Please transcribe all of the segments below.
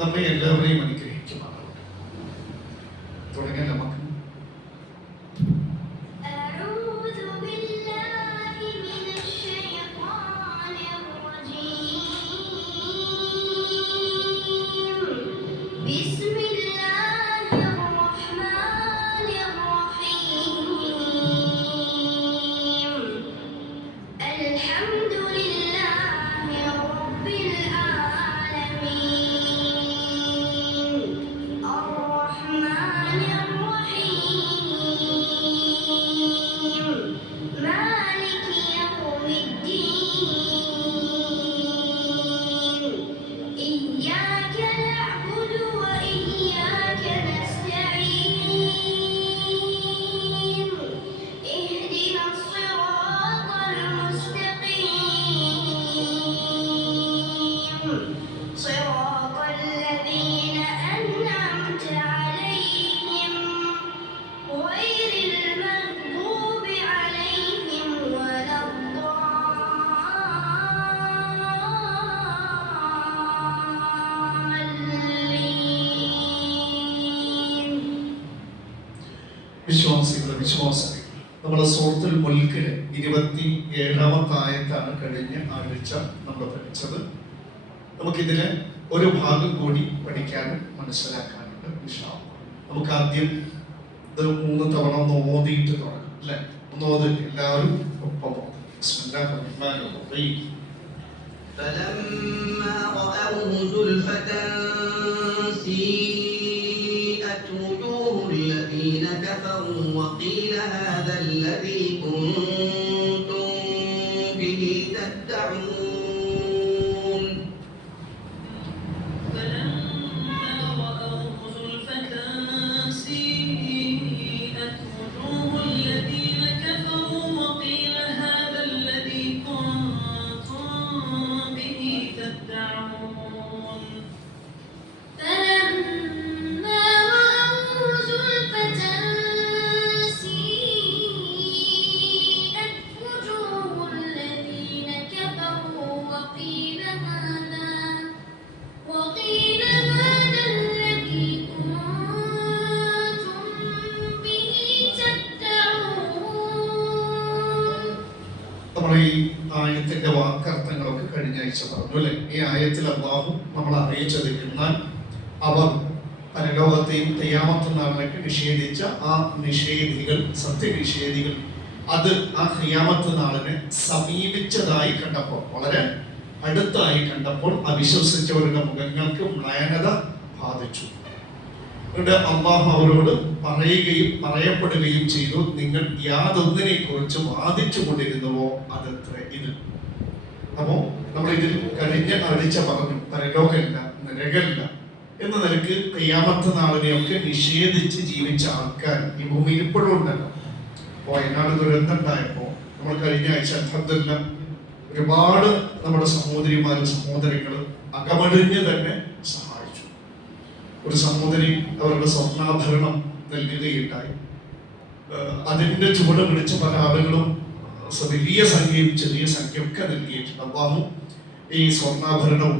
നമ്മെ എല്ലാവരെയും അനുഗ്രഹിക്കുമാറാവട്ടെ. തുടങ്ങിയ നമുക്ക് വിശ്വാസികൾ നമ്മുടെ സൂറത്തുൽ മുൽക്കിലെ 27ാമത്തെ ആയത്താണ് കഴിഞ്ഞ ആഴ്ച നമ്മൾ പഠിച്ചത്. നമുക്കിതിലെ ഒരു ഭാഗം കൂടി പഠിക്കാനും മനസ്സിലാക്കാനുണ്ട്. നമുക്ക് ആദ്യം ഇത് 3 തവണ ഒന്ന് ഓതിയിട്ട് തുടങ്ങാം അല്ലെ? ഒന്ന് ഓതി എല്ലാവരും ഒപ്പം وقيل هذا الذي كنتم به تدعون فلما رأوه زلفة سيئت وجوه الذين كفروا وقيل هذا الذي كنتم به تدعون നമ്മൾ ഈ ആയത്തിന്റെ വാക്കർത്ഥങ്ങളൊക്കെ കഴിഞ്ഞ ആഴ്ച പറഞ്ഞു അല്ലെ? ഈ ആയത്തിൽ അല്ലാഹു നമ്മൾ അറിയിച്ചത് എന്നാൽ അവർ പരലോകത്തെയും ഖിയാമത്ത് നാളിലേക്ക് നിഷേധിച്ച ആ നിഷേധികൾ, സത്യനിഷേധികൾ, അത് ആ ഖിയാമത്ത് നാളിനെ സമീപിച്ചതായി കണ്ടപ്പോൾ, വളരെ അടുത്തായി കണ്ടപ്പോൾ അവിശ്വസിച്ചവരുടെ മുഖങ്ങൾക്ക് മ്ലേനത ബാധിച്ചു. അല്ലാഹു അവരോട് പറയുകയും പറയപ്പെടുകയും ചെയ്തു, നിങ്ങൾ യാതൊന്നിനെ കുറിച്ച് വാദിച്ചു കൊണ്ടിരുന്നുവോ അതത്ര ഇത്. അപ്പോ നമ്മൾ ഇതിൽ കഴിഞ്ഞ ആഴ്ച പറഞ്ഞു പരലോകമില്ല, നരകമില്ല എന്ന നിലയ്ക്ക് ഖിയാമത്ത് നാളിനെയൊക്കെ നിഷേധിച്ച് ജീവിച്ച ആൾക്കാർ ഈ ഭൂമിയിൽ ഇപ്പോഴും ഉണ്ടല്ലോ. വയനാട് ദുരന്തം ഉണ്ടായപ്പോ നമ്മൾ കഴിഞ്ഞ ആഴ്ച അൽഹംദുലില്ലാഹ് ഒരുപാട് നമ്മുടെ സഹോദരിമാരും സഹോദരങ്ങളും അകമഴിഞ്ഞ് തന്നെ സഹായിച്ചു. ഒരു സഹോദരി അവരുടെ സ്വർണ്ണാഭരണം നൽകുകയുണ്ടായി. അതിന്റെ ചുവട് പിടിച്ച പല ആളുകളും വലിയ സംഖ്യയും ചെറിയ സംഖ്യയൊക്കെ നൽകിയിട്ടുണ്ട്. അല്ലാഹു ഈ സ്വർണ്ണാഭരണവും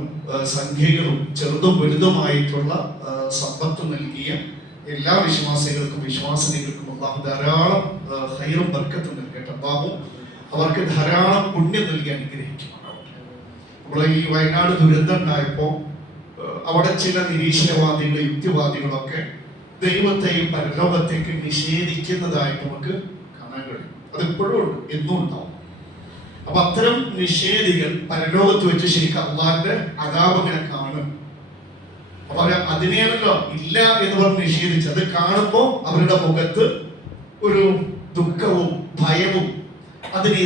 സംഖ്യകളും ചെറുതും വലുതുമായിട്ടുള്ള സമ്പത്ത് നൽകിയ എല്ലാ വിശ്വാസികൾക്കും വിശ്വാസിനികൾക്കും അല്ലാഹു ധാരാളം ഖൈറും ബർക്കത്തും നൽകട്ടെ. അല്ലാഹു അവർക്ക് ധാരാളം പുണ്യം നൽകി അനുഗ്രഹിക്കും. നമ്മളെ ഈ വയനാട് ദുരന്തം ഉണ്ടായപ്പോ അവിടെ ചില നിരീശ്വരവാദികളും യുക്തിവാദികളൊക്കെ ദൈവത്തെയും പരലോകത്തേക്ക് നിഷേധിക്കുന്നതായിട്ട് നമുക്ക് കാണാൻ കഴിയും. അതിപ്പോഴും ഉണ്ട്, എന്നും ഉണ്ടാവും. അപ്പൊ അത്തരം നിഷേധികൾ പരലോകത്ത് വെച്ച് ശരിക്കും അള്ളാഹിന്റെ അദാബിനെ കാണും. അപ്പൊ അതിനെയാണല്ലോ ഇല്ല എന്ന് പറഞ്ഞ് നിഷേധിച്ച് അത് കാണുമ്പോ അവരുടെ മുഖത്ത് ഒരു ദുഃഖവും ഭയവും, അതിനെ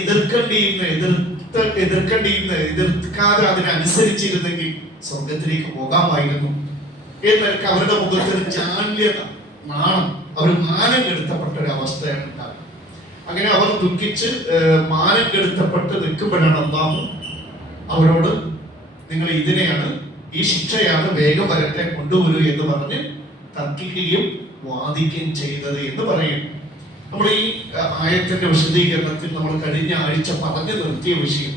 എതിർക്കാതെ അതിനനുസരിച്ചിരുന്നെങ്കിൽ സ്വർഗത്തിലേക്ക് പോകാമായിരുന്നു എന്നൊക്കെ അവരുടെ മുഖത്തിന് ചാണ്യത, നാണം, അവർ മാനം കെടുത്തപ്പെട്ട ഒരു അവസ്ഥയാണ് ഉണ്ടാകുന്നത്. അങ്ങനെ അവർ ദുഃഖിച്ച് മാനം കെടുത്തപ്പെട്ട് നിൽക്കുമ്പോഴാണ് അല്ലാഹു അവരോട് നിങ്ങൾ ഇതിനെയാണ്, ഈ ശിക്ഷയാണ്, വേഗം വരട്ടെ, കൊണ്ടുവരൂ എന്ന് പറഞ്ഞ് തർക്കിക്കുകയും വാദിക്കുകയും ചെയ്തത് എന്ന് പറയുന്നു. നമ്മൾ ഈ ആയത്തിന്റെ വിശദീകരണത്തിൽ നമ്മൾ കഴിഞ്ഞ ആഴ്ച പറഞ്ഞു നിർത്തിയ വിഷയം,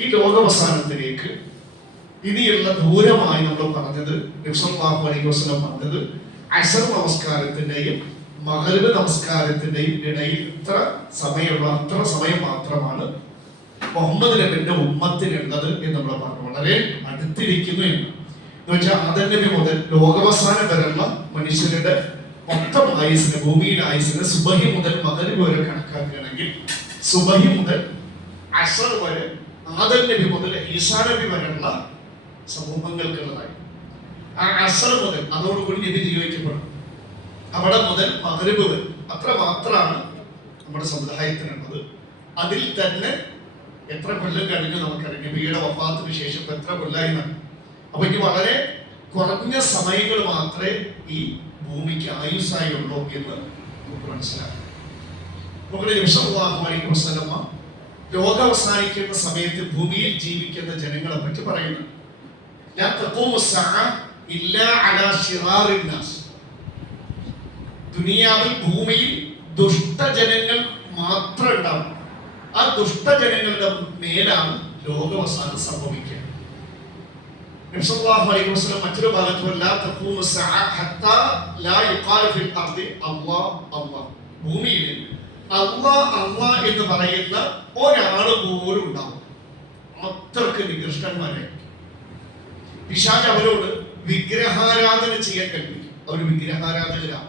ഈ ലോകാവസാനത്തിലേക്ക് ഇനിയുള്ള ദൂരമായി നമ്മൾ പറഞ്ഞത് നബി സല്ലല്ലാഹു അലൈഹി വസല്ലം പറഞ്ഞത് അസ്ർ നമസ്കാരത്തിന്റെയും മഗ്രിബ് നമസ്കാരത്തിന്റെയും ഇടയിൽ ഇത്ര സമയമുള്ള അത്ര സമയം മാത്രമാണ് മുഹമ്മദ് നബിന്റെ ഉമ്മത്തിനുള്ളത് എന്ന് നമ്മൾ പറഞ്ഞു. വളരെ അടുത്തിരിക്കുന്നു എന്ന് വെച്ചാൽ ആദം നബി മുതൽ ലോകാവസാനം വരെയുള്ള മനുഷ്യരുടെ മൊത്തം ആയുസിന്, ഭൂമിയിലെ ആയുസിന് സുബഹി മുതൽ മഗ്രിബ് വരെ കണക്കാക്കുകയാണെങ്കിൽ സുബഹി മുതൽ അസ്ർ വരെ ആദം നബി മുതൽ ഈസാ നബി വരെയുള്ള സമൂഹങ്ങൾക്കുള്ളതായി. ആ അസ്ർ മുതൽ അതോടുകൂടി നബി നിയോഗിക്കപ്പെടും. അവിടെ മുതൽ മഗ്രിബ് വരെ അത്ര മാത്രമാണ് നമ്മുടെ സമുദായത്തിനുള്ളത്. അതിൽ തന്നെ എത്ര കൊല്ലം കഴിഞ്ഞു നമുക്കറിയാം. നബിയുടെ വഫാത്തിന് ശേഷം എത്ര കൊല്ലായി. അപ്പൊ ഇനി വളരെ കുറഞ്ഞ സമയങ്ങൾ മാത്രമേ ഈ ഭൂമിക്ക് ആയുസ്സായി ഉള്ളൂ എന്ന് നമുക്ക് മനസ്സിലാക്കാം. നമ്മുടെ നബി സല്ലല്ലാഹു അലൈഹി വസല്ലം ലോകം അവസാനിക്കുന്ന സമയത്ത് ഭൂമിയിൽ ജീവിക്കുന്ന ജനങ്ങളെ പറ്റി പറയുന്നു. ലാ തഖൂമു സ്സഅ ഇല്ലാ അലാ ശിറാറിൻ നാസ്. ദുനിയാവിൽ ഭൂമിയിൽ ദുഷ്ടജനങ്ങൾ മാത്രം ഉണ്ടാവും. ആ ദുഷ്ടജനങ്ങളുടെ മേലാണ് ലോകാവസാനം സംഭവിക്കുക. നബി സല്ലല്ലാഹു അലൈഹി വസല്ലം മറ്റൊരു ഭാഗത്ത് ലാ തഖൂമു സ്സഅ ഹത്താ ലാ യുഖാലു ഫിൽ അർദി അല്ലാഹ് അല്ലാഹ്. ഭൂമിയിൽ അല്ലാഹ് അല്ലാഹ് എന്ന് പറയുന്ന ഒരാൾ പോലും ഉണ്ടാവും. അത്രക്ക് നികൃഷ്ടന്മാരെ പിശാച് അവരോട് വിഗ്രഹാരാധന ചെയ്യാൻ കൽപ്പിക്കും. അവർ വിഗ്രഹാരാധകരാണ്.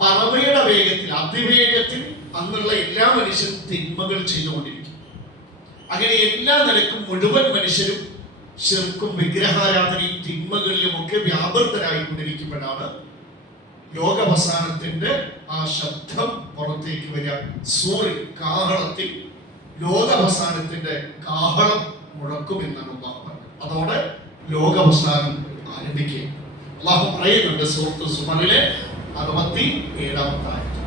പറവയുടെ വേഗത്തിൽ, അതിവേഗത്തിൽ അന്നുള്ള എല്ലാ മനുഷ്യരും തിന്മകൾ ചെയ്തുകൊണ്ടിരിക്കും. അങ്ങനെ എല്ലാ നിലക്കും മുഴുവൻ മനുഷ്യരും ശിർക്കും വിഗ്രഹാരാധനയും തിന്മകളിലും ഒക്കെ വ്യാപൃതരായിക്കൊണ്ടിരിക്കുമ്പോഴാണ് ലോകാവസാനത്തിന്റെ ആ ശബ്ദം പുറത്തേക്ക് വരിക. സൂറി കാഹളത്തിൽ ലോകാവസാനത്തിന്റെ കാഹളം മുഴക്കുമെന്നാണ് അല്ലാഹു പറഞ്ഞത്. അതോടെ ലോകാവസാനം ആരംഭിക്കുക. അല്ലാഹു പറയുന്നുണ്ട് സൂറത്ത് സുമറിലെ 67-ാമത്തെ ആയത്ത്.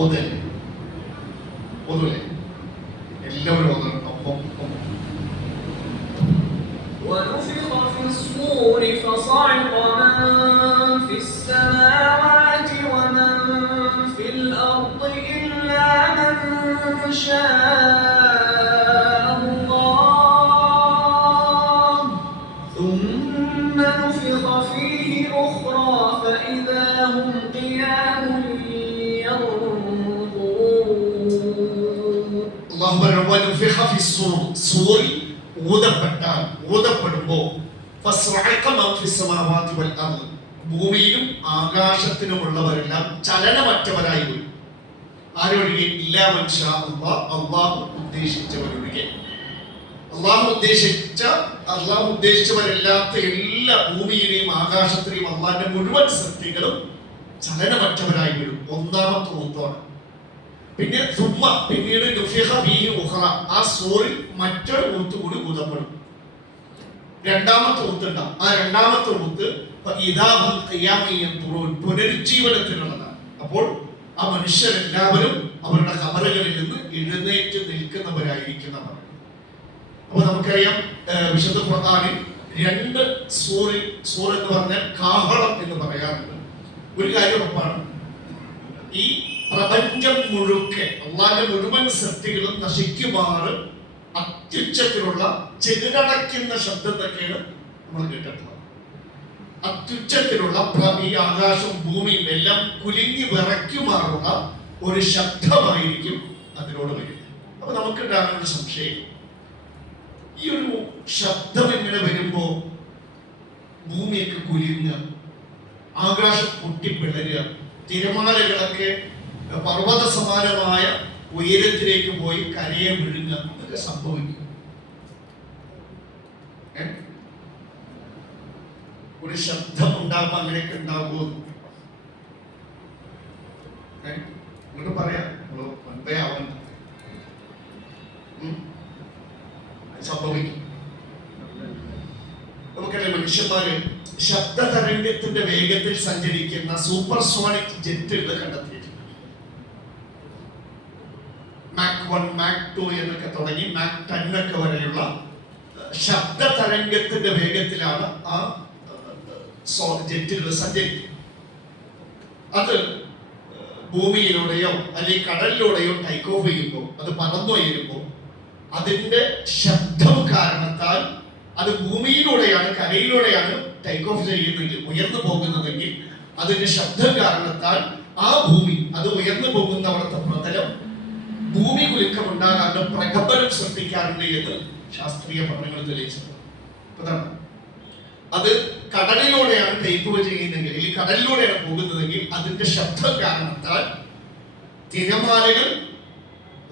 ഓതല്ലേ എല്ലാവരും ഒപ്പം. ونفخ في الصور فصعق من في السماوات ومن في الأرض إلا من شاء الله ثم نفخ فيه أخرى فإذا هم قيام ينظرون. അല്ലാഹു പറഞ്ഞു വനുഫിഖ ഫി സൂറി ഊതപ്പെടുമ്പോ ഭൂമിയിലും ആകാശത്തിനുമുള്ളവരെല്ലാം ചലനമറ്റവരായി പോയി. ആരൊഴികെ? ഇല്ലാ മൻ ശാ അല്ലാഹ്, അല്ലാഹു ഉദ്ദേശിച്ചവരൊഴികെ. അല്ലാഹു ഉദ്ദേശിച്ചവരല്ലാത്ത എല്ലാ ഭൂമിയിലെയും ആകാശത്തിലെയും അല്ലാഹുവിന്റെ മുഴുവൻ സൃഷ്ടികളും ചലനമറ്റവരായി വീഴും. ഒന്നാമത്തെ ഊത്താണ്. പിന്നീട് നുഫിഖ ഫീഹി ഉഖറ, ആ സൂറിൽ മറ്റൊരു ഊത്ത് കൂടി ഊതപ്പെടും. രണ്ടാമത്തെ ഊത്തുണ്ടാവും. ആ രണ്ടാമത്തെ ഊത്ത് ഇദാഹും ഖിയാമൻ യൻദുറൂൻ, പുനരുജ്ജീവനത്തിനുള്ളതാണ്. അപ്പോൾ ആ മനുഷ്യരെല്ലാവരും അവരുടെ ഖബറുകളിൽ നിന്ന് എഴുന്നേറ്റ് നിൽക്കുന്നവരായിരിക്കുന്നവർ. അപ്പൊ നമുക്കറിയാം വിശുദ്ധ ഖുർആനിൽ 2 സൂർ എന്ന് പറഞ്ഞാൽ കാഹളം എന്ന് പറയാറുണ്ട്. ഒരു കാര്യം ഉറപ്പാണ്, ഈ പ്രപഞ്ചം മുഴുക്കെ അല്ലാഹുവിന്റെ മുഴുവൻ സൃഷ്ടികളും നശിക്കുമാറ് അത്യുച്ചത്തിലുള്ള ചെകിടടയ്ക്കുന്ന ശബ്ദത്തൊക്കെയാണ് നമ്മൾ കേട്ടിട്ടുള്ളത്. അത്യുച്ചത്തിലുള്ള ഈ ആകാശവും ഭൂമിയും എല്ലാം കുലുങ്ങി വിറയ്ക്കുമാറുള്ള ഒരു ശബ്ദമായിരിക്കും അതിനോട് വരും. അപ്പൊ നമുക്കുണ്ടാകുന്ന ഒരു സംശയം, ഈ ഒരു ശബ്ദം എങ്ങനെ വരുമ്പോ ഭൂമിയൊക്കെ കുലുങ്ങുക, ആകാശം പൊട്ടിപ്പിളരുക, തിരമാലകളൊക്കെ പർവ്വത സമാനമായ ഉയരത്തിലേക്ക് പോയി കരയെ വിഴുങ്ങുക, എന്നൊക്കെ സംഭവിക്കും. ഒരു ശബ്ദം ഉണ്ടാകുമ്പോ അങ്ങനെയൊക്കെ ഉണ്ടാകുമോ? നിങ്ങൾക്ക് പറയാം, മുൻപേ ആവുന്നു സംഭവിക്കും. നമുക്കറിയാം, മനുഷ്യന്മാര് ശബ്ദ തരംഗത്തിന്റെ വേഗത്തിൽ സഞ്ചരിക്കുന്ന സൂപ്പർസോണിക് ജെറ്റുകൾ കണ്ടെത്തിയിട്ടുണ്ട്. മാക് 1, മാക് 2 എന്നൊക്കെ തുടങ്ങി മാക് 10 ഒക്കെ വരെയുള്ള ശബ്ദ തരംഗത്തിന്റെ വേഗത്തിലാണ് ആ ജെറ്റുകൾ സഞ്ചരിക്കുന്നത്. അത് ഭൂമിയിലൂടെയോ അല്ലെങ്കിൽ കടലിലൂടെയോ ടേക്ക് ഓഫ് ചെയ്യുമ്പോൾ, അത് പറന്നുയരുമ്പോൾ അതിന്റെ ശബ്ദം കാരണത്താൽ അത് ഭൂമിയിലൂടെയാണ്, കരയിലൂടെയാണ് ടേക്ക് ഓഫ് ചെയ്യുന്നതെങ്കിൽ, ഉയർന്നു പോകുന്നതെങ്കിൽ അതിന്റെ ശബ്ദം കാരണത്താൽ ആ ഭൂമി, അത് ഉയർന്നു പോകുന്ന അവിടുത്തെ പ്രതലം ഭൂമി കുലുക്കം ഉണ്ടാകാണ്ട് പ്രകമ്പനം സൃഷ്ടിക്കാറുണ്ട് എന്ന് ശാസ്ത്രീയ പഠനങ്ങൾ തെളിയിച്ചത്. അതാണ് അത് കടലിലൂടെയാണ് ടേക്ക് ഓഫ് ചെയ്യുന്നതെങ്കിൽ, ഈ കടലിലൂടെയാണ് പോകുന്നതെങ്കിൽ അതിന്റെ ശബ്ദം കാരണത്താൽ തിരമാലകൾ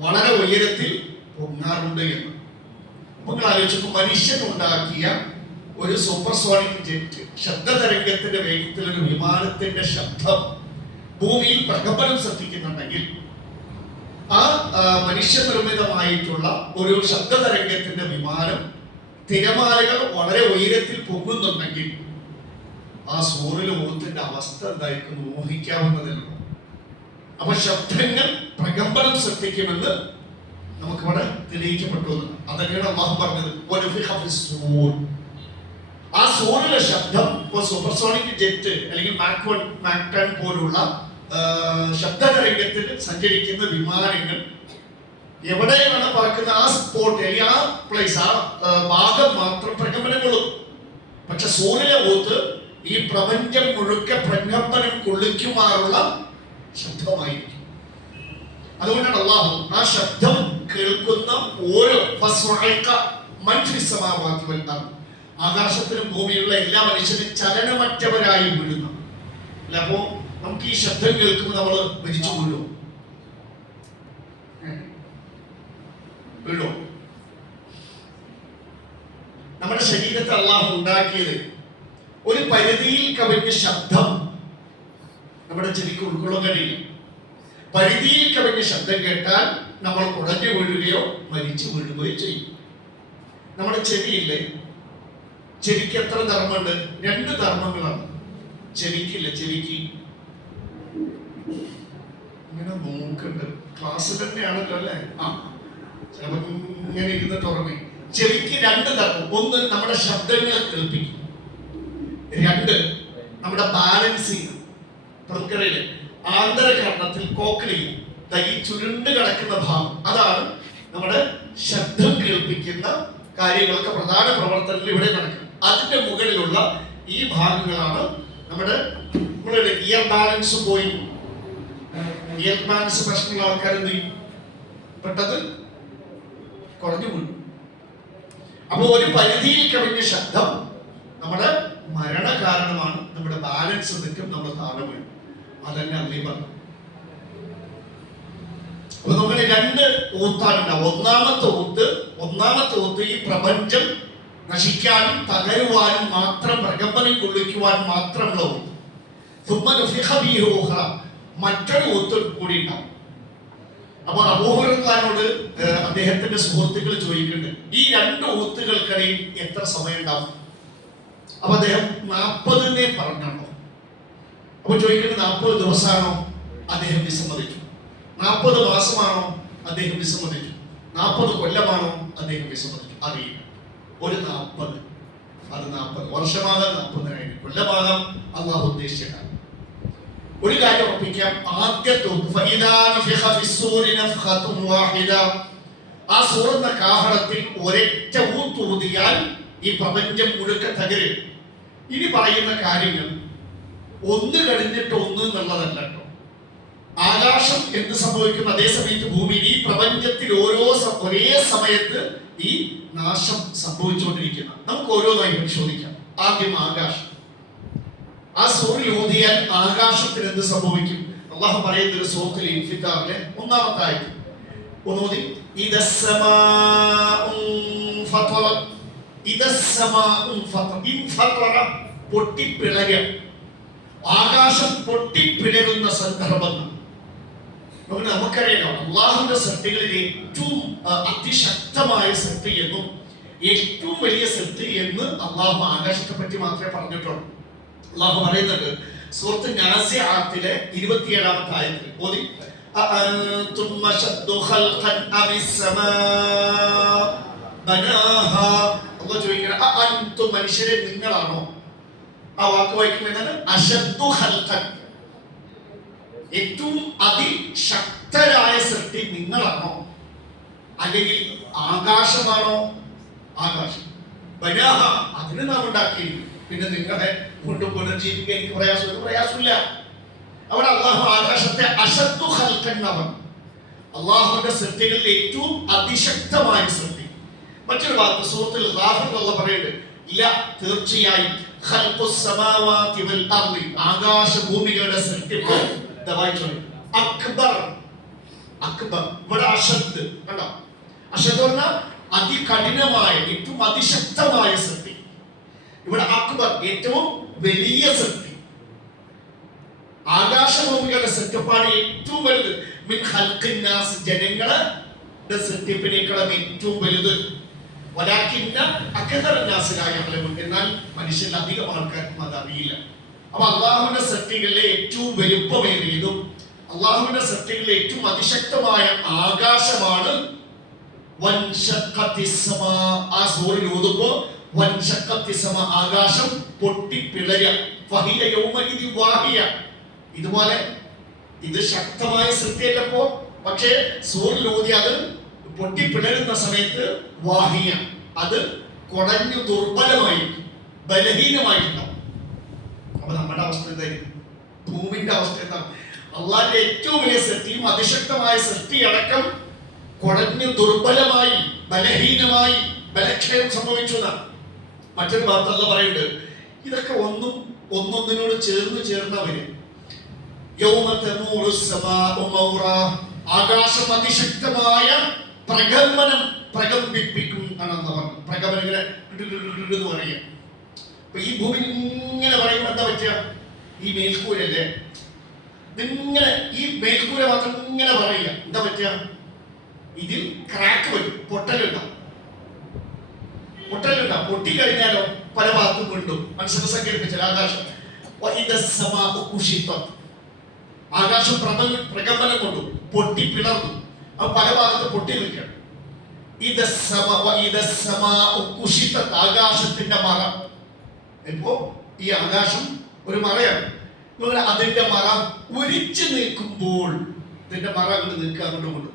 വളരെ ഉയരത്തിൽ പൊങ്ങാറുണ്ട് എന്ന്. നിങ്ങൾ ആലോചിച്ചപ്പോൾ മനുഷ്യൻ ഉണ്ടാക്കിയ ഒരു സൂപ്പർസോണിക് ജെറ്റ്, ശബ്ദ തരംഗത്തിന്റെ വേഗത്തിൽ ഒരു വിമാനത്തിന്റെ ശബ്ദം ഭൂമിയിൽ പ്രകമ്പനം സൃഷ്ടിക്കുന്നുണ്ടെങ്കിൽ, ആ മനുഷ്യനിർമ്മിതമായിട്ടുള്ള ഒരു ശബ്ദ തരംഗത്തിന്റെ വിമാനം തിരമാലകൾ വളരെ ഉയരത്തിൽ പൊങ്ങുന്നുണ്ടെങ്കിൽ ആ സൂര്യലോകത്തിന്റെ അവസ്ഥ എന്തായിരിക്കും ഊഹിക്കാവുന്നതല്ലോ. അപ്പൊ ശബ്ദങ്ങൾ പ്രകമ്പനം സൃഷ്ടിക്കുമെന്ന് നമുക്കിവിടെ തെളിയിക്കപ്പെട്ടു. അതന്നെയാണ് അള്ളാഹു പറഞ്ഞത്. ആ സൂര്യന്റെ ശബ്ദം ഇപ്പൊ സൂപ്പർസോണിക് ജെറ്റ് അല്ലെങ്കിൽ മാക് 10 പോലുള്ള ശബ്ദ തരംഗത്തിൽ സഞ്ചരിക്കുന്ന വിമാനങ്ങൾ എവിടെയാണ് പറക്കുന്ന ആ സ്പോട്ട് അല്ലെങ്കിൽ ആ പ്ലേസ്, ആ ഭാഗം മാത്രം പ്രകമ്പനം കൊള്ളും. പക്ഷെ സൂര്യലോകത്ത് ഈ പ്രപഞ്ചം മുഴുക്കെ പ്രകമ്പനം കൊള്ളിക്കുമാറുള്ള ശബ്ദമായിരിക്കും. അതുകൊണ്ടാണ് അള്ളാഹു ആ ശബ്ദം കേൾക്കുന്ന ഓരോ ആകാശത്തിലും ഭൂമിയിലുള്ള എല്ലാ മനുഷ്യരും ചലനമറ്റവരായി വീഴുന്നു. അല്ല, അപ്പോ നമുക്ക് ഈ ശബ്ദം കേൾക്കുമ്പോൾ നമ്മൾ മരിച്ചു വീഴോ? നമ്മുടെ ശരീരത്തെ അള്ളാഹു ഉണ്ടാക്കിയത് ഒരു പരിധിയിൽ കവിഞ്ഞ ശബ്ദം നമ്മുടെ ചെവിക്ക് ഉൾക്കൊള്ളാൻ കഴിയില്ല. പരിധിയിൽ കവിഞ്ഞ ശബ്ദം കേട്ടാൽ നമ്മൾ ഉടഞ്ഞു വീഴുകയോ മരിച്ചു വീഴുകയോ ചെയ്യും. നമ്മുടെ ചെവിയില്ലേ, ചെവിക്ക് എത്ര ധർമ്മമുണ്ട്? 2 ധർമ്മങ്ങളാണ്. ചെവിക്കില്ല, ചെവിക്ക് ഇങ്ങനെ നോക്കുന്നുണ്ട്. ക്ലാസ്സിൽ തന്നെയാണല്ലോ അല്ലേ? ചിലപ്പോ ഇങ്ങനെ ഇരുന്നിട്ട് ഓർമ്മ. ചെവിക്ക് 2 ധർമ്മം. 1 നമ്മുടെ ശബ്ദങ്ങളെ കേൾപ്പിക്കും, 2 നമ്മുടെ ബാലൻസ് ചെയ്യും. നമുക്കറിയില്ലേ, ആന്തരകർണത്തിൽ കോക്ലിയ, ഈ ചുരുണ്ട് കിടക്കുന്ന ഭാഗം, അതാണ് നമ്മുടെ ശബ്ദം കേൾപ്പിക്കുന്ന കാര്യങ്ങളൊക്കെ പ്രധാന പ്രവർത്തനങ്ങൾ ഇവിടെ നടക്കുന്നത്. അതിന്റെ മുകളിലുള്ള ഈ ഭാഗങ്ങളാണ് നമ്മുടെ ഇയർ ബാലൻസ് പോയി. ഇയർ ബാലൻസ് പ്രശ്നമുള്ള ആൾക്കാർ എന്ത് ചെയ്യും? പെട്ടത് കുറഞ്ഞു വീഴും. അപ്പൊ ഒരു പരിധിയിൽ കവിഞ്ഞ ശബ്ദം നമ്മുടെ മരണ കാരണമാണ്. നമ്മുടെ ബാലൻസ് നിൽക്കും, നമ്മൾ താഴെ വീഴും. അതന്നെ അല്ലേ പറഞ്ഞു. അപ്പൊ നമ്മൾ 2 ഊത്താനുണ്ടാവും. ഒന്നാമത്തെ ഊത്ത് ഈ പ്രപഞ്ചം നശിക്കാനും തകരുവാനും മാത്രം, പ്രകമ്പനം കൊള്ളിക്കുവാൻ മാത്രമുള്ള ഊത്ത്. മറ്റൊരു ഊത്ത് കൂടി ഉണ്ടാവും. അപ്പൊ അബൂ ഹുറൈറയോട് അദ്ദേഹത്തിന്റെ സുഹൃത്തുക്കൾ ചോദിക്കുന്നുണ്ട്, ഈ 2 ഊത്തുകൾക്കിടയിൽ എത്ര സമയം ഉണ്ടാവും? അപ്പൊ അദ്ദേഹം 40 പറഞ്ഞാണോ? അപ്പൊ ചോദിക്കുന്നത് 40 ദിവസമാണോ? അദ്ദേഹം വിസമ്മതിച്ചു. 40 മാസമാണോ? അദ്ദേഹം വിസമ്മതിച്ചു. 40 കൊല്ലമാണോ? അദ്ദേഹം വിസമ്മതിച്ചു. അറിയില്ല. ഒരു 40, അത് 40 വർഷമാകാം, 40 കൊല്ലമാകാം, അള്ളാഹു ഉദ്ദേശിച്ച. ഒരു കാര്യം ഉറപ്പിക്കാം, ആദ്യത്തെ ആ സൂറന്ന കാഹളത്തിൽ ഒരൊറ്റ ഊത്തൂതിയാൽ ഈ പ്രപഞ്ചം മുഴുക്ക തകരും. ഇനി പറയുന്ന കാര്യങ്ങൾ ഒന്ന് കഴിഞ്ഞിട്ട് ഒന്ന് എന്നുള്ളതല്ല കേട്ടോ. ആകാശം എന്ത് സംഭവിക്കും, അതേ സമയത്ത് ഭൂമിയിൽ ഈ പ്രപഞ്ചത്തിൽ ഒരേ സമയത്ത് ഈ നാശം സംഭവിച്ചുകൊണ്ടിരിക്കുന്ന. നമുക്ക് ഓരോന്നായി പരിശോധിക്കാം. ആദ്യം ആകാശം. ആ സൂര്യൻ ഊതിയാൽ ആകാശത്തിന് എന്ത് സംഭവിക്കും? അള്ളാഹു പറയുന്ന ഒരു സൂറത്തിൽ ഇൻഫിത്താറിലെ 1-ാമത്തെ ആയത്ത് ഒന്നൂതി, പൊട്ടിപ്പിളരുക, ആകാശം പൊട്ടിപ്പിളരുന്ന സന്ദർഭം. നമുക്കറിയാം, അള്ളാഹുവിന്റെ സൃഷ്ടികളിൽ ഏറ്റവും അതിശക്തമായ സൃഷ്ടി എന്നും ഏറ്റവും വലിയ സൃഷ്ടി എന്ന് അള്ളാഹു ആകാശത്തെ പറ്റി മാത്രമേ പറഞ്ഞിട്ടുള്ളൂ. അള്ളാഹു പറയുന്നുണ്ട് സൂറത്ത് നാസിആത്തിലെ 27-ാമത്തെ ആയത്തിൽ ഓതി, അഅൻതും അശദ്ദു ഖൽഖൻ അമിസ്സമാ ബനാഹാ. അല്ലാഹു ചോദിക്കണം, അഅൻതും മനുഷ്യരെ നിങ്ങളാണോ? ആ വാക്ക് വായിക്കുന്നത് അശദ്ദു ഖൽഖൻ, ഏറ്റവും അതിശക്തരായ സൃഷ്ടി നിങ്ങളാണോ, അല്ലെങ്കിൽ ആകാശമാണോ? ആകാശം. ബനാഹ, അതിന് നാം ഉണ്ടാക്കി. പിന്നെ നിങ്ങളെ കൊണ്ട് പുനർജീവിക്കാൻ എനിക്ക് പ്രയാസമില്ല. അവിടെ അള്ളാഹു ആകാശത്തെ അശദ്ദു ഖൽഖൻ എന്നാണ്, അള്ളാഹുവിന്റെ സൃഷ്ടികളിൽ ഏറ്റവും അതിശക്തമായ സൃഷ്ടി. മറ്റൊരു വാക്ക് സൂറത്തുൽ ഗാഫിർ അല്ലാഹു പറയുന്നുണ്ട്, ഇല്ല, തീർച്ചയായും ഖൽഖുസ് സമാവാതി വൽ അർളി, ആകാശ ഭൂമികളുടെ സൃഷ്ടിപ്പ് അക്ബർ. അക്ബർ ഇവിടെ അശദ് കണ്ടോ, അശദ് പറഞ്ഞാൽ അതികഠിനമായ ഏറ്റവും അതിശക്തമായ സൃഷ്ടി. ഇവിടെ അക്ബർ ഏറ്റവും വലിയ സൃഷ്ടി. ആകാശഭൂമികളുടെ സൃഷ്ടിപ്പാണ് ഏറ്റവും വലുത്. മിൻ ഖൽഖിൻ നാസ്, ജനങ്ങളുടെ സൃഷ്ടിപ്പിനേക്കാളും ഏറ്റവും വലുത്. വലാകിന്ന അക്തറ നാസ് ലാ യഅലമൂൻ, എന്നാൽ മനുഷ്യരിൽ അധികം ആൾക്കാർക്കും അത് അറിയില്ല. അപ്പൊ അള്ളാഹുവിന്റെ സൃഷ്ടികളിലെ ഏറ്റവും വലുപ്പമേറിയതും അള്ളാഹുവിന്റെ സൃഷ്ടികളിലെ ഏറ്റവും അതിശക്തമായ ആകാശമാണ് വൻഷഖത്തിസ്സമാ. ആ സൂര്യൻ ഊതുമ്പോ വൻഷഖത്തിസ്സമാ, ആകാശം പൊട്ടിപ്പിളരുക. ഫഹിയ യൗമഇദി വാഹിയ, ഇതുപോലെ ഇത് ശക്തമായ സൃഷ്ടിയല്ലപ്പോ, പക്ഷേ സൂര്യൻ ഊതി അത് പൊട്ടിപ്പിളരുന്ന സമയത്ത് വാഹിയ, അത് കുടഞ്ഞു ദുർബലമായി ബലഹീനമായിട്ടുണ്ടാവും. അപ്പൊ നമ്മുടെ അവസ്ഥ എന്തായിരിക്കും? ഭൂമിന്റെ അവസ്ഥ എന്താണ്? അള്ളാഹിന്റെ ഏറ്റവും വലിയ സൃഷ്ടിയും അതിശക്തമായ സൃഷ്ടി അടക്കം കുടഞ്ഞു ദുർബലമായി ബലഹീനമായി ബലക്ഷയം സംഭവിച്ചു എന്നാണ്. മറ്റൊരു വാർത്ത പറയുന്നുണ്ട്, ഇതൊക്കെ ഒന്നൊന്നിനോട് ചേർന്നവര്. ആകാശം അതിശക്തമായ പ്രകമ്പിപ്പിക്കും എന്നാണ് പ്രകമ്പനം ഇങ്ങനെ എന്ന് പറയുക. അപ്പൊ ഈ ഭൂമി ഇങ്ങനെ പറയുമ്പോൾ എന്താ പറ്റുക? ഈ മേൽക്കൂരല്ലേ, ഇതിങ്ങനെ ഈ മേൽക്കൂര മാത്രം ഇങ്ങനെ പറയുക, എന്താ പറ്റുക? ഇതിൽ ക്രാക്ക് വരും, പൊട്ടലുണ്ടാവും. പൊട്ടിക്കഴിഞ്ഞാലോ പല ഭാഗത്തും വീണ്ടും മനുഷ്യനെ സങ്കല്പിച്ചാൽ ആകാശം ആകാശം പ്രകമ്പനം കൊണ്ടു പൊട്ടിപ്പിളർന്നു, അത് പല ഭാഗത്ത് പൊട്ടി നിൽക്കണം. ആകാശത്തിന്റെ മറ. ഇപ്പോ ഈ ആകാശം ഒരു മറയാണ്. അതിന്റെ മറ ഒരിച്ചു നിൽക്കുമ്പോൾ ഇതിന്റെ മറ അങ്ങോട്ട് നിൽക്കുക, അങ്ങോട്ട് കൊണ്ടു.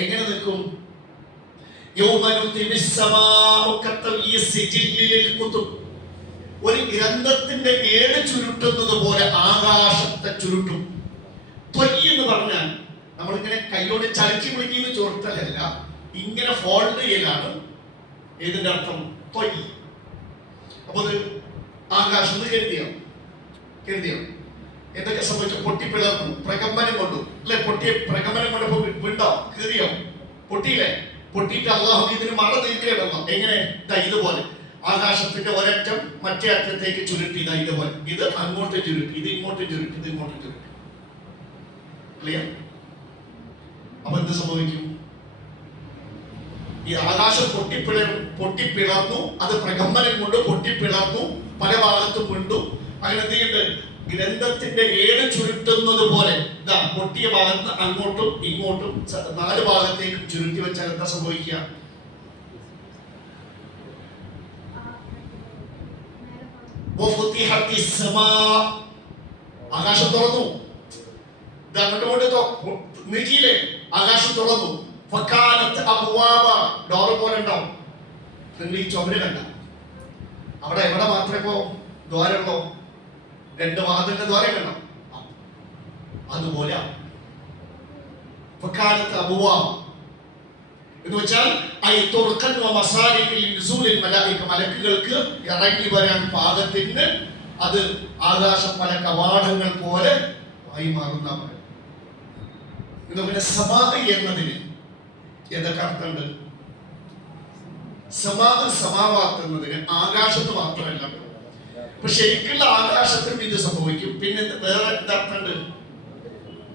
എങ്ങനെ നിൽക്കും? ഒരു ഗ്രന്ഥത്തിന്റെ ഏട് ചുരുട്ടുന്നത് പോലെ ആകാശത്തെ ചുരുട്ടും. ത്വയ് എന്ന് പറഞ്ഞാൽ നമ്മളിങ്ങനെ കൈയോട് ചലക്കി പിടിക്കുന്ന ചുരുട്ടലല്ല, ഇങ്ങനെ ഫോൾഡ് ചെയ്യലാണ് ഇതിന്റെ അർത്ഥം ത്വയ്. അപ്പൊ അത് ആകാശം കരുതിയോ എന്തൊക്കെ സംഭവിച്ചു? പൊട്ടിപ്പിളർന്നു, പ്രകമ്പനം കൊണ്ടു അല്ലെ? പ്രകമ്പനം കൊണ്ടപ്പോ വിണ്ടോ കീറിയോ? പൊട്ടിയില്ലേ? പൊട്ടിയിട്ട് അള്ളാഹു ഇതിന് മഴ നീക്കുകയാണല്ലോ. എങ്ങനെ? ഇതുപോലെ ആകാശത്തിന്റെ ഒരറ്റം മറ്റേ അറ്റത്തേക്ക് ചുരുട്ടി, ഇതുപോലെ ഇത് അങ്ങോട്ട് ചുരുട്ടി, ഇത് ഇങ്ങോട്ട് ചുരുട്ടി, ഇത് ഇങ്ങോട്ട് ചുരുട്ടി. ക്ലിയർ? അപ്പൊ എന്ത് സംഭവിക്കും? ഈ ആകാശം പൊട്ടിപ്പിളർന്നു, അത് പ്രകമ്പനം കൊണ്ട് പൊട്ടിപ്പിളർന്നു, പല ഭാഗത്തും വീണ്ടു. അങ്ങനെ എന്ത് ചെയ്യുന്നുണ്ട്? ഗ്രന്ഥത്തിന്റെ ഏട് ചുരുട്ടുന്നത് പോലെ ഇതാ പൊട്ടിയ ഭാഗത്ത് അങ്ങോട്ടും ഇങ്ങോട്ടും 4 ഭാഗത്തേക്കും ചുരുട്ടി വെച്ചാൽ എന്താ സംഭവിക്കുക? ആകാശം തുറന്നു, അങ്ങോട്ട് നീക്കിയില്ലേ? ആകാശം തുറന്നു. ഡോർ പോലെ ഉണ്ടാവും. നിങ്ങൾ ഈ ചുമര് കണ്ട അവിടെ എവിടെ മാത്രമേ ഇപ്പോ ദ്വാരമുള്ളോ? 2 വാതിലിന്റെ ദ്വാരം കണ്ടോ? അതുപോലെ എന്ന് വെച്ചാൽ മലക്കുകൾക്ക് ഇറങ്ങി വരാൻ പാകത്തിന് അത് ആകാശം പല കവാടങ്ങൾ പോലെ ആയി മാറുന്ന. പിന്നെ സമാധി എന്നതിന് എന്തൊക്കെ അർത്ഥമുണ്ട്? സമാവാക്കുന്നതിന് ആകാശത്ത് മാത്രമല്ല, അപ്പൊ ശരിക്കുള്ള ആകാശത്തിൽ ഇത് സംഭവിക്കും. പിന്നെ വേറെ എന്താർത്ഥമുണ്ട്?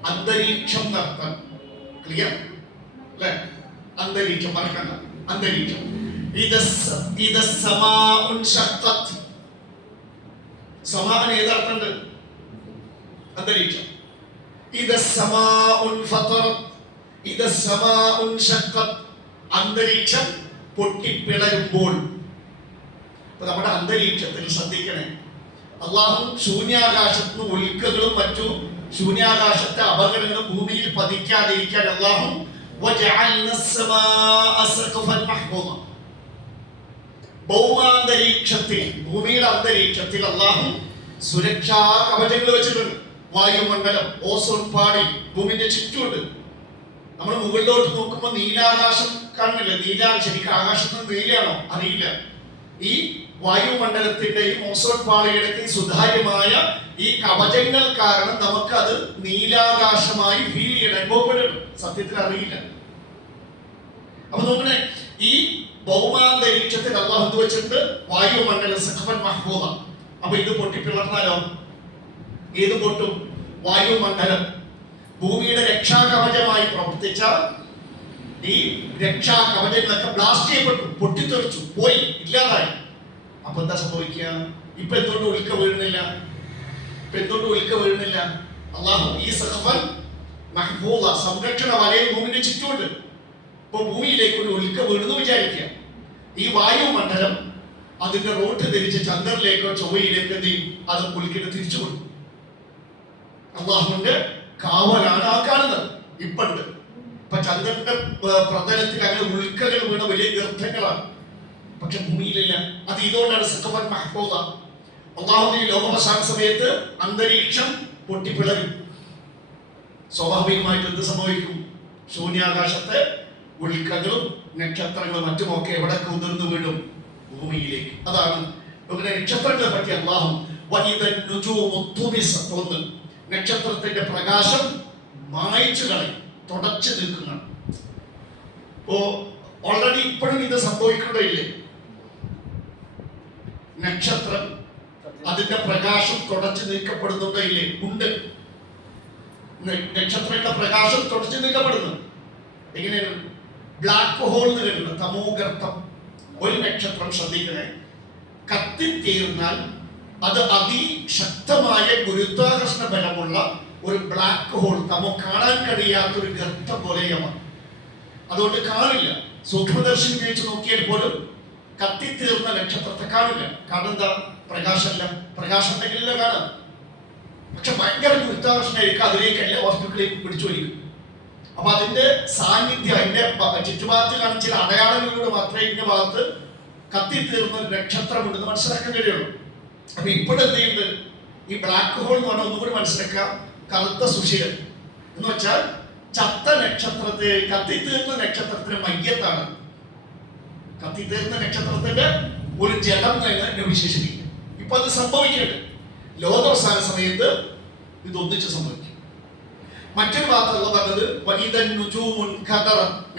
അന്തരീക്ഷം നടത്താൻ. ക്ലിയർ അല്ലെ? അന്തരീക്ഷം മറക്കണ്ട. അന്തരീക്ഷം സമാന് ഏതർത്ഥമുണ്ട്? അന്തരീക്ഷം. അന്തരീക്ഷം പൊട്ടിപ്പിളരുമ്പോൾ നമ്മുടെ അന്തരീക്ഷത്തിൽ ശ്രദ്ധിക്കണേ, അള്ളാഹു ശൂന്യാകാശത്ത് ഉൽക്കകളും മറ്റു ശൂന്യാകാശത്തെ അപകടങ്ങളും ഭൂമിയിൽ പതിക്കാതിരിക്കാൻ അള്ളാഹു ഭൗമാന്തരീക്ഷത്തിൽ, ഭൂമിയുടെ അന്തരീക്ഷത്തിൽ അള്ളാഹു സുരക്ഷാ കവചങ്ങൾ വെച്ചിട്ടുണ്ട്. വായുമണ്ഡലം, ഓസോൺ പാളി ഭൂമിന്റെ ചുറ്റുമുണ്ട്. നമ്മൾ മുകളിലോട്ട് നോക്കുമ്പോൾ നീലാകാശം കാണുന്നില്ല. ശരിക്കും ആകാശത്തിന് നീലയാണോ അറിയില്ല. ഈ വായുമണ്ഡലത്തിന്റെയും ഓസോൺ പാളിയുടെയും സുതാര്യമായ ഈ കവചങ്ങൾ കാരണം നമുക്കത് നീലാകാശമായി ഫീൽ ചെയ്യണം, അനുഭവപ്പെടുന്നു. സത്യത്തിൽ അറിയില്ല. അപ്പൊ നോക്കണേ, ഈ ഭൗമാന്തരീക്ഷത്തിൽ അള്ളാഹു എന്ത് വെച്ചിട്ടുണ്ട്? വായുമണ്ഡലം സഖഫൻ മഹ്ഫൂദ. അപ്പൊ ഇത് പൊട്ടിപ്പിളർന്നാലോ? ഏത് പൊട്ടും? വായുമണ്ഡലം ഭൂമിയുടെ രക്ഷാകവചമായി പ്രവർത്തിച്ച ഈ രക്ഷാകവചങ്ങളൊക്കെ ബ്ലാസ്റ്റ് ചെയ്യപ്പെട്ടു, പൊട്ടിത്തെറിച്ചു, പോയി, ഇല്ലാതായി. അപ്പൊ എന്താ സംഭവിക്കുക? ഇപ്പൊ എന്തുകൊണ്ട് ഉൽക്ക വീഴുന്നില്ല? അള്ളാഹു ഈ സഖഫൻ മഹ്ഫൂദ സംരക്ഷണ വലയം ഭൂമിന്റെ ചുറ്റുമുണ്ട്. ഇപ്പൊ ഭൂമിയിലേക്ക് ഒരു ഉൽക്ക വീണെന്ന് വിചാരിക്കുക. ഈ വായുമണ്ഡലം അതിന്റെ റൂട്ട് തിരിച്ച് ചന്ദ്രനിലേക്കോ ചൊവ്വയിലേക്കോ എന്ത് ചെയ്യും? അത് ഉൽക്കിട്ട് തിരിച്ചു കൊടുക്കും. അള്ളാഹുവിന്റെ കാവലാണ് ആ കാണുന്നത്. ഇപ്പൊ ചന്ദ്രന്റെ പ്രതലത്തിൽ അങ്ങനെ ഉൽക്കകൾ വീണ വലിയ ഗർത്തങ്ങളാണ്. പക്ഷെ ഭൂമിയിലില്ല. അത് ഇതുകൊണ്ടാണ് സഖഫൻ മഹ്ഫൂദ. അള്ളാഹുവിന്റെ ലോകാവസാന സമയത്ത് അന്തരീക്ഷം പൊട്ടിപ്പിളരും. സ്വാഭാവികമായിട്ട് എന്ത് സംഭവിക്കും? ശൂന്യാകാശത്തെ ഉൽക്കകളും നക്ഷത്രങ്ങളും മറ്റുമൊക്കെ എവിടെ കുതിർന്നു വീഴും? ഭൂമിയിലേക്ക്. അതാണ് നക്ഷത്രങ്ങളെ പറ്റി അള്ളാഹു ഒന്ന്, നക്ഷത്രത്തിന്റെ പ്രകാശം മായ്ച്ചു കളയും, തുടച്ചു നിൽക്കുന്നതാണ്. ഓൾറെഡി ഇപ്പോഴും ഇത് സംഭവിക്കേണ്ടതില്ലേ? നക്ഷത്രം അതിന്റെ പ്രകാശം തുടച്ചു നീക്കപ്പെടുന്നുണ്ടോ ഇല്ലേ? ഉണ്ട്. നക്ഷത്രങ്ങളുടെ പ്രകാശം തുടച്ചു നീക്കപ്പെടുന്നു. എങ്ങനെയാണ്? ബ്ലാക്ക് ഹോൾ എന്ന് കേട്ടിട്ടുണ്ട്, തമോഗർത്തം. ഒരു നക്ഷത്രം ശ്രദ്ധിക്കണേ, കത്തിത്തീർന്നാൽ അത് അതിശക്തമായ ഗുരുത്വാകർഷണ ബലമുള്ള ഒരു ബ്ലാക്ക് ഹോൾ, നമുക്ക് കാണാൻ കഴിയാത്തൊരു ഗർത്തം പോലെയാണ്. അതുകൊണ്ട് കാണില്ല. സൂക്ഷ്മദർശിനി ഉപയോഗിച്ച് നോക്കിയാൽ പോലും കത്തിത്തീർന്ന നക്ഷത്രത്തെ കാണില്ല. കാരണം എന്താ? പ്രകാശമല്ല. പ്രകാശം ഉണ്ടെങ്കിലല്ല കാണാം. പക്ഷെ ഭയങ്കര ഗുരുത്വാകർഷണമായിരിക്കും, അതിലേക്കല്ല വസ്തുക്കളിലേക്ക് പിടിച്ചു വലിക്കും. അപ്പൊ അതിന്റെ സാന്നിധ്യം, അതിന്റെ ചുറ്റുഭാഗത്ത് കാണുന്ന ചില അടയാളങ്ങളിലൂടെ മാത്രമേ ഇന്ന ഭാഗത്ത് കത്തിത്തീർന്ന ഒരു നക്ഷത്രം ഉണ്ടെന്ന് മനസ്സിലാക്കാൻ കഴിയുള്ളൂ. അപ്പൊ ഇപ്പോഴെന്ത് ചെയ്യുന്നത്? ഈ ബ്ലാക്ക് ഹോൾ എന്ന് പറഞ്ഞാൽ ഒന്നുകൂടി മനസ്സിലാക്കാം, കറുത്ത സുഷിരൻ എന്ന് വെച്ചാൽ ചത്ത നക്ഷത്രത്തെ, കത്തിത്തീർന്ന നക്ഷത്രത്തിന്റെ മയ്യത്താണ്. കത്തിത്തീർന്ന നക്ഷത്രത്തിന്റെ ഒരു ജഡം എന്ന് വിശേഷിപ്പിക്കും. ഇപ്പൊ അത് സംഭവിക്കരുത്. ലോകാവസാന സമയത്ത് ഇതൊന്നിച്ച് സംഭവിക്കും. മറ്റൊരു വാർത്തകൾ പറഞ്ഞത്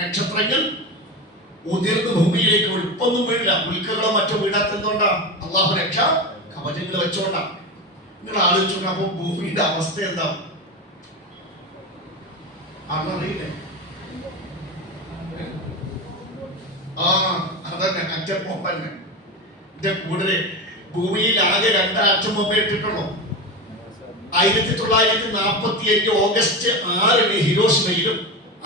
നക്ഷത്രങ്ങൾ ഉതിർന്ന് ഭൂമിയിലേക്ക് ഒഴുപ്പൊന്നും വീഴില്ല. ഉൽക്കകളോ മറ്റോ വീഴാത്ത എന്തുകൊണ്ടാ? അള്ളാഹു രക്ഷ കവചങ്ങൾ വെച്ചോണ്ടാ. നിങ്ങൾ ആലോചിച്ചു. അപ്പൊ ഭൂമിയുടെ അവസ്ഥ എന്താ? അറിയില്ലേ? അതന്നെ അച്ഛൻ ബോംബന്നെ. എന്റെ കൂടുതൽ ഭൂമിയിൽ ആകെ 2 ആറ്റം ബോംബ് ഇട്ടിട്ടുള്ളൂ. 1945 ഓഗസ്റ്റ് 6 ഹിരോഷിമയിലും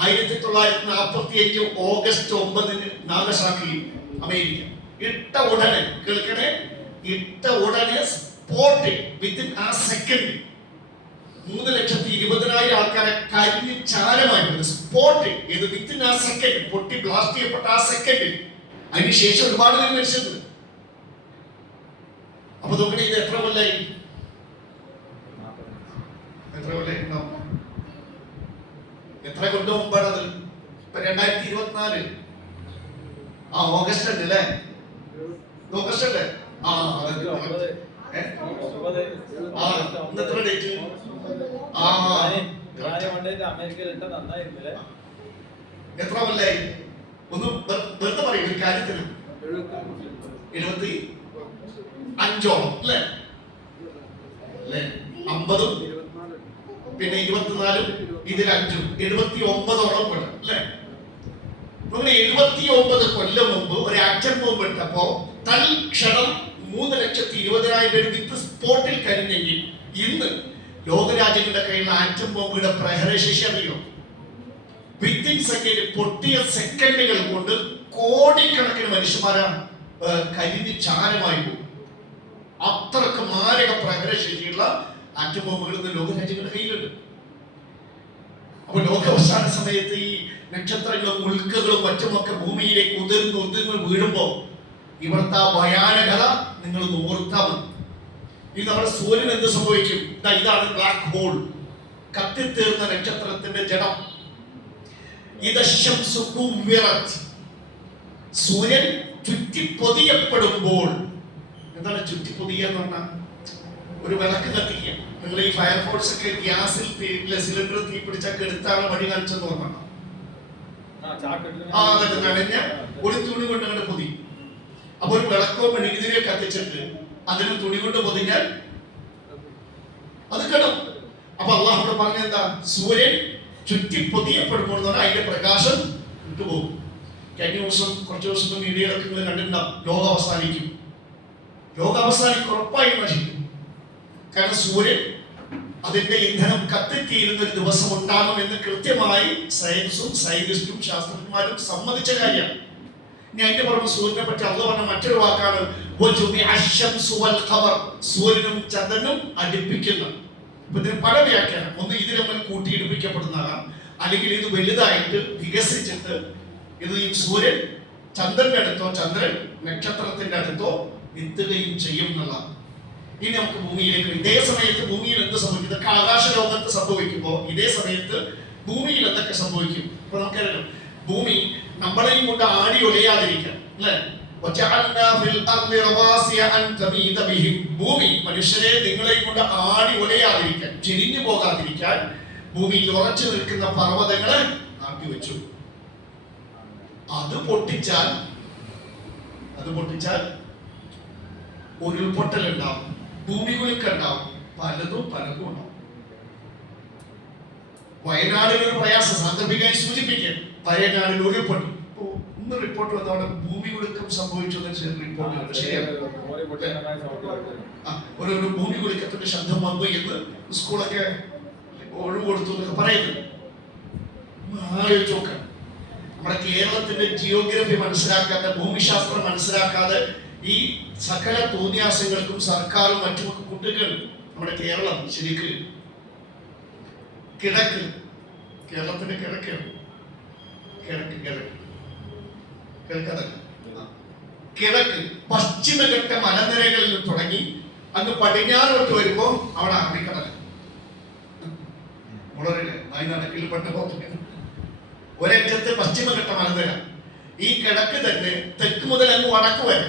1945 ഓഗസ്റ്റ് 9 നാഗസാക്കിയും അമേരിക്ക. ഇട്ട ഉടനെ കേൾക്കണേ, ഇട്ട ഉടനെ സ്പോട്ട് വിത്തിൻ ആ സെക്കൻഡ് 3,20,000 ആൾക്കാരെ കരിഞ്ഞ് ചാരമായി സ്പോട്ട് ഇത് വിത്തിൻ ആ സെക്കൻഡ് പൊട്ടി ബ്ലാസ്റ്റ് ചെയ്യപ്പെട്ട ആ സെക്കൻഡിൽ. അതിനുശേഷം ഒരുപാട് പേര് മരിച്ചിട്ടുണ്ട്. അപ്പൊ നോക്കണേ, ഇത് എത്ര കൊല്ലായി? എത്ര കൊല്ലം മുമ്പാണ് അത്? ഇപ്പൊ 2024 ഓഗസ്റ്റ് ഉണ്ട് അല്ലേ? ഓഗസ്റ്റ് അല്ലേ? ഇന്നെത്ര ഡേറ്റ്? എത്ര കൊല്ലായി? ഒന്ന് വെറുതെ പറയും ഒരു കാര്യത്തിന്. 75 അല്ലേ? 50 പിന്നെ 24 ഇതിൽ 5 79 കൊല്ലം അല്ലേ? 79 കൊല്ലം മുമ്പ് ഒരു ആക്ഷൻ ബോംബ് ഇട്ടപ്പോ തൽക്ഷണം 3,20,000 പേര് വിത്ത് സ്പോട്ടിൽ കരിഞ്ഞെങ്കിൽ ഇന്ന് ലോകരാജ്യങ്ങളുടെ കയ്യിലുള്ള ആറ്റം ബോംബുകളുടെ പ്രഹരശേഷി അറിയോ? വിത്തിൻ സെക്കൻഡ്, പൊട്ടിയ സെക്കൻഡുകൾ കൊണ്ട് കോടിക്കണക്കിന് മനുഷ്യന്മാരാ കരിഞ്ഞ് ചാരമായി പോകും. അത്രക്ക് മാരക പ്രഹരശേഷിയുള്ള ആറ്റം ബോംബുകൾ ഇന്ന് ലോകരാജ്യങ്ങളുടെ കയ്യിലുണ്ട്. അപ്പൊ ലോകാവസാന സമയത്ത് ഈ നക്ഷത്രങ്ങളും ഉൽക്കകളും മറ്റുമൊക്കെ ഭൂമിയിലേക്ക് ഉതിർന്ന് വീഴുമ്പോ ഇവിടുത്തെ ആ ഭയാനകത നിങ്ങൾ ഓർത്താൽ മതി. ഈ നമ്മുടെ സൂര്യൻ എന്ത് സംഭവിക്കും? ഇതാണ് ബ്ലാക്ക് ഹോൾ, കത്തിത്തീർന്ന നക്ഷത്രത്തിന്റെ ജഡം. സൂര്യൻ ചുറ്റിപ്പൊതിയപ്പെടുമ്പോൾ, എന്താണ് ചുറ്റിപ്പൊതിയ എന്ന് പറഞ്ഞാൽ? ഒരു വിളക്ക് കത്തിക്കുക. നിങ്ങൾ ഈ ഫയർഫോഴ്സ് ഒക്കെ ഗ്യാസിൽ സിലിണ്ടർ തീ പിടിച്ചൊക്കെ എടുത്താണ് വഴി കാണിച്ചെന്ന് പറഞ്ഞാൽ അതൊക്കെ നനഞ്ഞ ഒരു തുണി കൊണ്ട് അങ്ങനെ പൊതി. അപ്പൊ ഒരു വിളക്കോ മെഴുകുതിരിയോ കത്തിച്ചിട്ട് അതിന് തുണി കൊണ്ട് പൊതിഞ്ഞാൽ അത് കിടും. അപ്പൊ അള്ളാഹു പറഞ്ഞെന്താ? സൂര്യൻ ചുറ്റി പൊതിയപ്പെടുമ്പോൾ അതിന്റെ പ്രകാശം വിട്ടുപോകും. കഴിഞ്ഞ ദിവസം കുറച്ച് ദിവസം മീഡിയയിലൊക്കെ നിങ്ങൾ കണ്ടിട്ടുണ്ടാവും, ലോകം അവസാനിക്കും. ലോകം അവസാനിക്കും, ഉറപ്പായും നശിക്കും. കാരണം സൂര്യൻ അതിന്റെ ഇന്ധനം കത്തിത്തീരുന്ന ഒരു ദിവസം ഉണ്ടാകുമെന്ന് കൃത്യമായി സയൻസും സയന്റിസ്റ്റും ശാസ്ത്രജ്ഞന്മാരും സമ്മതിച്ച കാര്യമാണ്. ഇനി അതിന്റെ പുറമെ സൂര്യനെ പറ്റി അള്ളാഹു പറഞ്ഞ മറ്റൊരു വാക്കാണ് സൂര്യനും ചന്ദ്രനും അടുപ്പിക്കുന്നു. ഇപ്പൊ ഇതിന് പല വ്യാഖ്യാനം. ഒന്ന്, ഇത് നമ്മൾ കൂട്ടിയിടിപ്പിക്കപ്പെടുന്നതാകാം, അല്ലെങ്കിൽ ഇത് വലുതായിട്ട് വികസിച്ചിട്ട് ഇത് ഈ സൂര്യൻ ചന്ദ്രന്റെ അടുത്തോ ചന്ദ്രൻ നക്ഷത്രത്തിന്റെ അടുത്തോ എത്തുകയും ചെയ്യും എന്നുള്ളതാണ്. ഇനി നമുക്ക് ഭൂമിയിലേക്ക്, ഇതേ സമയത്ത് ഭൂമിയിൽ എന്ത് സംഭവിക്കും? ഇതൊക്കെ ആകാശ ലോകത്ത് സംഭവിക്കുമ്പോൾ ഇതേ സമയത്ത് ഭൂമിയിൽ എന്തൊക്കെ സംഭവിക്കും? ഇപ്പൊ നമുക്കറിയാം, ഭൂമി നമ്മളെയും കൊണ്ട് ആടി ഒലയാതിരിക്കാൻ, അല്ലെ? ഭൂമി മനുഷ്യരെ നിങ്ങളെയും കൊണ്ട് ആടി ഒലയാതിരിക്കാൻ, ചെരിഞ്ഞു പോകാതിരിക്കാൻ ഭൂമിയിൽ ഉറച്ചു നിൽക്കുന്ന പർവ്വതങ്ങളെ ആട്ടി വെച്ചു. അത് പൊട്ടിച്ചാൽ ഉരുൾപൊട്ടൽ ഉണ്ടാവും, ഭൂമി കുലുക്കം ഉണ്ടാവും, പലതും ഉണ്ടാവും. വയനാടിൽ ഒരു പ്രയാസം സാന്ദർഭികമായി സൂചിപ്പിക്കാൻ, വയനാടിൽ ഉരുൾപൊട്ടൽ. ഇന്ന് റിപ്പോർട്ട് വന്ന അവിടെ ഭൂമി കുലുക്കം സംഭവിച്ചു റിപ്പോർട്ട്. ശരിയാണ്, ഒരു ഭൂമി കുലുക്കത്തിന്റെ ശബ്ദം വന്നു എന്ന് സ്കൂളൊക്കെ ഒഴിവ് കൊടുത്തു എന്നൊക്കെ പറയുന്നു. ആലോചിച്ച് നോക്കാം, നമ്മുടെ കേരളത്തിന്റെ ജിയോഗ്രഫി മനസ്സിലാക്കാതെ, ഭൂമിശാസ്ത്രം മനസ്സിലാക്കാതെ ഈ സകല തോന്നിയാസങ്ങൾക്കും സർക്കാരും മറ്റുമൊക്കെ കുട്ടികൾ നമ്മുടെ കേരളം ശരിക്ക് കിഴക്ക്, കേരളത്തിന്റെ കിഴക്കാണ്, കിഴക്ക് പശ്ചിമഘട്ട മലനിരകളിൽ തുടങ്ങി അങ്ങ് പടിഞ്ഞാറോട്ട് വരുമ്പോ അവിടെ അറബിക്കടൽ. നടക്കിൽ പെട്ട ഒരറ്റത്ത് പശ്ചിമഘട്ട മലനിര, ഈ കിഴക്ക് തന്നെ തെക്ക് മുതൽ അങ്ങ് വടക്ക് വരെ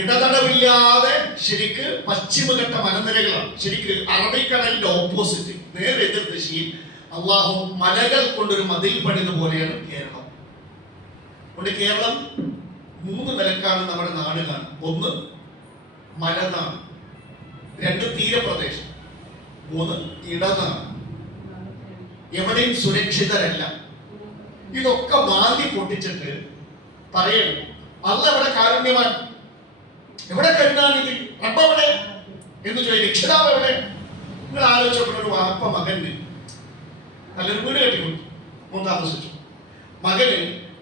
ഇടതടവില്ലാതെ ശരിക്ക് പശ്ചിമഘട്ട മലനിരകളാണ്. ശരിക്ക് അറബിക്കടലിന്റെ ഓപ്പോസിറ്റ്, നേരെ എതിർ ദിശയിൽ അള്ളാഹു മലകൾ കൊണ്ടൊരു മതിൽ പണിത് പോലെയാണ് കേരളം. അതുകൊണ്ട് കേരളം 3 നിലക്കാണ് നമ്മുടെ നാട് കാണുന്നത്. 1 മലനാട്, 2 തീരപ്രദേശം, 3 ഇടനാട്. എവിടെയും സുരക്ഷിതരല്ല. ഇതൊക്കെ മാന്തി പൊട്ടിച്ചിട്ട് പറയണം അല്ല ഇവിടെ കാരുണ്യവാൻ, എവിടെ കരുണാനിധി, റബ്ബ് എവിടെ എന്ന് ചോദിക്കും. രക്ഷിതാവ് എവിടെ? നിങ്ങൾ ആലോചിച്ചപ്പോൾ ഒരു വാപ്പ മകന് നല്ലൊരു വീട് കെട്ടിക്കൊടുത്തു, 3 താമസിച്ചു. മകന്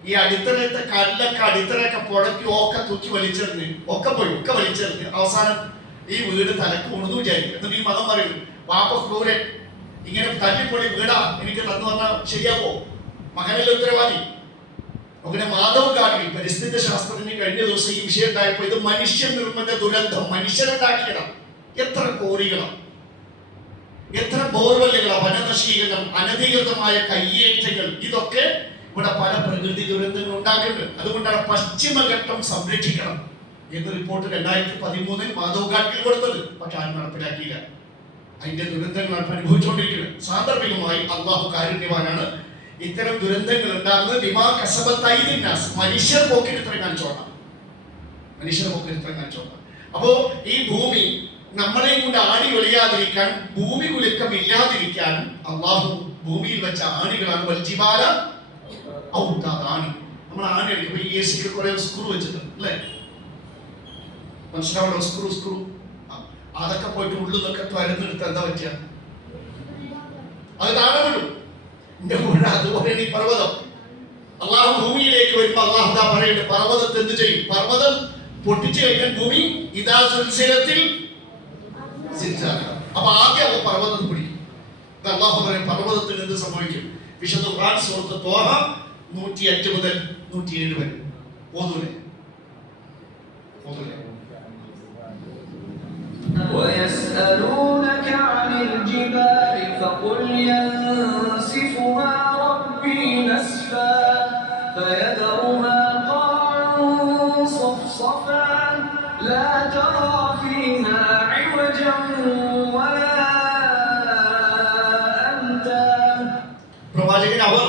ഈ അടിത്തറയത്തെ കല്ലൊക്കെ അടിത്തറയൊക്കെ പുഴക്കി ഒക്കെ തൂക്കി വലിച്ചെറിഞ്ഞ് ഒക്കെ വലിച്ചെറിഞ്ഞ് അവസാനം ഈ വീട് തലക്ക് ഉണർന്നു വിചാരിക്കും. എന്നിട്ട് ഈ മകൻ പറയും, വാപ്പ ക്രൂരൻ, ഇങ്ങനെ തല്ലിപ്പൊളി വീടാ എനിക്ക് തന്നു പറഞ്ഞാൽ ശരിയാവോ? മകനല്ലേ ഉത്തരവാദി. അങ്ങനെ മാധവ് ഗാഡ്ഗിൽ പരിസ്ഥിതി ശാസ്ത്രജ്ഞന് കഴിഞ്ഞ ദിവസം ഈ വിഷയം ഉണ്ടായപ്പോൾ ഇത് മനുഷ്യ നിർമ്മിത ദുരന്തം, മനുഷ്യരുണ്ടാക്കിയതാണ്. എത്ര കോറികളാണ്, എത്ര ബോർവെല്ലുകളാണ്, വനനശീകരണം, അനധികൃതമായ കയ്യേറ്റങ്ങൾ, ഇതൊക്കെ ഇവിടെ പല പ്രകൃതി ദുരന്തങ്ങൾ ഉണ്ടാക്കുന്നുണ്ട്. അതുകൊണ്ടാണ് പശ്ചിമഘട്ടം സംരക്ഷിക്കണം എന്ന് റിപ്പോർട്ട് 2013 മാധവ് ഗാഡ്ഗിൽ കൊടുത്തത്. പക്ഷെ ആരും നടപ്പിലാക്കിയില്ല. അതിന്റെ ദുരന്തങ്ങളാണ് അനുഭവിച്ചുകൊണ്ടിരിക്കുന്നത്. സാന്ദർഭികമായി അള്ളാഹു കാരുണ്യവാനാണ്. ഇത്തരം ദുരന്തങ്ങൾ ഉണ്ടാകുന്നത് മനുഷ്യർ പോക്കിരിത്രം കാണിച്ചോണ്ടാണ്. അപ്പോ ഈ ഭൂമി നമ്മളെയും കൊണ്ട് ആണി ഒലിയാതിരിക്കാൻ, ഭൂമി കുലുക്കം ഇല്ലാതിരിക്കാൻ അള്ളാഹു ഭൂമിയിൽ വെച്ച ആണികളാണ് വൽജിബാല ഔതാദാനി. നമ്മൾ ആണി അടിക്കുമ്പോൾ ഈ എസിക്ക് കുറെ സ്ക്രൂ വെച്ചിട്ടുണ്ട് അല്ലേ? മനസ്സിലാവണോ? സ്ക്രൂ അതൊക്കെ പോയിട്ട് ഉള്ളിലൊക്കെ തുരന്നെടുത്ത് എന്താ പറ്റിയ അത് താഴെ വിടും. അതുപോലെയാണ് ഈ പർവ്വതം. അള്ളാഹു ഭൂമിയിലേക്ക് വരുമ്പോ അള്ളാഹു പറയുന്നുണ്ട്, പർവ്വതത്തെ എന്ത് ചെയ്യും? പർവ്വതം പൊട്ടിച്ചു കഴിഞ്ഞാൽ ഭൂമി ഇതാ സുൽസിലത്തിൽ. അപ്പൊ ആദ്യം പർവ്വതം പിടിക്കും. അള്ളാഹു പറയും പർവ്വതത്തിന് എന്ത് സംഭവിക്കും? വിശുദ്ധ ഖുർആൻ സൂറത്ത് ത്വാഹ 105 മുതൽ 107 വരെ. ഓതൂലേ? ويسألونك عن الجبال فقل ينسفها ربي نسفا فيذرها قاعا صفصفا لا ترى فيها عوجا ولا أمتا. പ്രവാചകൻ അവർ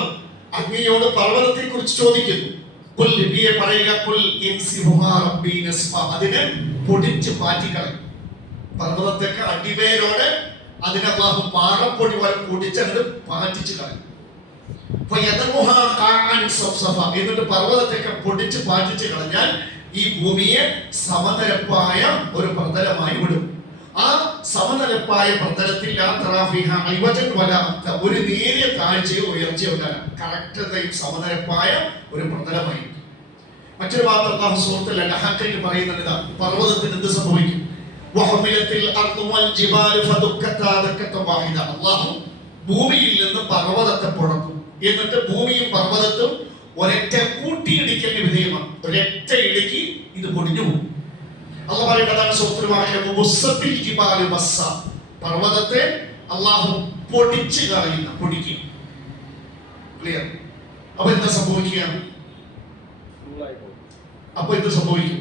അങ്ങയോട് പർവ്വതത്തെ കുറിച്ച് ചോദിക്കുന്നു. കുൽ നബിയെ പറയുക, കുൽ ഇൻസിഫുഹാ റബ്ബി നസ്ഫ, അതിനെ പൊടിച്ച് മാറ്റിക്കളയും. പർവ്വതത്തേക്ക് അടിവേരോടെ അതിനെ അല്ലാഹു പാറപ്പൊടി പോലെ പൊടിച്ചങ്ങ് മാറ്റിച്ച് കളയും. എന്നിട്ട് പർവ്വതത്തേക്ക് പൊടിച്ച് മാറ്റിച്ച് കളഞ്ഞാൽ ഈ ഭൂമിയെ സമനിരപ്പായ ഒരു പ്രതലമായി വിടും. ആ സമനിരപ്പായ പ്രതലത്തിൽ ഒരു നേരിയ താഴ്ചയോ ഉയർച്ചയോ ഉണ്ടാകാം. കറക്റ്റ് സമനിരപ്പായ ഒരു പ്രതലമായി. മറ്റൊരു ഭാഗത്ത് അല്ലാഹു സൂറത്തുൽ അൻഅാമിൽ പറയുന്നത് ഇതാ, പർവ്വതത്തിന് എന്ത് സംഭവിക്കും? അല്ലാഹു ഭൂമിയിൽ നിന്ന് പർവ്വതത്തെ പുറക്കും. എന്നിട്ട് ഭൂമിയും പർവ്വതത്തും ഒരൊറ്റ കൂട്ടിയിടിക്കലിന് വിധേയമാണ്. ഒരൊറ്റ ഇടിക്ക് ഇത് പൊടിഞ്ഞു പോകും. അല്ലാഹു പറയുന്നതാണ് സൂറത്തുൽ വാഖിഅ, പർവ്വതത്തെ അല്ലാഹു പൊടിച്ച് കളയുന്ന, പൊടിക്കും. ക്ലിയർ? അപ്പൊ എന്താ സംഭവിക്കുക? അപ്പൊ ഇത് സംഭവിക്കും,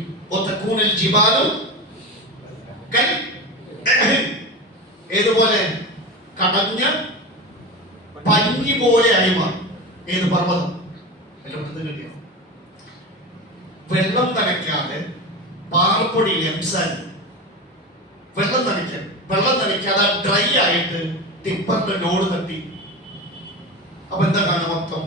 ഏതുപോലെ കടഞ്ഞ പഞ്ഞി പോലെ ആയി മാറും. ഏത് പർവ്വതം? കിട്ടിയോ? വെള്ളം നനയ്ക്കാതെ പാറപ്പൊടിയിൽ എംസാൻ വെള്ളം നനയ്ക്കാതെ ഡ്രൈ ആയിട്ട് ടിപ്പറിന്റെ ലോഡ് തട്ടി. അപ്പൊ എന്താ കാണാം? മൊത്തം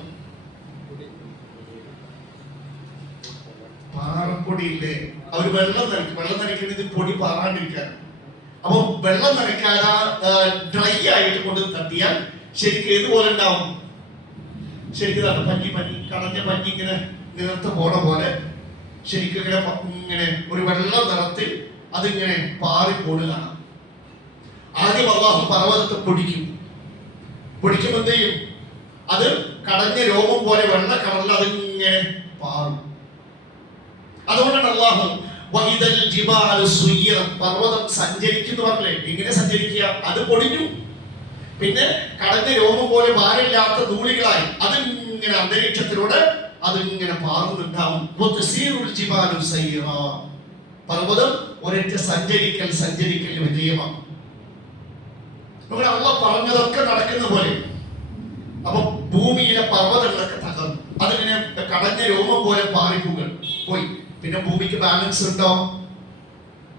പാറപ്പൊടിയില്ലേ? അവര് വെള്ളം നനയ്ക്കുന്നത് പൊടി പാറാണ്ടിരിക്കാൻ. അപ്പൊ വെള്ളം നനയ്ക്കാതെ ഡ്രൈ ആയിട്ട് കൊണ്ട് തട്ടിയാൽ ശരിക്കും ഏതുപോലെ ഉണ്ടാവും? ശരിക്കും പഞ്ഞി കടഞ്ഞ പഞ്ഞി ഇങ്ങനെ നേർത്ത് പോണ പോലെ ശരിക്കും ഇങ്ങനെ ഒരു വെള്ള നിറത്തിൽ അതിങ്ങനെ പാറിപ്പോടുകയാണ്. ആദ്യം അല്ലാഹു പർവ്വതത്തെ പൊടിക്കും എന്ത് ചെയ്യും? അത് കടഞ്ഞ രോമം പോലെ വെള്ള കളറിൽ അതിങ്ങനെ പാറും. അതുകൊണ്ടാണ് അല്ലാഹു വഹിദൽ ജിബാലു സുയ്യിറത്, പർവ്വതം സഞ്ചരിക്കുന്നു പറഞ്ഞില്ലേ? ഇങ്ങനെ സഞ്ചരിക്കുക, അത് പൊടിഞ്ഞു. പിന്നെ കടഞ്ഞ രോമം പോലെ ഭാരമില്ലാത്ത ധൂളികളായി അതിങ്ങനെ അന്തരീക്ഷത്തിലൂടെ അതിങ്ങനെ പാറുന്നുണ്ടാവും. പർവ്വതം ഒരൊറ്റ സഞ്ചരിക്കൽ വിധേയമാണ്. നമ്മുടെ അല്ലാഹു പറഞ്ഞതൊക്കെ നടക്കുന്ന പോലെ. അപ്പൊ ഭൂമിയിലെ പർവ്വതങ്ങളൊക്കെ തകർന്നു, അതിങ്ങനെ കടഞ്ഞ രോമം പോലെ പോയി. പിന്നെ ഭൂമിക്ക് ബാലൻസ് ഉണ്ടോ?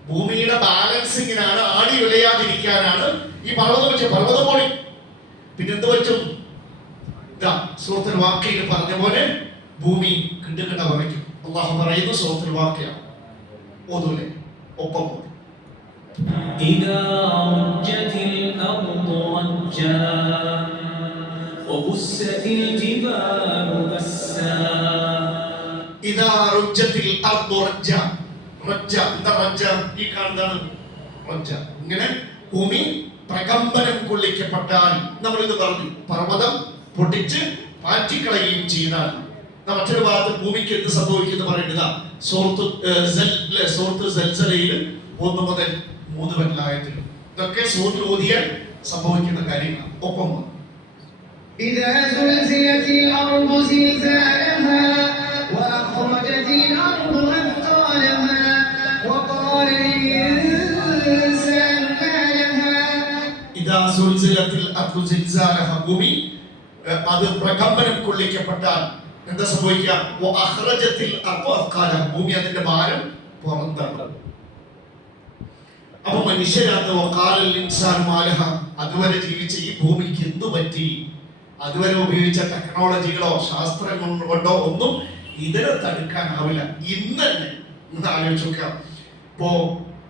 ഭൂമിയുടെ ബാലൻസിങ്ങിനാണ്, ആടി ഉലയാതിരിക്കാനാണ് ഈ പർവ്വതം പൊടി. പിന്നെ എന്ത് പറ്റും? സൂറത്തുൽ വാഖിഅയിൽ പറഞ്ഞ പോലെ ഭൂമി കിട്ടുകിട വരയ്ക്കും. അല്ലാഹു പറയുന്നു സൂറത്തുൽ വാഖിഅ, ഓതൂലേ? ഒപ്പം إذا رجت الأرض رجا وبست الجبال بسا. إذا رجت الأرض رجا. എന്താ റജ്ജ? ഈ കാണുന്നതാണ് റജ്ജ. ഇങ്ങനെ ഭൂമി പ്രകമ്പനം കൊള്ളിക്കപ്പെട്ടാൽ, നമ്മളിത് പറഞ്ഞു, പർവ്വതം പൊട്ടിച്ച് മാറ്റിക്കളയുകയും ചെയ്താൽ. മറ്റൊരു ഭാഗത്ത് ഭൂമിക്ക് എന്ത് സംഭവിക്കുന്നു പറയുന്നത് സൂറത്ത് സൽസലയിൽ 1 മുതൽ 3 വരെ ആയത്തിലും. ഇതൊക്കെ സൂറത്തിൽ ഓതിയാൽ സംഭവിക്കുന്ന കാര്യങ്ങൾ. ഒപ്പം إذا زلزلت الأرض زلزالها وأخرجت الأرض أثقالها وقال الإنسان ما لها. إذا زلزلت الأرض زلزالها, ഭൂമി അത് പ്രകമ്പനം കൊള്ളിക്കപ്പെട്ടാൽ എന്താ സംഭവിക്കുക? ഭൂമി അതിന്റെ ഭാരം പുറന്തള്ളും. അപ്പൊ മനുഷ്യരാണ് അതുവരെ ജീവിച്ച ഈ ഭൂമിക്ക് എന്തു പറ്റി? അതുവരെ ഉപയോഗിച്ച ടെക്നോളജികളോ ശാസ്ത്രങ്ങൾ കൊണ്ടോ ഒന്നും ഇതിനെ തടുക്കാനാവില്ല. ഇന്ന് തന്നെ ആലോചിച്ച് നോക്കാം. ഇപ്പോ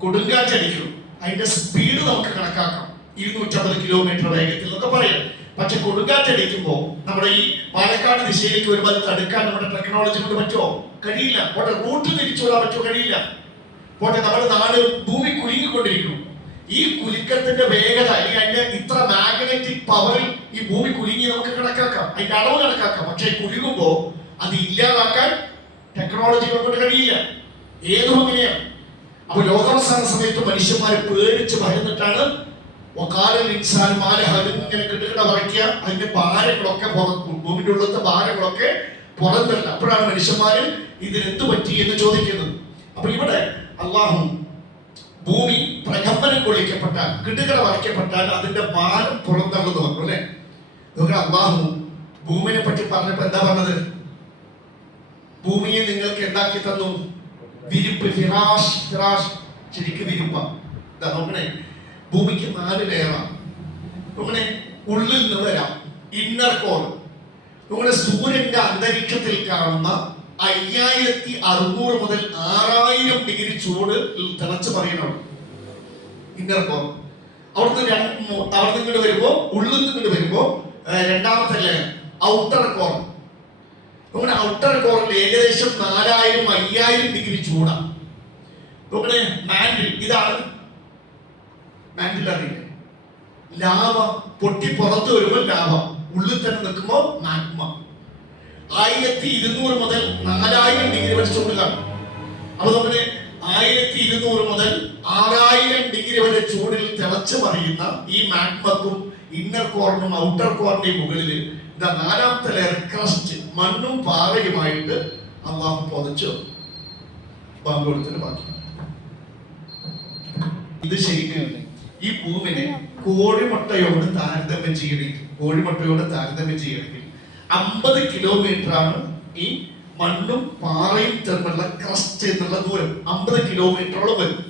കൊടുങ്കാറ്റടിക്കും, അതിന്റെ സ്പീഡ് നമുക്ക് കണക്കാക്കാം, 250 കിലോമീറ്റർ വേഗത്തിൽ എന്നൊക്കെ പറയാം. പക്ഷെ കൊടുങ്കാറ്റടിക്കുമ്പോൾ നമ്മുടെ ഈ പാലക്കാട് ദിശയിലേക്ക് വരുമ്പോൾ അത് തടുക്കാൻ നമ്മുടെ ടെക്നോളജി കൊണ്ട് പറ്റുമോ? കഴിയില്ല. പോട്ടെ, റൂട്ട് തിരിച്ചുവിടാൻ പറ്റുമോ? കഴിയില്ല. പോട്ടെ, നമ്മുടെ നാട് ഭൂമി കുലുങ്ങിക്കൊണ്ടിരിക്കുന്നു. ഈ കുലുക്കത്തിന്റെ വേഗത അല്ലെങ്കിൽ അതിന്റെ ഇത്ര മാഗ്നറ്റിക് പവറിൽ ഈ ഭൂമി കുലുങ്ങി നമുക്ക് കണക്കാക്കാം, അതിന്റെ അളവ് കണക്കാക്കാം. പക്ഷെ കുലുങ്ങുമ്പോ അത് ഇല്ലാതാക്കാൻ ടെക്നോളജികളെ കൊണ്ട് കഴിയില്ല. ഏതും അങ്ങനെയാണ്. അപ്പൊ ലോകാവസാന സമയത്ത് മനുഷ്യന്മാരെ പേടിച്ച് ഭയന്നിട്ടാണ് ഇങ്ങനെ കിട്ടുകിട വരയ്ക്കുക, അതിന്റെ ഭാരങ്ങളൊക്കെ ഭൂമിന്റെ ഉള്ളത്തെ ഭാരങ്ങളൊക്കെ പുറന്തല്ല. അപ്പോഴാണ് മനുഷ്യന്മാര് ഇതിനെന്ത് പറ്റി എന്ന് ചോദിക്കുന്നത്. അപ്പൊ ഇവിടെ അള്ളാഹു ഭൂമി പ്രകമ്പനം കൊള്ളിക്കപ്പെട്ടാൽ, കിടുകിട വരയ്ക്കപ്പെട്ടാൽ അതിന്റെ ഭാരം പുറന്തള്ളുന്നു പറഞ്ഞു അല്ലെ. നമുക്ക് അള്ളാഹു ഭൂമിനെ പറ്റി പറഞ്ഞപ്പോ എന്താ പറഞ്ഞത്? ഭൂമിയെ നിങ്ങൾക്ക് എന്താക്കി തന്നു? വിരിപ്പ്, ഫിറാഷ്. ഫിറാഷ് ശരിക്കും വിരിപ്പ. ഇതാ നോക്കണേ, ഭൂമിക്ക് 4 ലെയറാണ്. നോക്കണേ, ഉള്ളിൽ നിന്ന് വരാം ഇന്നർ കോർ. നമ്മുടെ സൂര്യന്റെ അന്തരീക്ഷത്തിൽ കാണുന്ന 5600 മുതൽ 6000 ഡിഗ്രി ചൂട് തിളച്ച് പറയണം ഇന്നർ കോർ. അവിടുന്ന് ഇങ്ങോട്ട് വരുമ്പോ, ഉള്ളിൽ നിന്ന് ഇങ്ങോട്ട് വരുമ്പോ രണ്ടാമത്തെ ലെയർ ഔട്ടർ കോർ. നമ്മുടെ ഔട്ടർ കോറിൽ ഏകദേശം 4000-5000 ഡിഗ്രി ചൂടാണ്. നമ്മുടെ മാൻഡിൽ, ഇതാണ് മാൻഡിൽ അറിയില്ല. ലാവ പൊട്ടി പുറത്ത് വരുമ്പോൾ ലാവ, ഉള്ളിൽ തന്നെ നിൽക്കുമ്പോൾ മാഗ്മ. 1200 മുതൽ 4000 ഡിഗ്രി വരെ ചൂട് കാണും. അപ്പൊ നമ്മുടെ 1200 മുതൽ 6000 ഡിഗ്രി വരെ ചൂടിൽ തിളച്ചു മറിയുന്ന ഈ മാഗ്മക്കും ഇന്നർ കോറിനും ഔട്ടർ കോറിന്റെയും മുകളിൽ ഇതാ 4ാമത്തെ ലെയർ ക്രസ്റ്റ്, മണ്ണും പാറയുമായിട്ട് അള്ളാഹു പൊതച്ചു ബാങ്കോളത്തിന് ബാക്കി. ഇത് ശരിക്കും ഈ ഭൂമിനെ കോഴിമുട്ടയോട് താരതമ്യം ചെയ്യണമെങ്കിൽ 50 കിലോമീറ്റർ ആണ് ഈ മണ്ണും പാറയും തമ്മിലുള്ള ക്രസ്റ്റ് എന്നുള്ള ദൂരം. 50 കിലോമീറ്ററോളം വരും.